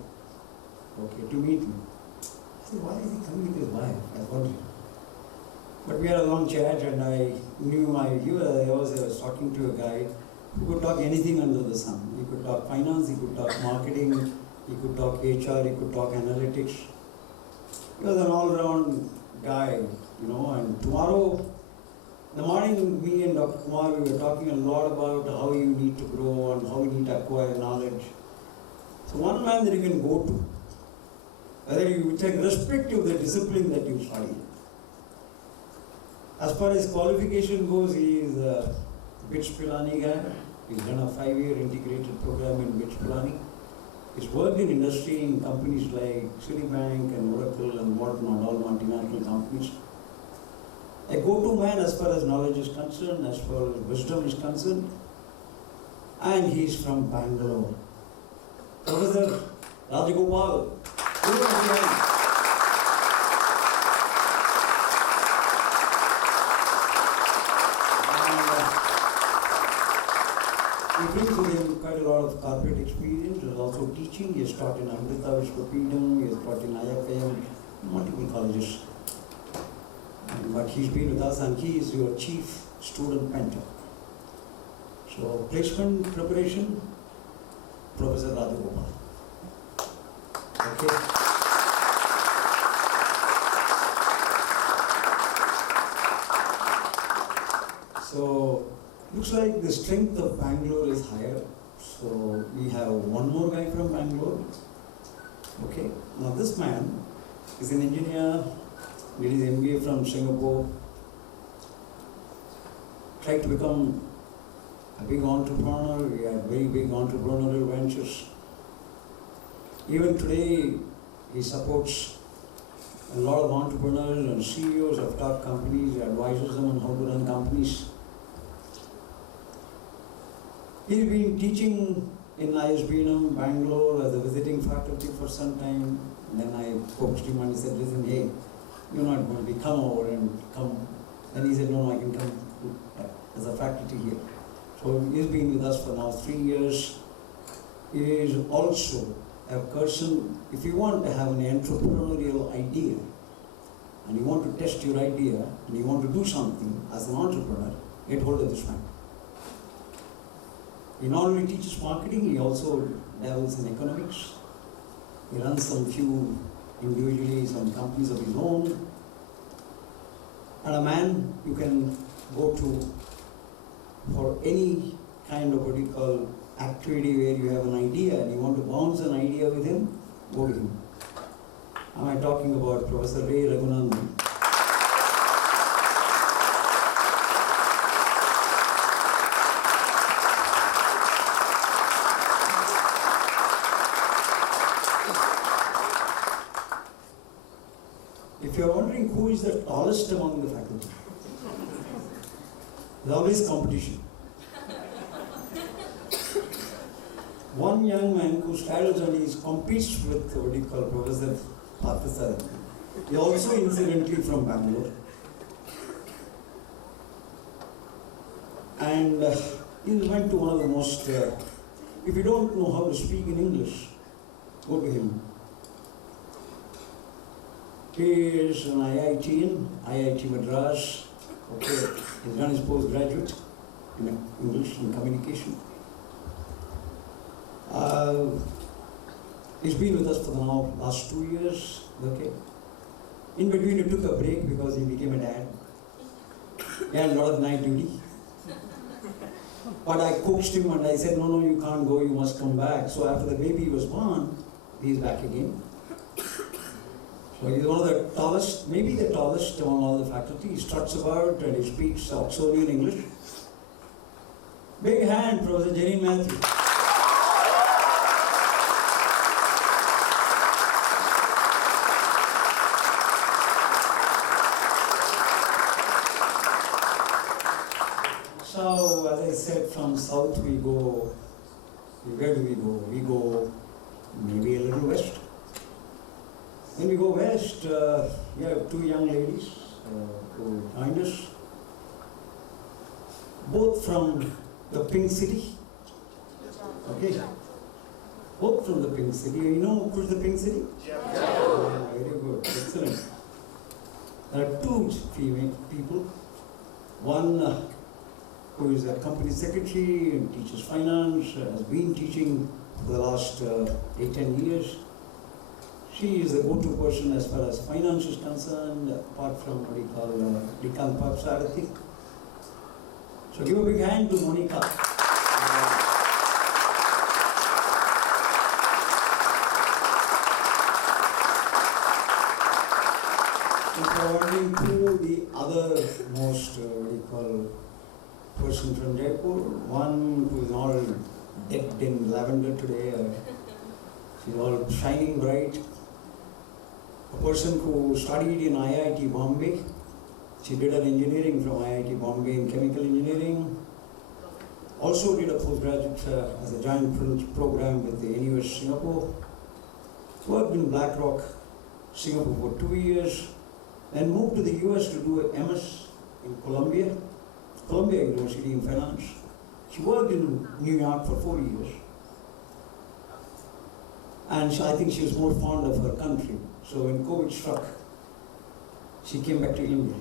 to meet me. I said, why is he coming with his wife? I wondered. But we had a long chat and I knew I was talking to a guy who could talk anything under the sun. He could talk finance, he could talk marketing, he could talk HR, he could talk analytics. He was an all-round guy, and tomorrow, in the morning, me and Dr. Kumar, we were talking a lot about how you need to grow and how you need to acquire knowledge. So one man that you can go to, whether you take irrespective of the discipline that you study. As far as qualification goes, he is a BITS Pilani guy. He's done a 5-year integrated program in BITS Pilani. He's worked in industry in companies like Citibank and Oracle and whatnot, all multinational companies. A go-to man as far as knowledge is concerned, as far as wisdom is concerned. And he's from Bangalore. Professor Rajagopal. He brings with him quite a lot of corporate experience. He's also teaching. He has taught in Amrita Vishwapeetham, he has taught in IFM, multiple colleges. But he's been with us and he is your chief student mentor. So, placement preparation, Professor Rajagopal. Okay. So, looks like the strength of Bangalore is higher. So, we have one more guy from Bangalore. Okay. Now, this man is an engineer, did his MBA from Singapore, tried to become a big entrepreneur. We had very big entrepreneurial ventures. Even today, he supports a lot of entrepreneurs and CEOs of top companies. He advises them on how to run companies. He's been teaching in ISB&M Bangalore as a visiting faculty for some time. Then I coaxed him and he said, listen, hey, you're not going to come over and come. Then he said, no, I can come as a faculty here. So he's been with us for now 3 years. He is also a person, if you want to have an entrepreneurial idea, and you want to test your idea, and you want to do something as an entrepreneur, get hold of this man. He not only teaches marketing, he also dabbles in economics. He runs some few individually, some companies of his own. And a man you can go to for any kind of what you call activity where you have an idea and you want to bounce an idea with him, go to him. Am I talking about Professor Ray Raghunandan? If you are wondering who is the tallest among the faculty, there's always competition. One young man who straddles and he competes with what you call Professor Pathasar. He also incidentally from Bangalore. And he went to one of the most, if you don't know how to speak in English, go to him. He is an IITian, IIT Madras. Okay, he's done his postgraduate in English and communication. He's been with us for the last 2 years. Okay. In between, he took a break because he became a dad. He had a lot of night duty. But I coaxed him and I said, no, you can't go, you must come back. So after the baby was born, he's back again. So he's one of the tallest, maybe the tallest among all the faculty. He struts about and he speaks Oxonian English. Big hand, Professor Jerry Matthew. from south we go, where do we go? We go maybe a little west. When we go west, we have two young ladies who joined us, both from the Pink City. Okay, both from the Pink City. You know who's the Pink City? Very good, excellent. There are two female people. One who is a company secretary and teaches finance, has been teaching for the last 8-10 years. She is the go-to person as far as finance is concerned, apart from what we call Dikampa Sarati. So give a big hand to Monica. Forwarding to the other most, what we call, person from Jaipur, one who is all decked in lavender today, she's all shining bright. A person who studied in IIT Bombay, she did her engineering from IIT Bombay in chemical engineering, also did a postgraduate as a joint program with the NUS Singapore, worked in BlackRock, Singapore for 2 years, then moved to the US to do a MS in Columbia University in finance. She worked in New York for 4 years. And I think she was more fond of her country. So when COVID struck, she came back to India.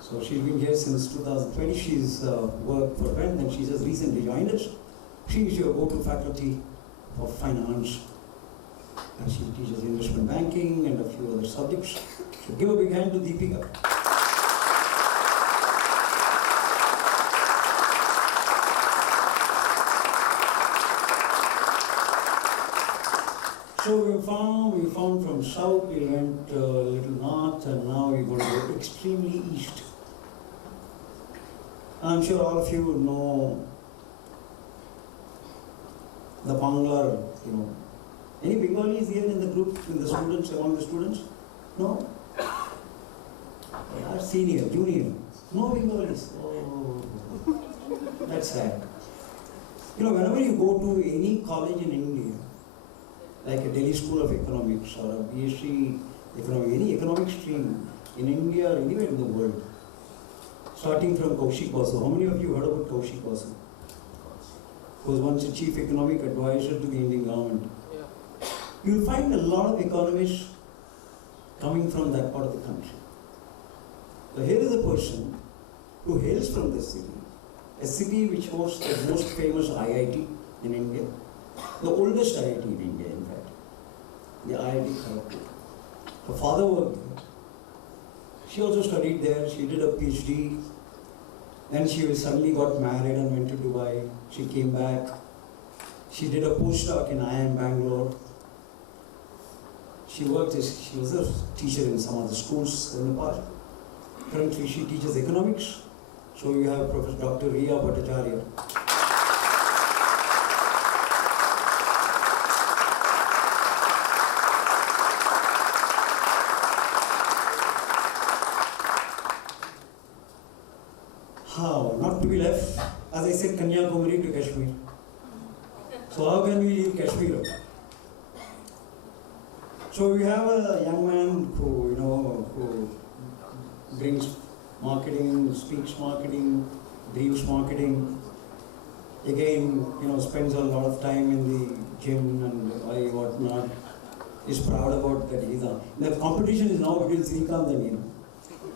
So she's been here since 2020. She's worked for Brent and she just recently joined us. She is your go-to faculty for finance. And she teaches investment banking and a few other subjects. So give a big hand to Deepika. So we found from south, we went a little north, and now we're going to go extremely east. I'm sure all of you know the Bangalore, Any Bengalis here in the group, in the students, among the students? No? They are senior, junior. No Bengalis. Oh, that's sad. Whenever you go to any college in India, like a Delhi School of Economics or a BSc Economics, any economic stream in India or anywhere in the world, starting from Kaushik Basu. How many of you heard about Kaushik Basu? Who was once a chief economic advisor to the Indian government. You'll find a lot of economists coming from that part of the country. So here is a person who hails from this city, a city which hosts the most famous IIT in India, the oldest IIT in India, in fact, the IIT Kharagpur. Her father worked there. She also studied there. She did a PhD. Then she suddenly got married and went to Dubai. She came back. She did a postdoc in IIM Bangalore. She was a teacher in some of the schools in the past. Currently, she teaches economics. So you have Professor Dr. Riya Bhattacharya. How? Not to be left, as I said, Kanyakumari to Kashmir. So how can we leave Kashmir? So we have a young man who brings marketing, speaks marketing, dreams marketing. Again, spends a lot of time in the gym and whatnot. Is proud about that he's on. The competition is now between Srikanth and him.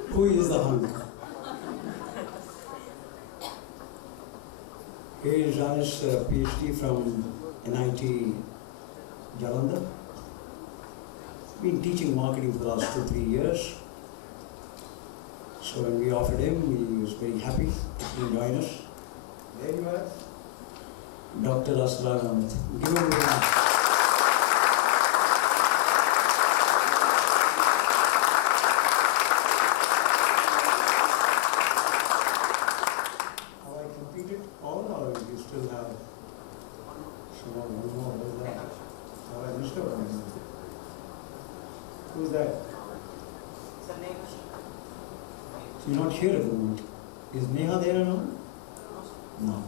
Who is the hunk? He is done his PhD from NIT Jalandhar. Been teaching marketing for the last 2-3 years. So when we offered him, he was very happy to join us. There you are, Dr. Asrar Ahmed. Give him a big hand. Have I completed all, or do you still have one more? What is that? Have I missed out? Who's that? You're not here at the moment. Is Neha there now? No.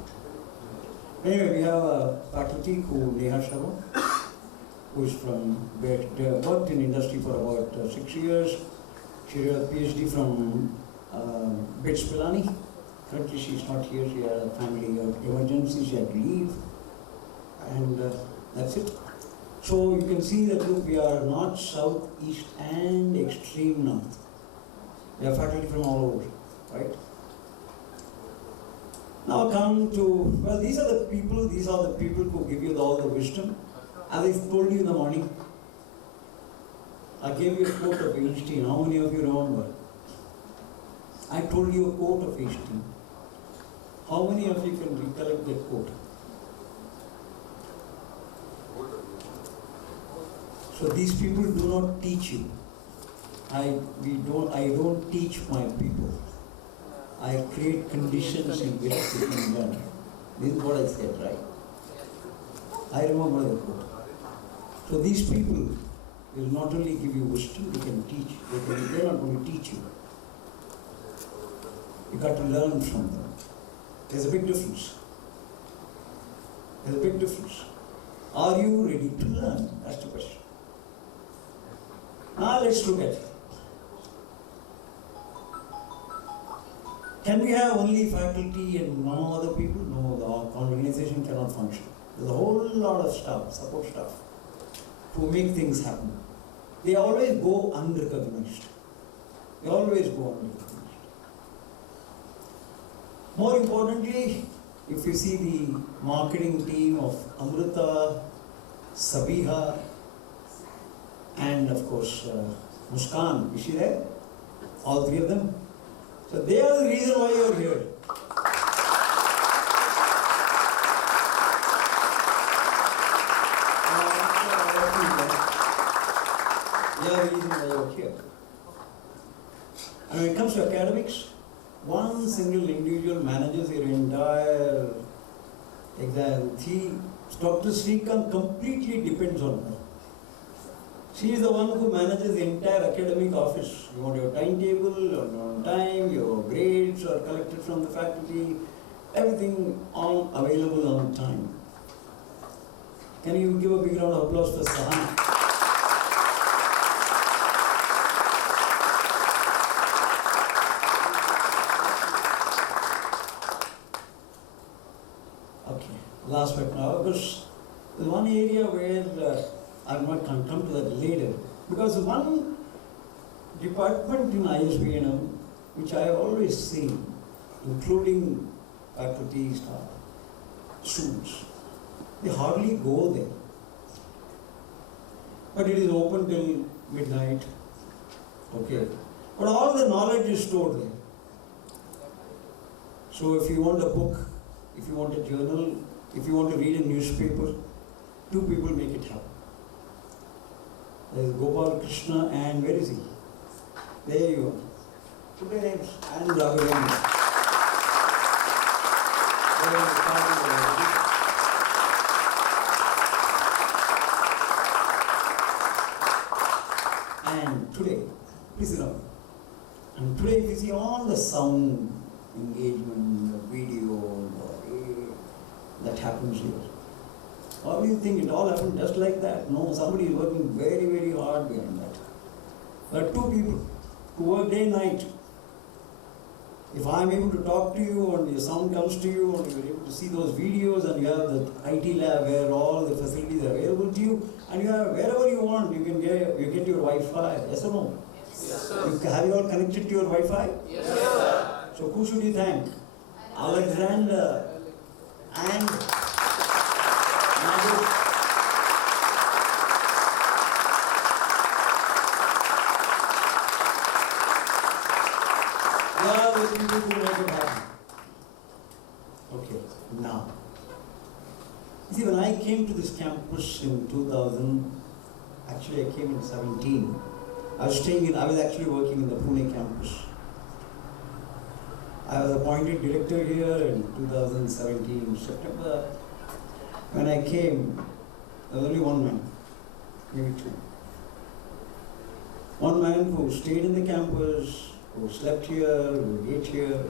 Anyway, we have a faculty called Neha Sharma, who is from, worked in industry for about 6 years. She did a PhD from BITS Pilani. Currently she is not here, she had a family emergency, she had to leave. And that's it. So you can see that look, we are north, south, east and extreme north. We have faculty from all over, right? Now come to, well, these are the people who give you all the wisdom. As I told you in the morning, I gave you a quote of Einstein. How many of you remember? I told you a quote of Einstein. How many of you can recollect that quote? So these people do not teach you. I don't teach my people. I create conditions in which they can learn. This is what I said, right? I remember the quote. So these people will not only give you wisdom, they can teach. They're not going to teach you. You got to learn from them. There's a big difference. There's a big difference. Are you ready to learn? That's the question. Now let's look at it. Can we have only faculty and no other people? No, the organization cannot function. There's a whole lot of staff, support staff, who make things happen. They always go unrecognized. They always go unrecognized. More importantly, if you see the marketing team of Amrita, Sabiha, and of course Muskan, is she there? All three of them. So they are the reason why you are here. They are the reason why you are here. And when it comes to academics, one single individual manages your entire exam. Dr. Srikanth completely depends on her. She is the one who manages the entire academic office. You want your timetable on time, your grades are collected from the faculty, everything all available on time. Can you give a big round of applause for Sahana? Okay, last but now, because there's one area where I might come to that later, because one department in ISB&M, which I have always seen, including faculty, staff, students, they hardly go there. But it is open till midnight, okay. But all the knowledge is stored there. So if you want a book, if you want a journal, if you want to read a newspaper, two people make it happen. There is Gopal Krishna and where is he? There you are. Put their names and Raghavendra. And today, please sit down. And today if you see all the sound engagement, the video, that happens here. Or do you think it all happened just like that? No, somebody is working very, very hard behind that. There are two people who work day and night. If I am able to talk to you and your sound comes to you and you are able to see those videos and you have the IT lab where all the facilities are available to you and you have wherever you want, you get your Wi-Fi. Yes or no? Yes, sir. Have you all connected to your Wi-Fi? Yes, sir. So who should you thank? Alexander and the people who make it happen. Okay, now. You see, when I came to this campus in 2000, actually I came in 17. I was actually working in the Pune campus. I was appointed director here in 2017, September. When I came, there was only one man, maybe two. One man who stayed in the campus, who slept here, who ate here,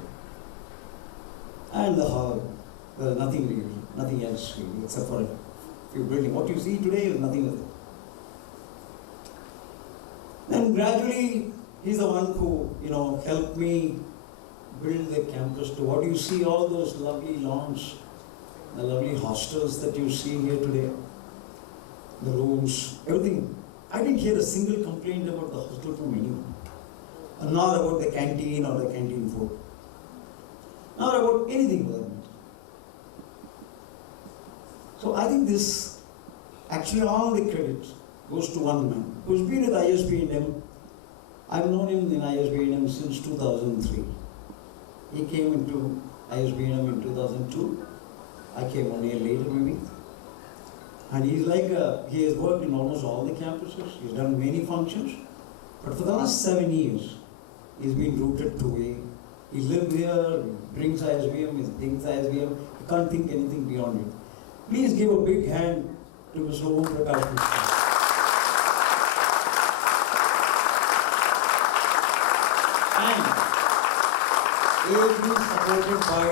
and the hall. There's nothing really, nothing else really, except for a few buildings. What you see today is nothing else. Then gradually, he's the one who, helped me build the campus to what you see, all those lovely lawns, the lovely hostels that you see here today, the rooms, everything. I didn't hear a single complaint about the hostel from anyone. And not about the canteen or the canteen food. Not about anything for that matter. So I think this, actually all the credit goes to one man who's been with ISB&M. I've known him in ISB&M since 2003. He came into ISB&M in 2002. I came 1 year later maybe. And he's like, he has worked in almost all the campuses. He's done many functions. But for the last 7 years, he's been rooted to a, he lives here, brings ISB&M, he thinks ISB&M. He can't think anything beyond it. Please give a big hand to Mr. Om Prakash Mishra. And he is being supported by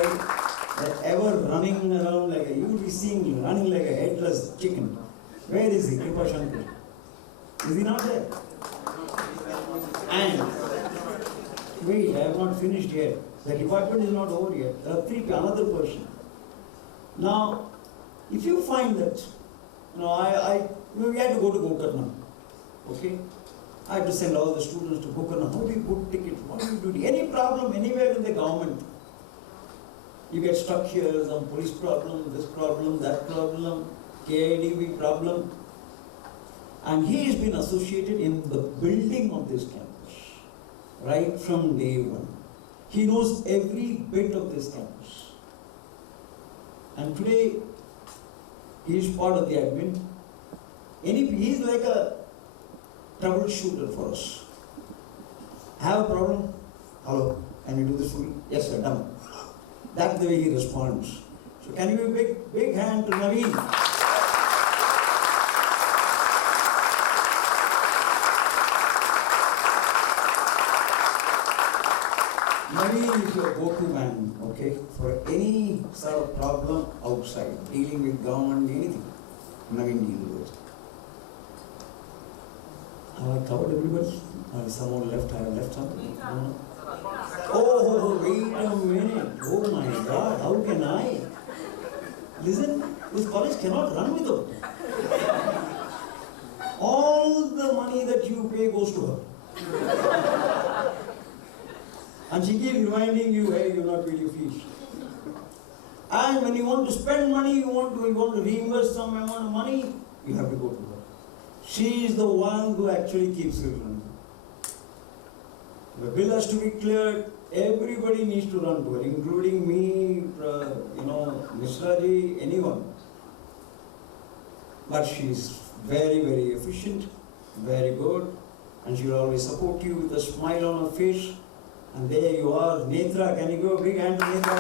the ever running around like a, you will be seeing him running like a headless chicken. Where is he? Kripa Shankar. Is he not there? And wait, I have not finished yet. The department is not over yet. There are another person. Now, if you find that, we had to go to Gokarna, okay? I had to send all the students to Gokarna. How do you book tickets? What do you do? Any problem anywhere in the government? You get stuck here, some police problem, this problem, that problem, KIDB problem. And he has been associated in the building of this campus, right from day one. He knows every bit of this campus. And today, he is part of the admin. He is like a troubleshooter for us. Have a problem? Hello, can you do this for me? Yes sir, done. That's the way he responds. So can you give a big hand to Naveen? Naveen is your go-to man, okay, for any sort of problem outside, dealing with government, anything. Naveen deals with it. Have I covered everybody? Someone left, I have left something? No? Oh, wait a minute. Oh my God, how can I? Listen, this college cannot run without me. All the money that you pay goes to her. And she keeps reminding you, hey, you're not paid your fees. And when you want to spend money, you want to reinvest some amount of money, you have to go to her. She is the one who actually keeps it running. The bill has to be cleared. Everybody needs to run to her, including me, Mishra ji, anyone. But she is very, very efficient, very good, and she will always support you with a smile on her face. And there you are, Netra. Can you give a big hand to Netra?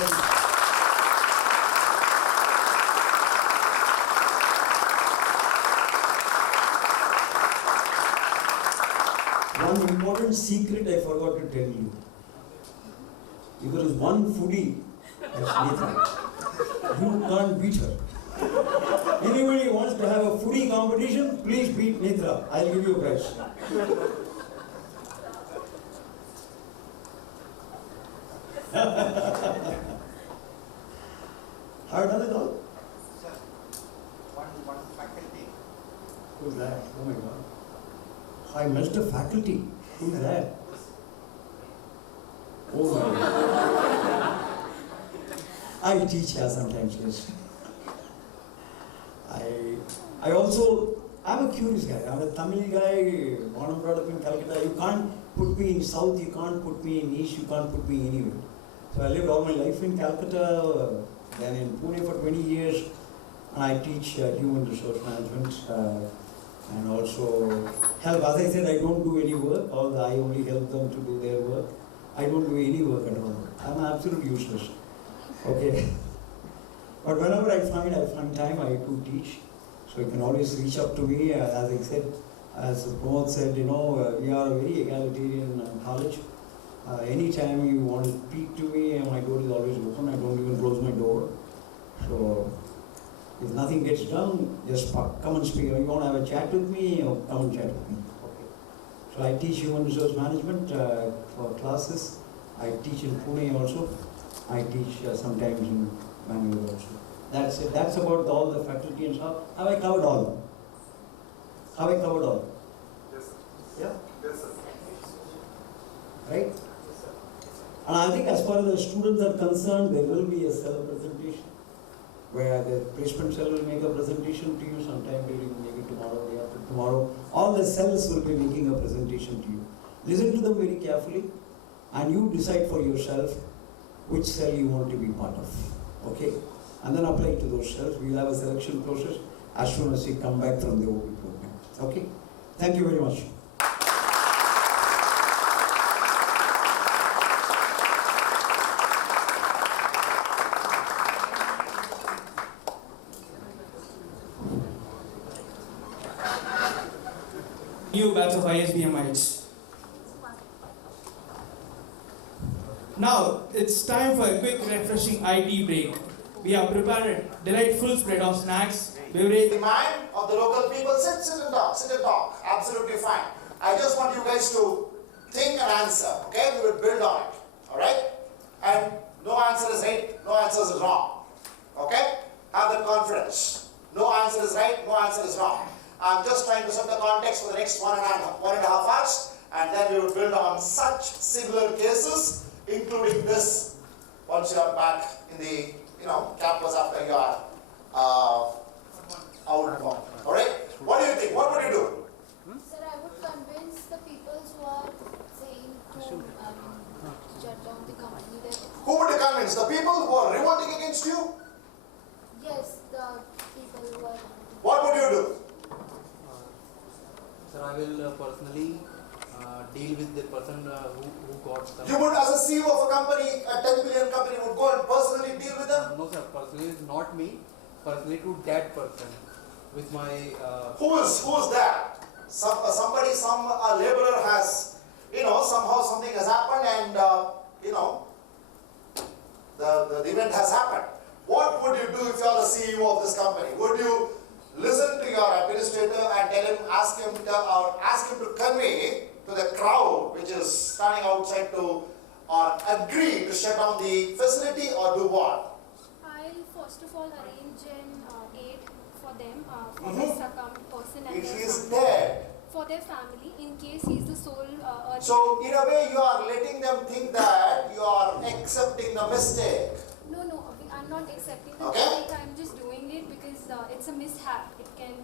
One important secret I forgot to tell you. If there is one foodie, that's Netra. You can't beat her. Anybody wants to have a foodie competition, please beat Netra. I'll give you a prize. Have you done it all? Sir, one faculty. Who's that? Oh my God. I missed a faculty. Who's that? Oh my God. I teach here sometimes, yes. I'm a curious guy. I'm a Tamil guy, born and brought up in Calcutta. You can't put me in South, you can't put me in East, you can't put me anywhere. So I lived all my life in Calcutta, then in Pune for 20 years. And I teach human resource management and also help. As I said, I don't do any work, although I only help them to do their work. I don't do any work at all. I'm absolutely useless. Okay. But whenever I find time, I do teach. So you can always reach up to me. As I said, as Pramod said, we are a very egalitarian college. Anytime you want to speak to me, my door is always open. I don't even close my door. So if nothing gets done, just come and speak. You want to have a chat with me, or come and chat with me. Okay. So I teach human resource management for classes. I teach in Pune also. I teach sometimes in Bangalore also. That's it. That's about all the faculty and stuff. Have I covered all? Have I covered all? Yes, sir. Yeah? Yes, sir. Right? And I think as far as the students are concerned, there will be a self-presentation where the placement cell will make a presentation to you sometime during maybe tomorrow, day after tomorrow. All the cells will be making a presentation to you. Listen to them very carefully and you decide for yourself which cell you want to be part of. Okay? And then apply to those cells. We will have a selection process as soon as you come back from the OP program. Okay? Thank you very much. New batch of ISB&Mites. Now it's time for a quick refreshing IT break. We have prepared a delightful spread of snacks, beverage. The mind of the local people, sit and talk, absolutely fine. I just want you guys to think and answer, okay? We will build on it, alright? And no answer is right, no answer is wrong, okay? Have that confidence. No answer is right, no answer is wrong. I'm just trying to set the context for the next one and a half hours, and then we will build on such similar cases, including this, once you are back in the campus after you are outbound. Alright? What do you think? What would you do? Sir, I would convince the people who are saying to shut down the company that... Who would you convince? The people who are revolting against you? Yes, the people who are... What would you do? Sir, I will personally deal with the person who got some... You would, as a CEO of a company, a 10 billion company, would go and personally deal with them? No, sir. Personally, not me. Personally, to that person, with my. Who is that? Somebody, some laborer has, somehow something has happened, and the event has happened. What would you do if you are the CEO of this company? Would you listen to your administrator and tell him, ask him to convey to the crowd which is standing outside or agree to shut down the facility, or do what? I'll first of all arrange an aid for them, for the succumbed person and If their he is family. dead. For their family, in case he's the sole earner. So, in a way, you are letting them think that you are accepting the mistake. No, I'm not accepting the Okay. mistake. I'm just doing it because it's a mishap. It can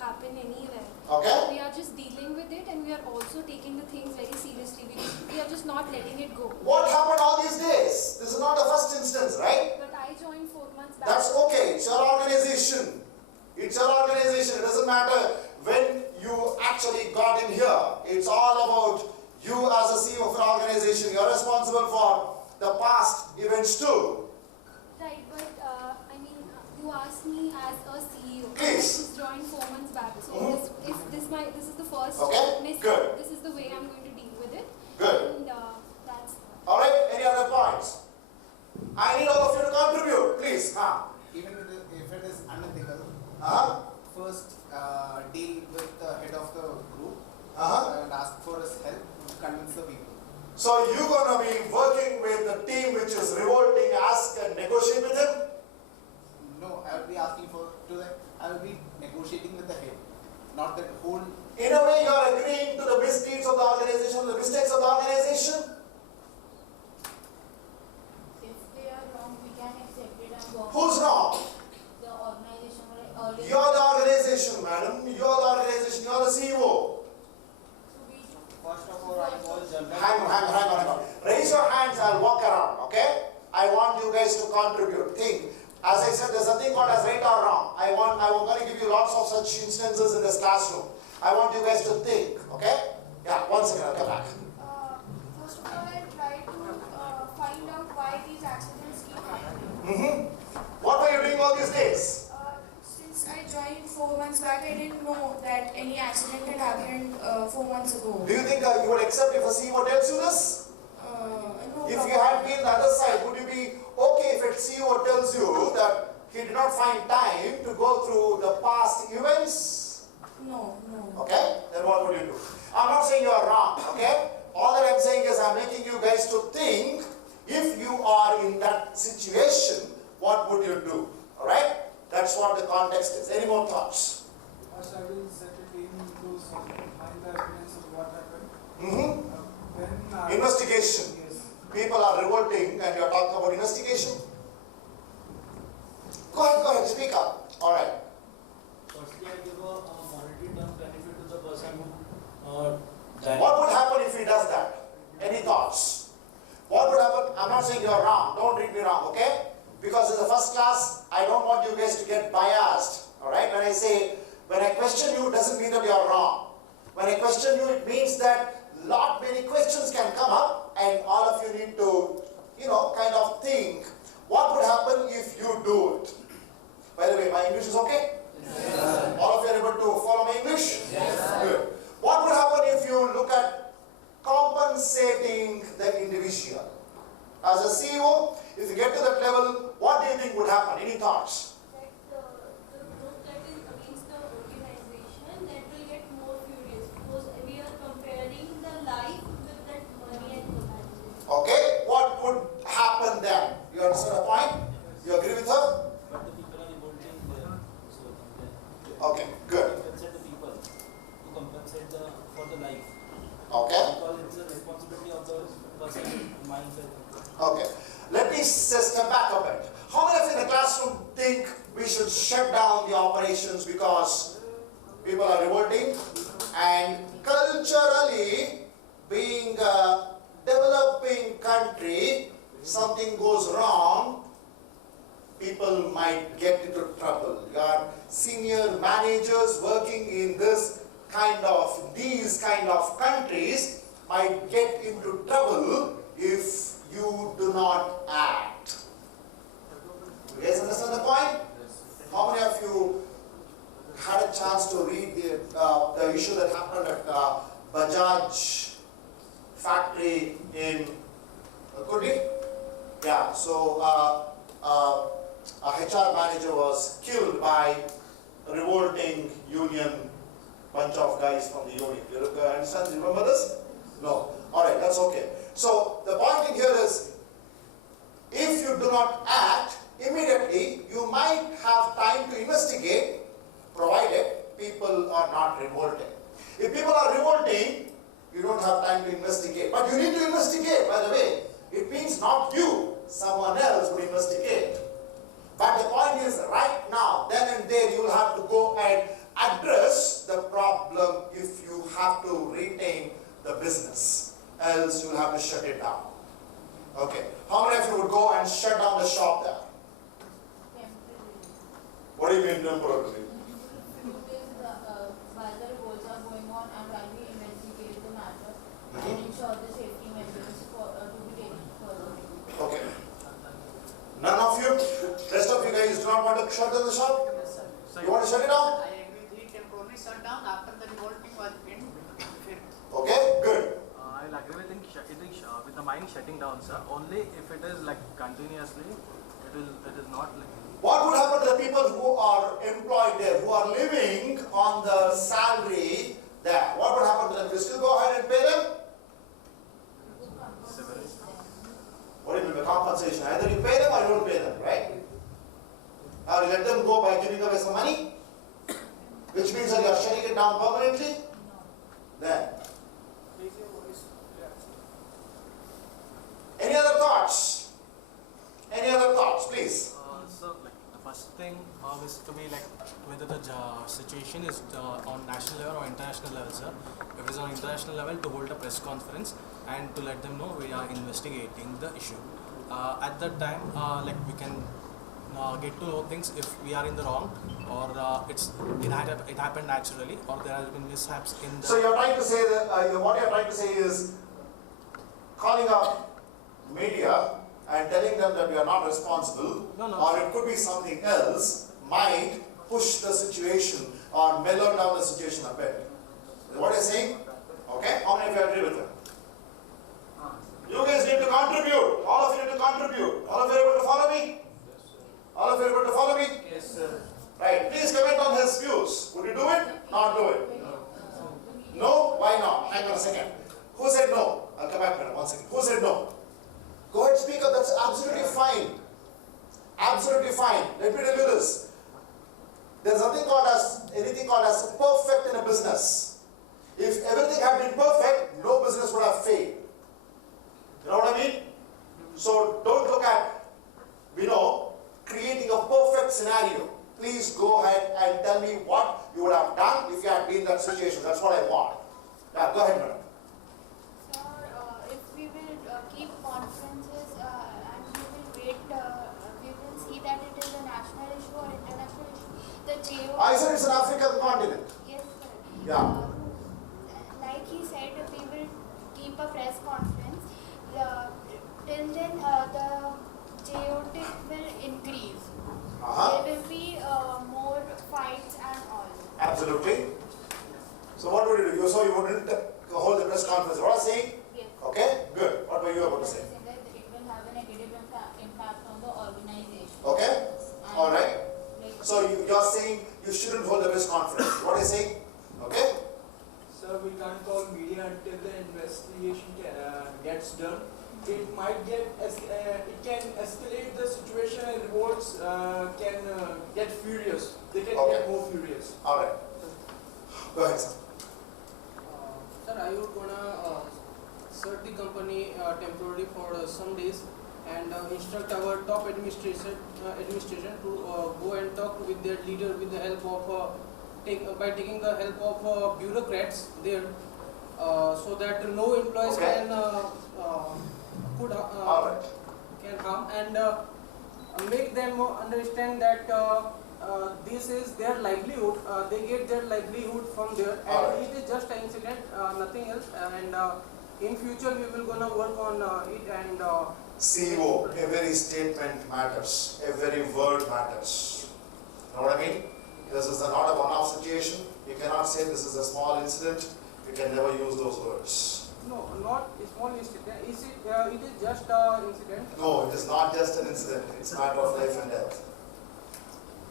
happen anywhere. Okay. We are just dealing with it, and we are also taking the things very seriously. We are just not letting it go. What happened all these days? This is not the first instance, right? But I joined 4 months back. That's okay. It's your organization. It's your organization. It doesn't matter when you actually got in here. It's all about you as a CEO of an organization. You're responsible for the past events too. Right, but you asked me as a CEO. Please. I just joined 4 months back. So this is the first Okay, mistake. good. This is the way I'm going to deal with it. Good. And that's... Alright, any other points? I need all of you to contribute, please. Even if it is unethical, first deal with the head of the group and ask for his help to convince the people. So you're going to be working with the team which is revolting, ask and negotiate with him? No, I will be asking I will be negotiating with the head, not the whole. In a way, you are agreeing to the misdeeds of the organization, the mistakes of the organization? If they are wrong, we can accept it and work. Who's wrong? The organization or You're the organization, madam. You're the organization. You're the CEO. First of all, I was general. Hang on. Raise your hands, I'll walk around, okay? I want you guys to contribute. Think. As I said, there's nothing called as right or wrong. I'm going to give you lots of such instances in this classroom. I want you guys to think, okay? Yeah, 1 second, I'll come back. First of all, I try to find out why these accidents keep happening. What were you doing all these days? Since I joined 4 months back, I didn't know that any accident had happened 4 months ago. Do you think you would accept if a CEO tells you this? No. If you had been the other side, would you be okay if a CEO tells you that he did not find time to go through the past events? No. Okay, then what would you do? I'm not saying you are wrong, okay? All that I'm saying is I'm making you guys to think, if you are in that situation, what would you do? Alright? That's what the context is. Any more thoughts? First, I will set a team to find the evidence of what happened. Mm-hmm. Investigation. Yes. People are revolting and you're talking about investigation? Go ahead, speak up. Alright. Firstly, I give a monetary term benefit to the person who What would happen if he does that? Any thoughts? What would happen? I'm not saying you're wrong. Don't read me wrong, okay? Because in the first class, I don't want you guys to get biased. Alright? When I question you, it doesn't mean that you're wrong. When I question you, it means that many questions can come up and all of you need to, kind of think, what would happen if you do it? By the way, my English is okay? Yes. All of you are able to follow my English? Yes. Good. What would happen if you look at compensating the individual? As a CEO, if you get to that level, what do you think would happen? Any thoughts? That the group that is against the organization, that will get more furious because we are comparing the life with that money and humanity. Okay, what would happen then? You understand the point? You agree with her? But the people are revolting there. Okay, good. Compensate the people to compensate for the life. Okay. Because it's a responsibility of the person mindset. Okay. Let me step back a bit. How many of you in the classroom think we should shut down the operations because people are revolting? And culturally, being a developing country, something goes wrong, people might get into trouble. Your senior managers working in these kind of countries might get into trouble if you do not act. You guys understand the point? How many of you had a chance to read the issue that happened at Bajaj factory in Kudi? Yeah, so a HR manager was killed by a revolting union, bunch of guys from the union. You understand? You remember this? No. Alright, that's okay. So the point in here is, if you do not act immediately, you might have time to investigate, provided people are not revolting. If people are revolting, you don't have time to investigate. But you need to investigate, by the way. It means not you, someone else will investigate. But the point is, right now, then and there, you will have to go and address the problem if you have to retain the business. Else you will have to shut it down. Okay. How many of you would go and shut down the shop there? What do you mean temporarily? While the revolts are going on and while we investigate the matter and ensure the safety measures to be taken further. Okay. None of you, rest of you guys do not want to shut down the shop? Yes, sir. You want to shut it down? I agree with you. It temporarily shut down after the revolting was in. Okay, good. I'll agree with the mine shutting down, sir. Only if it is like continuously, it is not like. What would happen to the people who are employed there, who are living on the salary there? What would happen to them? You still go ahead and pay them? What do you mean by compensation? Either you pay them or you don't pay them, right? Or you let them go by giving away some money? Which means that you are shutting it down permanently? Then. Any other thoughts? Any other thoughts, please? So, like the first thing is to be like whether the situation is on national level or international level, sir. If it is on international level, to hold a press conference and to let them know we are investigating the issue. At that time, like we can get to know things if we are in the wrong, or it happened naturally, or there has been mishaps in the. So you're trying to say that what you're trying to say is calling up media and telling them that we are not responsible, or it could be something else, might push the situation or mellow down the situation a bit. Is what you're saying? Okay? How many of you agree with it? You guys need to contribute. All of you need to contribute. All of you are able to follow me? All of you able to follow me? Yes, sir. Right. Please comment on his views. Would you do it? Not do it? No? Why not? Hang on a second. Who said no? I'll come back, madam. 1 second. Who said no? Go ahead, speak up. That's absolutely fine. Absolutely fine. Let me tell you this. There's anything called as perfect in a business. If everything had been perfect, no business would have failed. You know what I mean? So don't look at, creating a perfect scenario. Please go ahead and tell me what you would have done if you had been in that situation. That's what I want. Yeah, go ahead, madam. Sir, if we will keep conferences and we will wait, we will see that it is a national issue or international issue. The JO. I said it's an African continent. Yes, sir. Yeah. Like he said, we will keep a press conference. Till then, the JOT will increase. There will be more fights and all. Absolutely. So what would you do? So you wouldn't hold the press conference. What are you saying? Yes. Okay, good. What were you about to say? It will have a negative impact on the organization. Okay? All right. So you're saying you shouldn't hold the press conference. What are you saying? Okay? Sir, we can't call media until the investigation gets done. It might it can escalate the situation and revolts can get furious. They can get more furious. All right. Go ahead, sir. Sir, I would gonna search the company temporarily for some days and instruct our top administration to go and talk with their leader with the help of by taking the help of bureaucrats there, so that no employees can harm and make them make them understand that this is their livelihood. They get their livelihood from there, and it is just an incident, nothing else. And in future we will gonna work on it. And CEO, every statement matters. Every word matters. You know what I mean? This is not a one-off situation. You cannot say this is a small incident. You can never use those words. No, not a small incident. It is just an incident. No, it is not just an incident. It's a matter of life and death.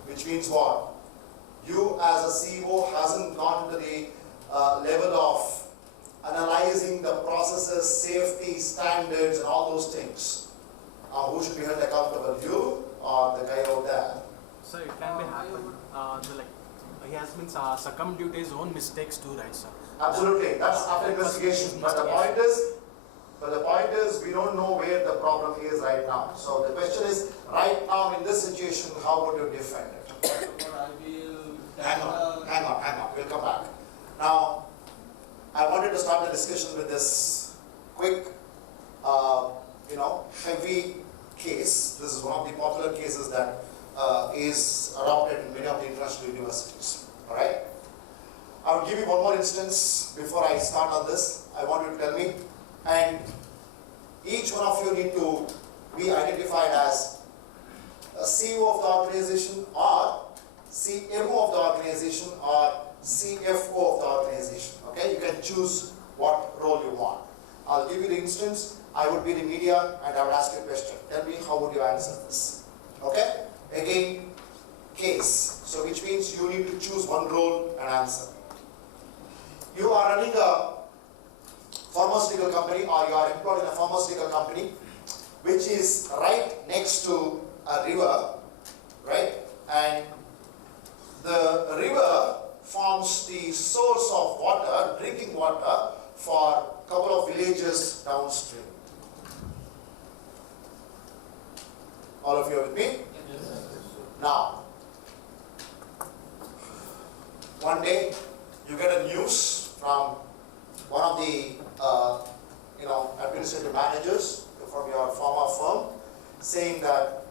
Which means what? You as a CEO hasn't gone to the level of analyzing the processes, safety, standards, and all those things. Who should be held accountable? You or the guy out there? Sir, it can be happen. He has been succumbed due to his own mistakes too, right, sir? Absolutely. That's after investigation. But the point is, we don't know where the problem is right now. So the question is, right now in this situation, how would you defend it? Hang on. We'll come back. Now, I wanted to start the discussion with this quick, heavy case. This is one of the popular cases that is adopted in many of the international universities. All right. I will give you one more instance before I start on this. I want you to tell me, and each one of you need to be identified as a CEO of the organization or CMO of the organization or CFO of the organization. Okay, you can choose what role you want. I'll give you the instance. I would be the media and I would ask you a question. Tell me, how would you answer this? Okay, again, case. So which means you need to choose one role and answer. You are running a pharmaceutical company, or you are employed in a pharmaceutical company which is right next to a river, right? And the river forms the source of water, drinking water, for a couple of villages downstream. All of you are with me? Yes. Now, one day you get a news from one of the administrative managers from your former firm saying that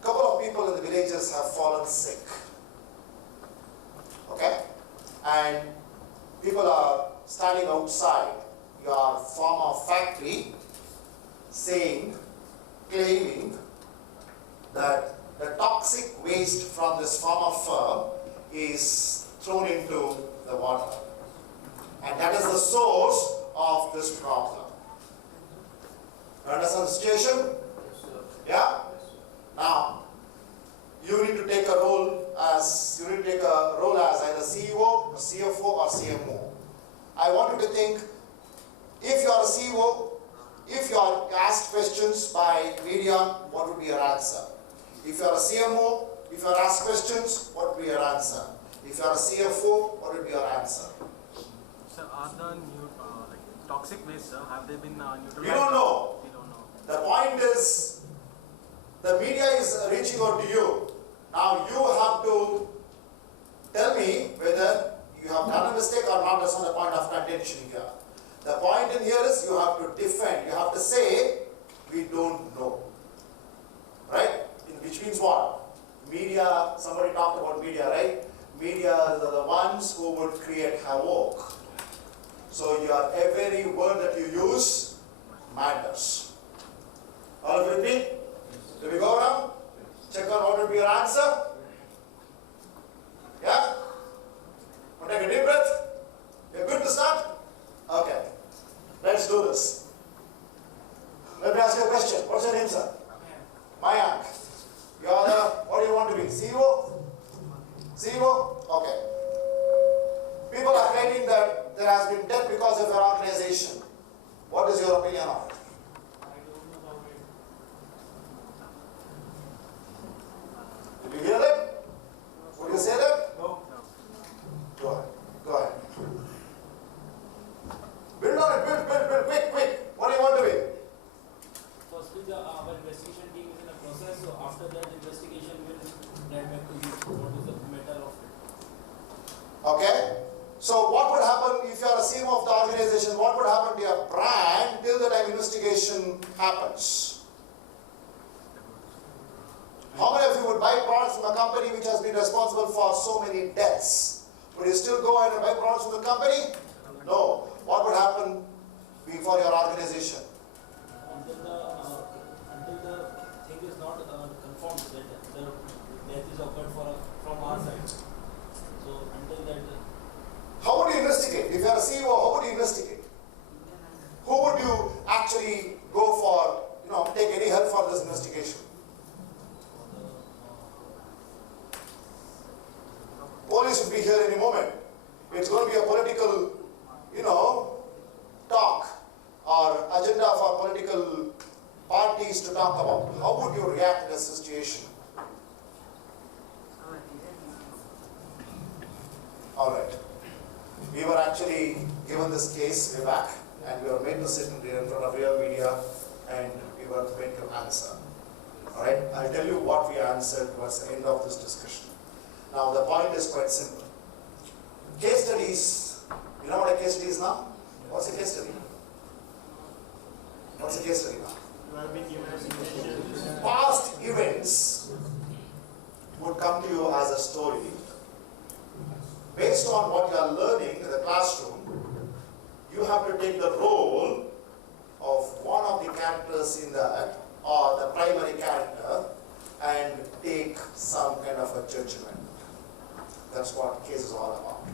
a couple of people in the villages have fallen sick. Okay? And people are standing outside your former factory claiming that the toxic waste from this former firm is thrown into the water. And that is the source of this problem. You understand the situation? Yes, sir. Yeah? Now, you need to take a role as either CEO, CFO, or CMO. I want you to think, if you are a CEO, if you are asked questions by media, what would be your answer? If you are a CMO, if you are asked questions, what would be your answer? If you are a CFO, what would be your answer? Sir, are the new toxic waste, sir, have they been neutralized? We don't know. We don't know. The point is, the media is reaching out to you. Now you have to tell me whether you have done a mistake or not. That's not the point of contention here. The point in here is you have to defend. You have to say, we don't know. Right? Which means what? Media, somebody talked about media, right? Media are the ones who would create havoc. So every word that you use matters. All of you with me? Do we go around? Check out what would be your answer? Yeah? Want to take a deep breath? You're good to start? Okay. Let's do this. Let me ask you a question. What's your name, sir? Mayank. You're what do you want to be? CEO? CEO? Okay. People are claiming that there has been death because of your organization. What is your opinion on it? Did you hear that? Would you say that? No. Go ahead. Go ahead. Build on it. Build. Quick. What do you want to be? Firstly, our investigation team is in a process, so after that investigation will get back to you. What is the matter of it? Okay. So what would happen if you are a CMO of the organization? What would happen to your brand till the time investigation happens? How many of you would buy products from a company which has been responsible for so many deaths? Would you still go ahead and buy products from the company? No. What would happen for your organization? Until the thing is not confirmed that the death is occurred from our side. So until that. How would you investigate? If you are a CEO, how would you investigate? Who would you actually go for, take any help for this investigation? Police will be here any moment. It's going to be a political, talk or agenda for political parties to talk about. How would you react in a situation? All right. We were actually given this case way back, and we were made to sit in front of real media, and we were made to answer. All right. I'll tell you what we answered towards the end of this discussion. Now, the point is quite simple. Case studies, you know what a case study is now? What's a case study? What's a case study now? Past events would come to you as a story. Based on what you are learning in the classroom, you have to take the role of one of the characters in that, or the primary character, and take some kind of a judgment. That's what case is all about.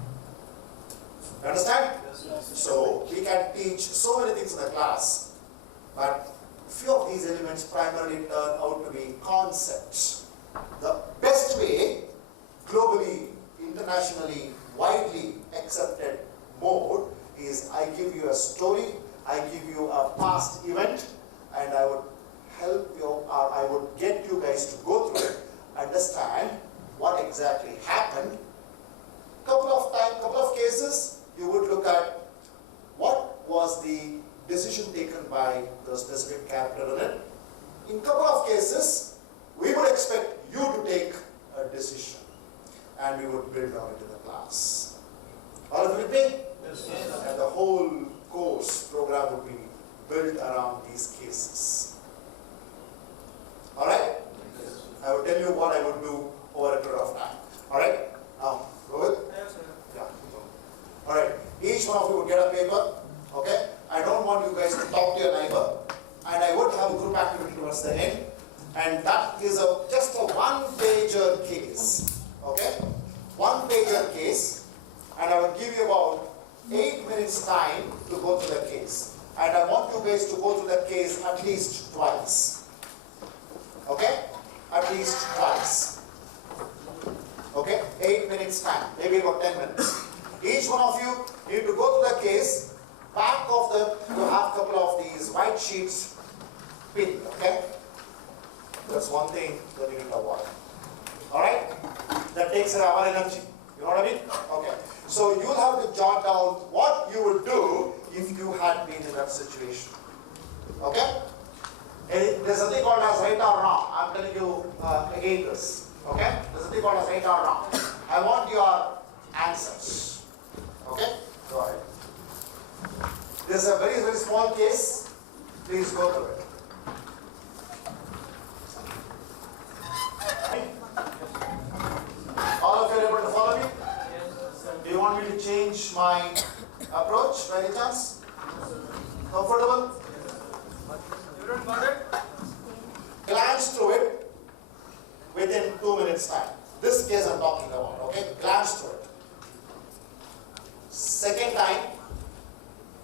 You understand? Yes. So we can teach so many things in the class, but few of these elements primarily turn out to be concepts. The best way, globally, internationally, widely accepted mode is I give you a story, I give you a past event, and I would help you, or I would get you guys to go through it, understand what exactly happened. Couple of cases, you would look at what was the decision taken by the specific character in it. In couple of cases, we would expect you to take a decision, and we would build on it in the class. All of you with me? Yes. And the whole course program would be built around these cases. All right? Yes. I will tell you what I would do over a period of time. All right? Now, Rohit? Yes, sir. Yeah. All right. Each one of you would get a paper. Okay? I don't want you guys to talk to your neighbor. And I would have a group activity towards the end. And that is just a one-pager case. Okay? One-pager case. And I will give you about 8 minutes time to go through the case. And I want you guys to go through the case at least twice. Okay? At least twice. Okay, 8 minutes time, maybe about 10 minutes. Each one of you need to go to the case. Back of you have a couple of these white sheets pinned. Okay, that's one thing that you need to avoid. All right, that takes our energy. You know what I mean? Okay. So you'll have to jot down what you would do if you had been in that situation. Okay? And there's a thing called as right or wrong. I'm telling you again this. Okay? There's a thing called as right or wrong. I want your answers. Okay? Go ahead. This is a very, very small case. Please go through it. All of you are able to follow me? Do you want me to change my approach by any chance? Comfortable? Everyone got it? Glance through it within 2 minutes time. This case I'm talking about, okay? Glance through it. Second time,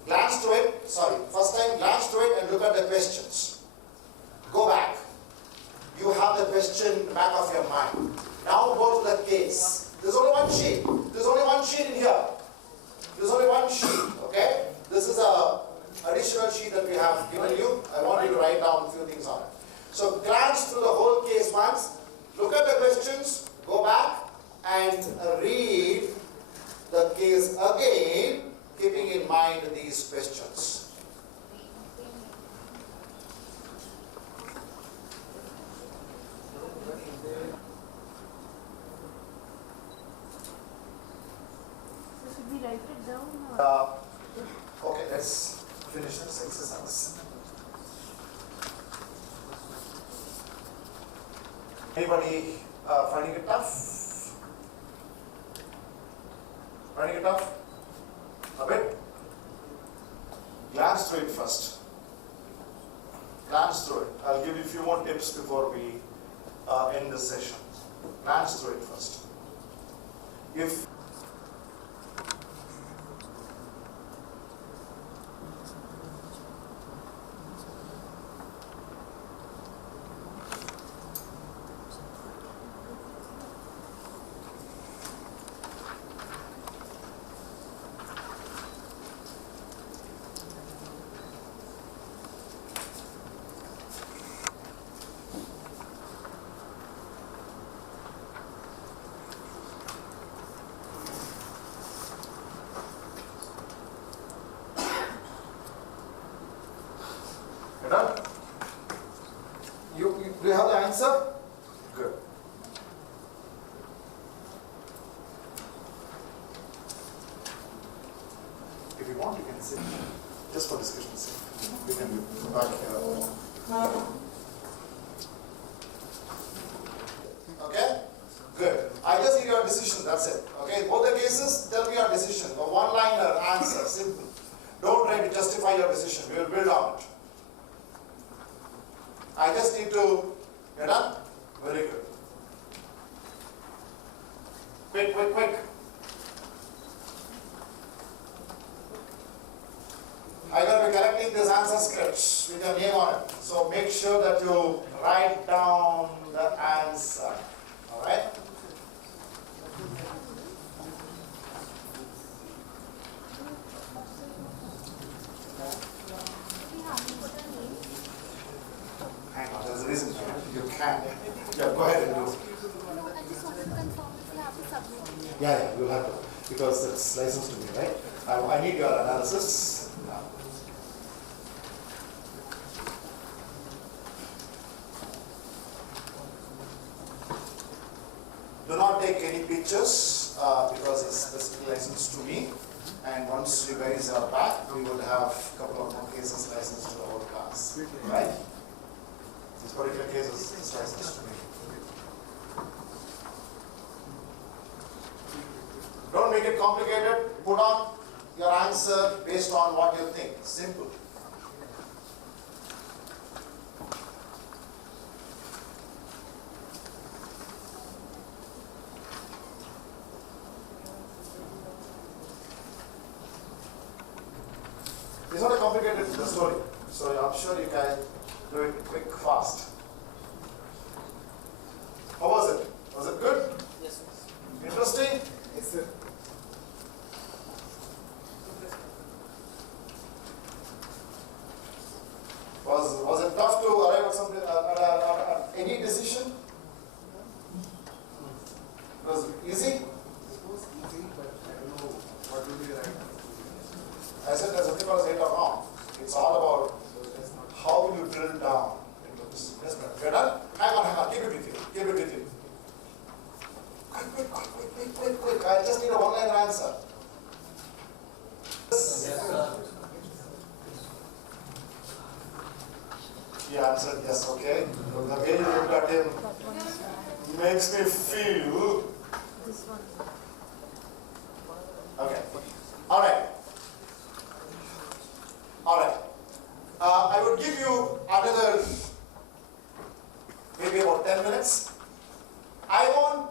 glance through it, first time glance through it and look at the questions. Go back. You have the question in the back of your mind. Now go to the case. There's only one sheet. There's only one sheet in here. There's only one sheet, okay? This is a additional sheet that we have given you. I want you to write down a few things on it. So glance through the whole case once. Look at the questions. Go back and read the case again, keeping in mind these questions. Should we write it down? Okay, let's finish this exercise. Anybody finding it tough? Finding it tough? A bit? Glance through it first. Glance through it. I'll give you a few more tips before we end this session. Glance through it first. If do you have the answer? Good. If you want, you can sit. Just for discussion's sake. We can be back here. Okay? Good. I just need your decision, that's it. Okay? Both the cases, tell me your decision. A one-liner answer, simple. Don't try to justify your decision. We will build on it. I just need to, you're done? Very good. Quick, quick, quick. I'm going to be collecting these answer scripts with your name on it. So make sure that you write down the answer. Alright? Hang on, there's a reason for it. You can. Yeah, go ahead and do it. I just wanted to confirm if you have to submit. Yeah, you'll have to. Because it's licensed to me, right? I need your analysis now. Do not take any pictures because it's specifically licensed to me. And once you guys are back, we would have a couple of more cases licensed to the whole class. Right? This particular case is licensed to me. Don't make it complicated. Put on your answer based on what you think. Simple. It's not a complicated story, so I'm sure you can do it quick, fast. How was it? Was it good? Yes, It's all about how will you drill down into this. Yes, madam. You're done? Hang on. Keep it with you. Keep it with you. Quick. I just need a one-liner answer. Yes, sir. He answered yes, okay. But the way you looked at him makes me feel. Okay. Alright. I would give you another maybe about 10 minutes. I want,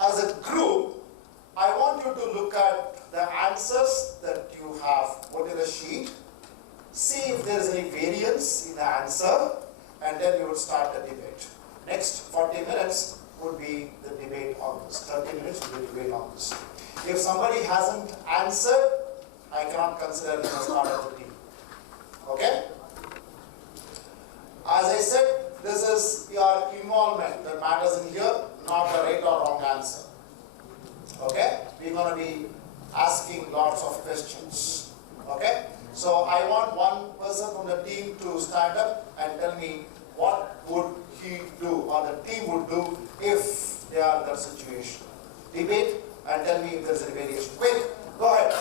as a group, I want you to look at the answers that you have put in the sheet. See if there is any variance in the answer, and then you would start the debate. Next 40 minutes would be the debate on this. 30 minutes would be the debate on this. If somebody hasn't answered, I cannot consider him as part of the team. Okay? As I said, this is your involvement that matters in here, not the right or wrong answer. Okay? We're going to be asking lots of questions. Okay? So I want one person from the team to stand up and tell me what would he do or the team would do if they are in that situation. Debate and tell me if there is any variation. Quick, go ahead.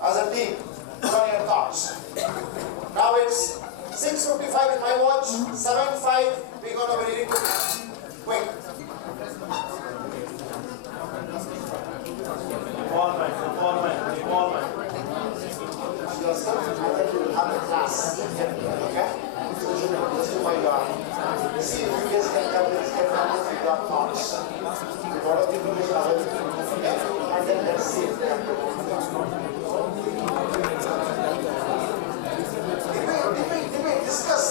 As a team, put on your thoughts. Now it's 6:55 in my watch, 7:05, we're going to be reading quick. Involvement. Yourself, and then you will have a class. Okay? So you should justify your. See if you guys can come with your thoughts. What are the information available? Okay? And then let's see if they have debate, discuss.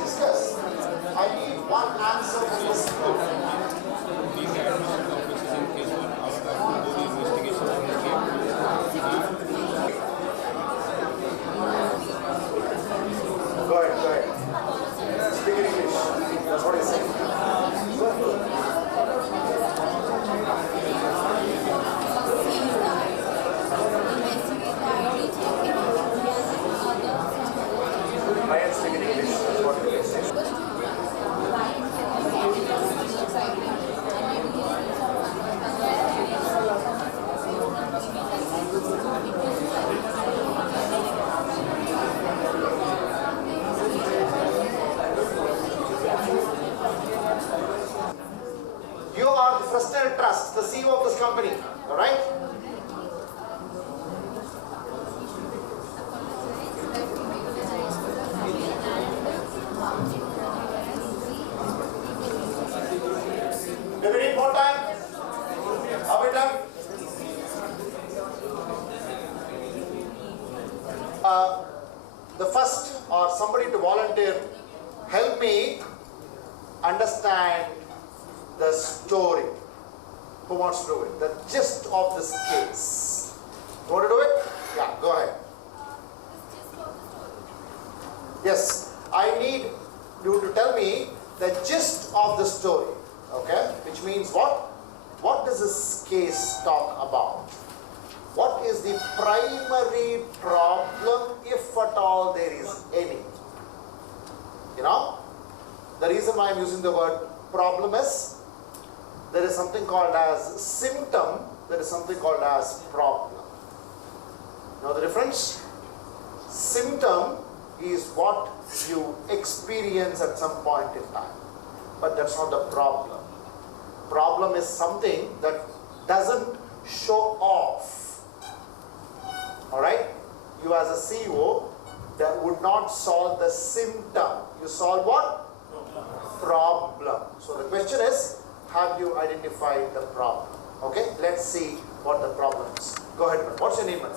Discuss. I need one answer from this group. Go ahead. Speak in English. That's what I say. I am speaking English. That's what I say. You are the Frustrated Trust, the CEO of this company, alright? Do we need more time? Are we done? The first or somebody to volunteer, help me understand the story. Who wants to do it? The gist of this case. You want to do it? Yeah, go ahead. Yes, I need you to tell me the gist of the story. Okay? Which means what? What does this case talk about? What is the primary problem, if at all there is any? You know? The reason why I'm using the word problem is there is something called as symptom, there is something called as problem. Know the difference? Symptom is what you experience at some point in time, but that's not the problem. Problem is something that doesn't show off. Alright? You as a CEO, that would not solve the symptom. You solve what? Problem. So the question is, have you identified the problem? Okay, let's see what the problem is. Go ahead, man. What's your name, man?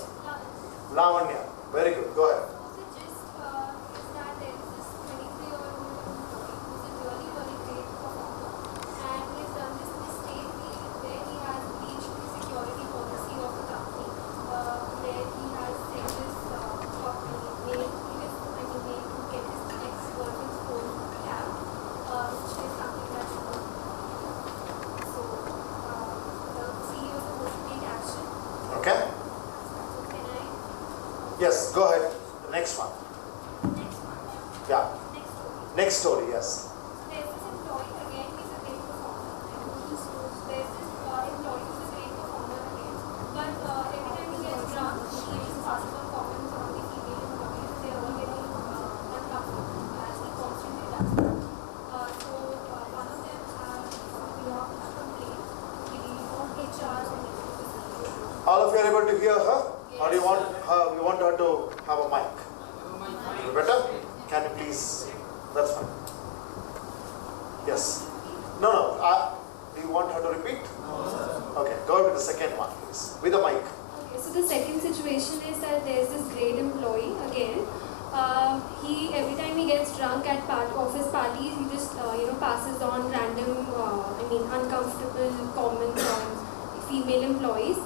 Lavanya, very good. Go ahead. The gist is that there is this 23-year-old employee who's a really, really great performer, and he has done this mistake where he has breached the security policy of the company, where he has sent his mail to get his ex-girlfriend's phone tapped, which is something that should not be done. So the CEO is supposed to take action. Okay. So can I? Yes, go ahead. The next one. Next one. Yeah. Next story. Next story, yes. There's this employee again, he's a great performer. There's this employee who's a great performer again. But every time he gets drunk, he makes possible comments on the female employees. They are all getting uncomfortable as he constantly does that. So one of them has logged a complaint to the HR and the CEO. All of you are able to hear her? Or do you want her, you want her to have a mic? Better? Can you please? That's fine. Yes. No. Do you want her to repeat? Okay, go with the second one, please. With the mic. Okay, so the second situation is that there's this great employee again. He every time he gets drunk at office parties, he just passes on random, uncomfortable comments on female employees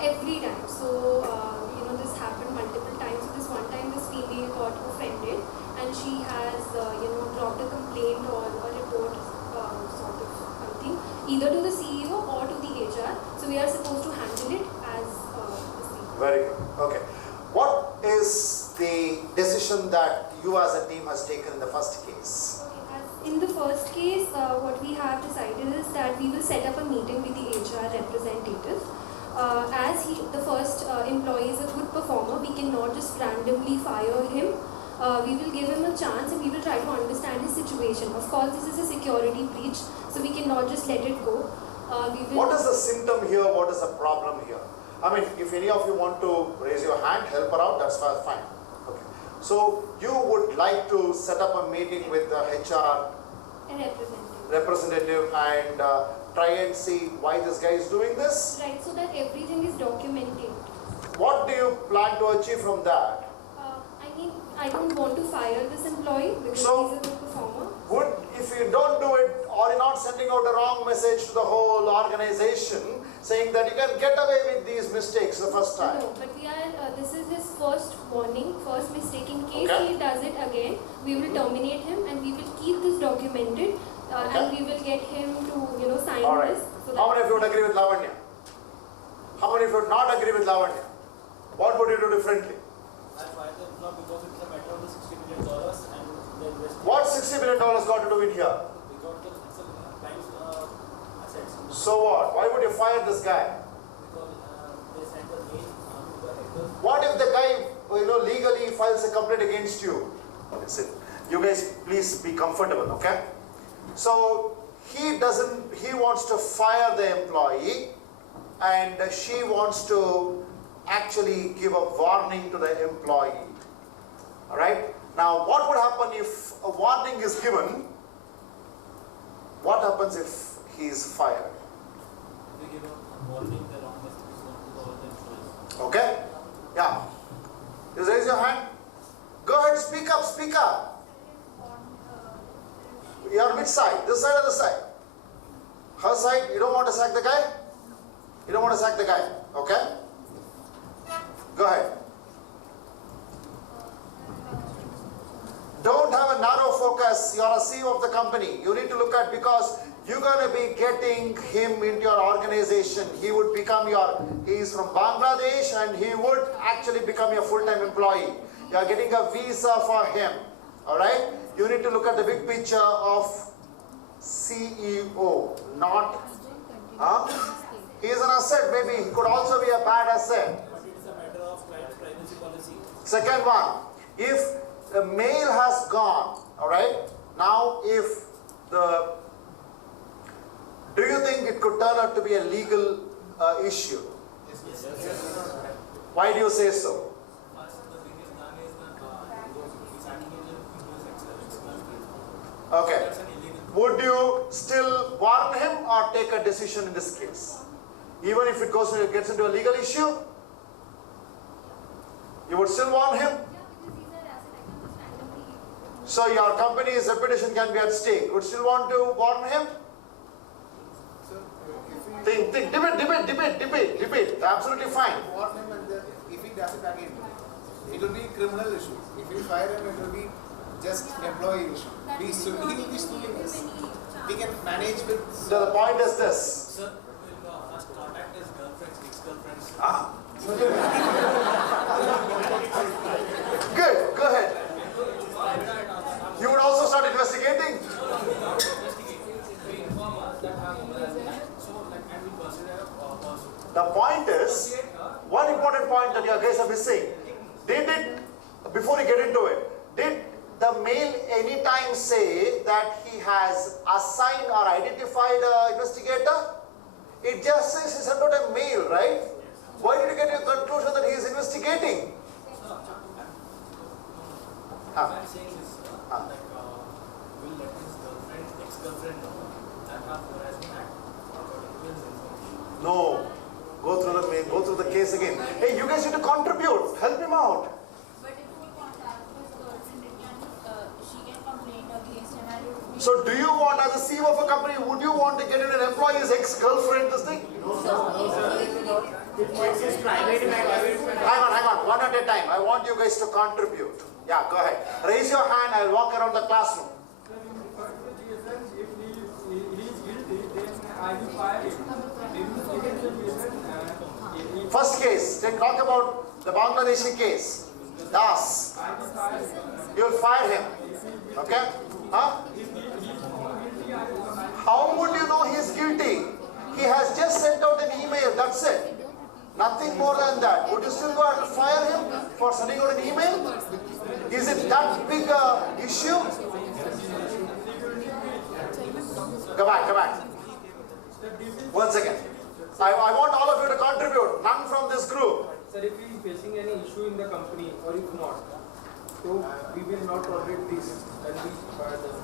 every time. So this happened multiple times. So this one time, this female got offended, and she has dropped a complaint or a report, sort of something, either to the CEO or to the HR. So we are supposed to handle it as the CEO. Very good. Okay. What is the decision that you as a team has taken in the first case? In the first case, what we have decided is that we will set up a meeting with the HR representative. As the first employee is a good performer, we cannot just randomly fire him. We will give him a chance and we will try to understand his situation. Of course, this is a security breach, so we cannot just let it go. What is the symptom here? What is the problem here? I mean, if any of you want to raise your hand, help her out, that's fine. Okay. So, you would like to set up a meeting with the HR representative and try and see why this guy is doing this? Right, so that everything is documented. What do you plan to achieve from that? I don't want to fire this employee because he's a good performer. If you don't do it, or you're not sending out a wrong message to the whole organization saying that you can get away with these mistakes the first time? No, but we are, this is his first warning, first mistake. In case Okay. he does it again, we will terminate him and we will keep this documented and we will get him to, sign All right. this. So How many of you would agree with Lavanya? How many of you would not agree with Lavanya? What would you do differently? I find them not because it's a matter of the $60 million and the investment. What $60 million got to do in here? Because it's a bank's assets. So what? Why would you fire this guy? Because they sent a mail to the hackers. What if the guy, legally files a complaint against you? Listen, you guys please be comfortable, okay? So he wants to fire the employee and she wants to actually give a warning to the employee. Alright? Now what would happen if a warning is given? What happens if he is fired? If we give a warning, the wrong message is going to all the employees. Okay? Yeah. Just raise your hand. Go ahead, speak up, speak up. You are which side? This side or this side? Her side, you don't want to sack the guy? You don't want to sack the guy, okay? Go ahead. Don't have a narrow focus. You are a CEO of the company. You need to look at, because you're going to be getting him into your organization. He would become he's from Bangladesh and he would actually become your full-time employee. You are getting a visa for him. Alright? You need to look at the big picture of CEO, not... He is an asset, maybe. He could also be a bad asset. But it is a matter of client privacy policy. Second one, if the mail has gone, alright, now if do you think it could turn out to be a legal issue? Yes. Why do you say so? Okay. Would you still warn him or take a decision in this case? Even if it gets into a legal issue? You would still warn him? So your company's reputation can be at stake. Would still want to warn him? Think, debate. Absolutely fine. Warn him, and if he does it again, it will be criminal issue. If we fire him, it will be just employee issue. He will be suing us. We can manage with. So the point is this. Sir, will first contact his girlfriends, ex-girlfriends. Good, go ahead. You would also start investigating? The point is, one important point that you guys are missing. Before you get into it, did the mail anytime say that he has assigned or identified an investigator? It just says he sent out a mail, right? Why did you get your conclusion that he is investigating? I'm saying this, we'll let his girlfriend, ex-girlfriend know that her harassment act according to his information. No. Go through the mail, go through the case again. Hey, you guys need to contribute. Help him out. But if we contact his girlfriend, she can complain against him. So do you want, as a CEO of a company, would you want to get in an employee's ex-girlfriend, this thing? No, sir. It's his private matter. Hang on, one at a time. I want you guys to contribute. Yeah, go ahead. Raise your hand, I'll walk around the classroom. If he is guilty, then I will fire him. First case, they talk about the Bangladeshi case. Das. You'll fire him. Okay? Huh? How would you know he's guilty? He has just sent out an email, that's it. Nothing more than that. Would you still go and fire him for sending out an email? Is it that big a issue? Come back. One second. I want all of you to contribute. None from this group. Sir, if he is facing any issue in the company or if not, so we will not tolerate this and we fire them.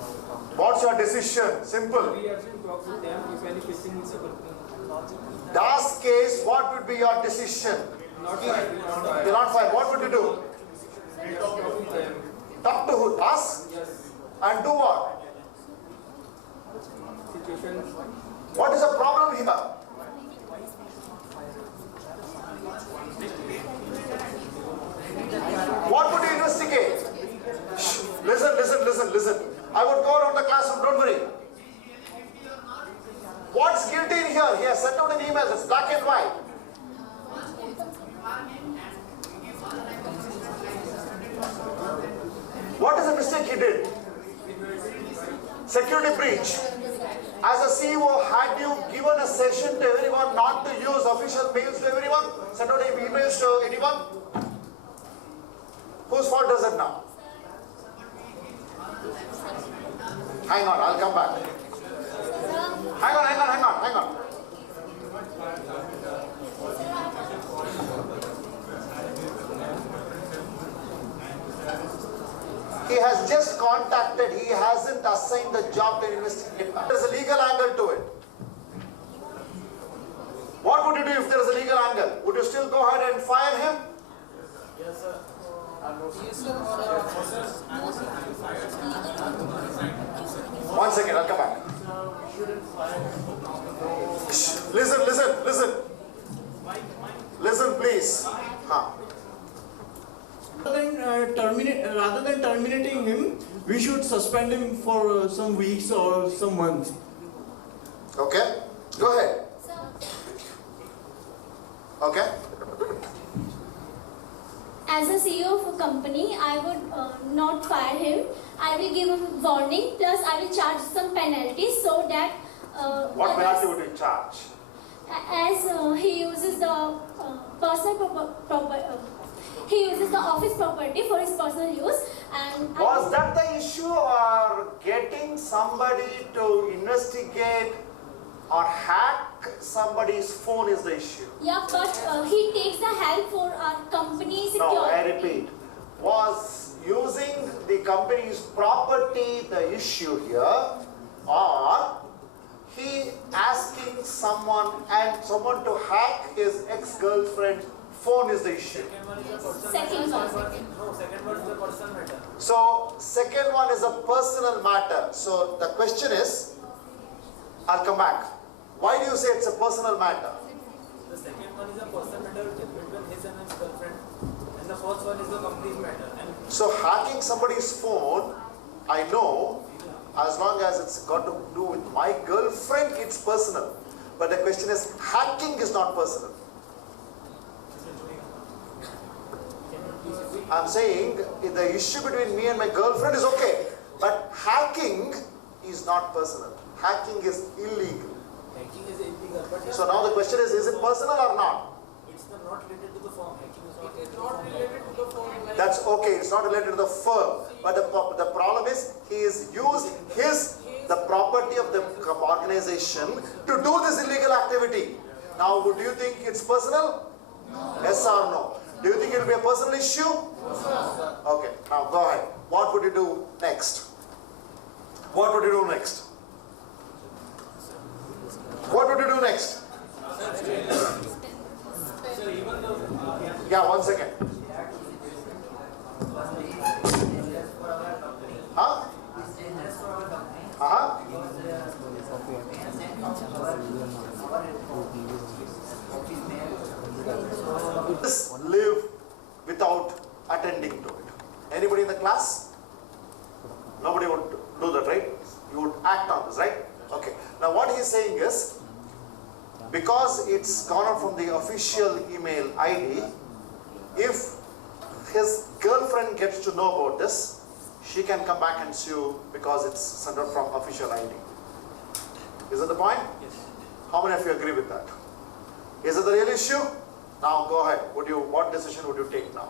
What's your decision? Simple. We have to talk with them if any fishing is a company. Das case, what would be your decision? Not fire. You're not fire. What would you do? Talk with them. Talk to who? Us? Yes. And do what? Situation. What is the problem here? What would you investigate? Shh. Listen. I would go around the classroom, don't worry. What's guilty in here? He has sent out an email, it's black and white. What is the mistake he did? Security breach. As a CEO, had you given a session to everyone not to use official mails to everyone? Send out emails to anyone? Whose fault is it now? Hang on, I'll come back. Hang on. He has just contacted, he hasn't assigned the job to investigate. There's a legal angle to it. What would you do if there is a legal angle? Would you still go ahead and fire him? Yes, sir. One second, I'll come back. Shh. Listen. Listen, please. Rather than terminating him, we should suspend him for some weeks or some months. Okay, go ahead. Okay. As a CEO of a company, I would not fire him. I will give him warning, plus I will charge some penalties so that what penalty would you charge? As he uses the he uses the office property for his personal use. And was that the issue, or getting somebody to investigate or hack somebody's phone is the issue? Yeah, but he takes the help for our company security. No, I repeat. Was using the company's property the issue here, or he asking someone to hack his ex-girlfriend's phone is the issue. Second one. No, second one is the personal matter. So, second one is a personal matter. So, the question is, I'll come back. Why do you say it's a personal matter? The second one is a personal matter between his and his girlfriend. And the first one is the company's matter. And So, hacking somebody's phone, I know, as long as it's got to do with my girlfriend, it's personal. But the question is, hacking is not personal. I'm saying the issue between me and my girlfriend is okay, but hacking is not personal. Hacking is illegal. hacking is illegal. But So now the question is it personal or not? it's not related to the firm. Hacking is not related to the firm. That's okay, it's not related to the firm. But the problem is he has used the property of the organization to do this illegal activity. Now, do you think it's personal? No. Yes or no? Do you think it will be a personal issue? No, sir. Okay, now go ahead. What would you do next? What would you do next? What would you do next? Yeah, 1 second. Huh? Uh-huh. Just live without attending to it. Anybody in the class? Nobody would do that, right? You would act on this, right? Okay. Now what he's saying is, because it's gone out from the official email ID, if his girlfriend gets to know about this, she can come back and sue because it's sent out from official ID. Is that the point? Yes. How many of you agree with that? Is it the real issue? Now go ahead. What decision would you take now?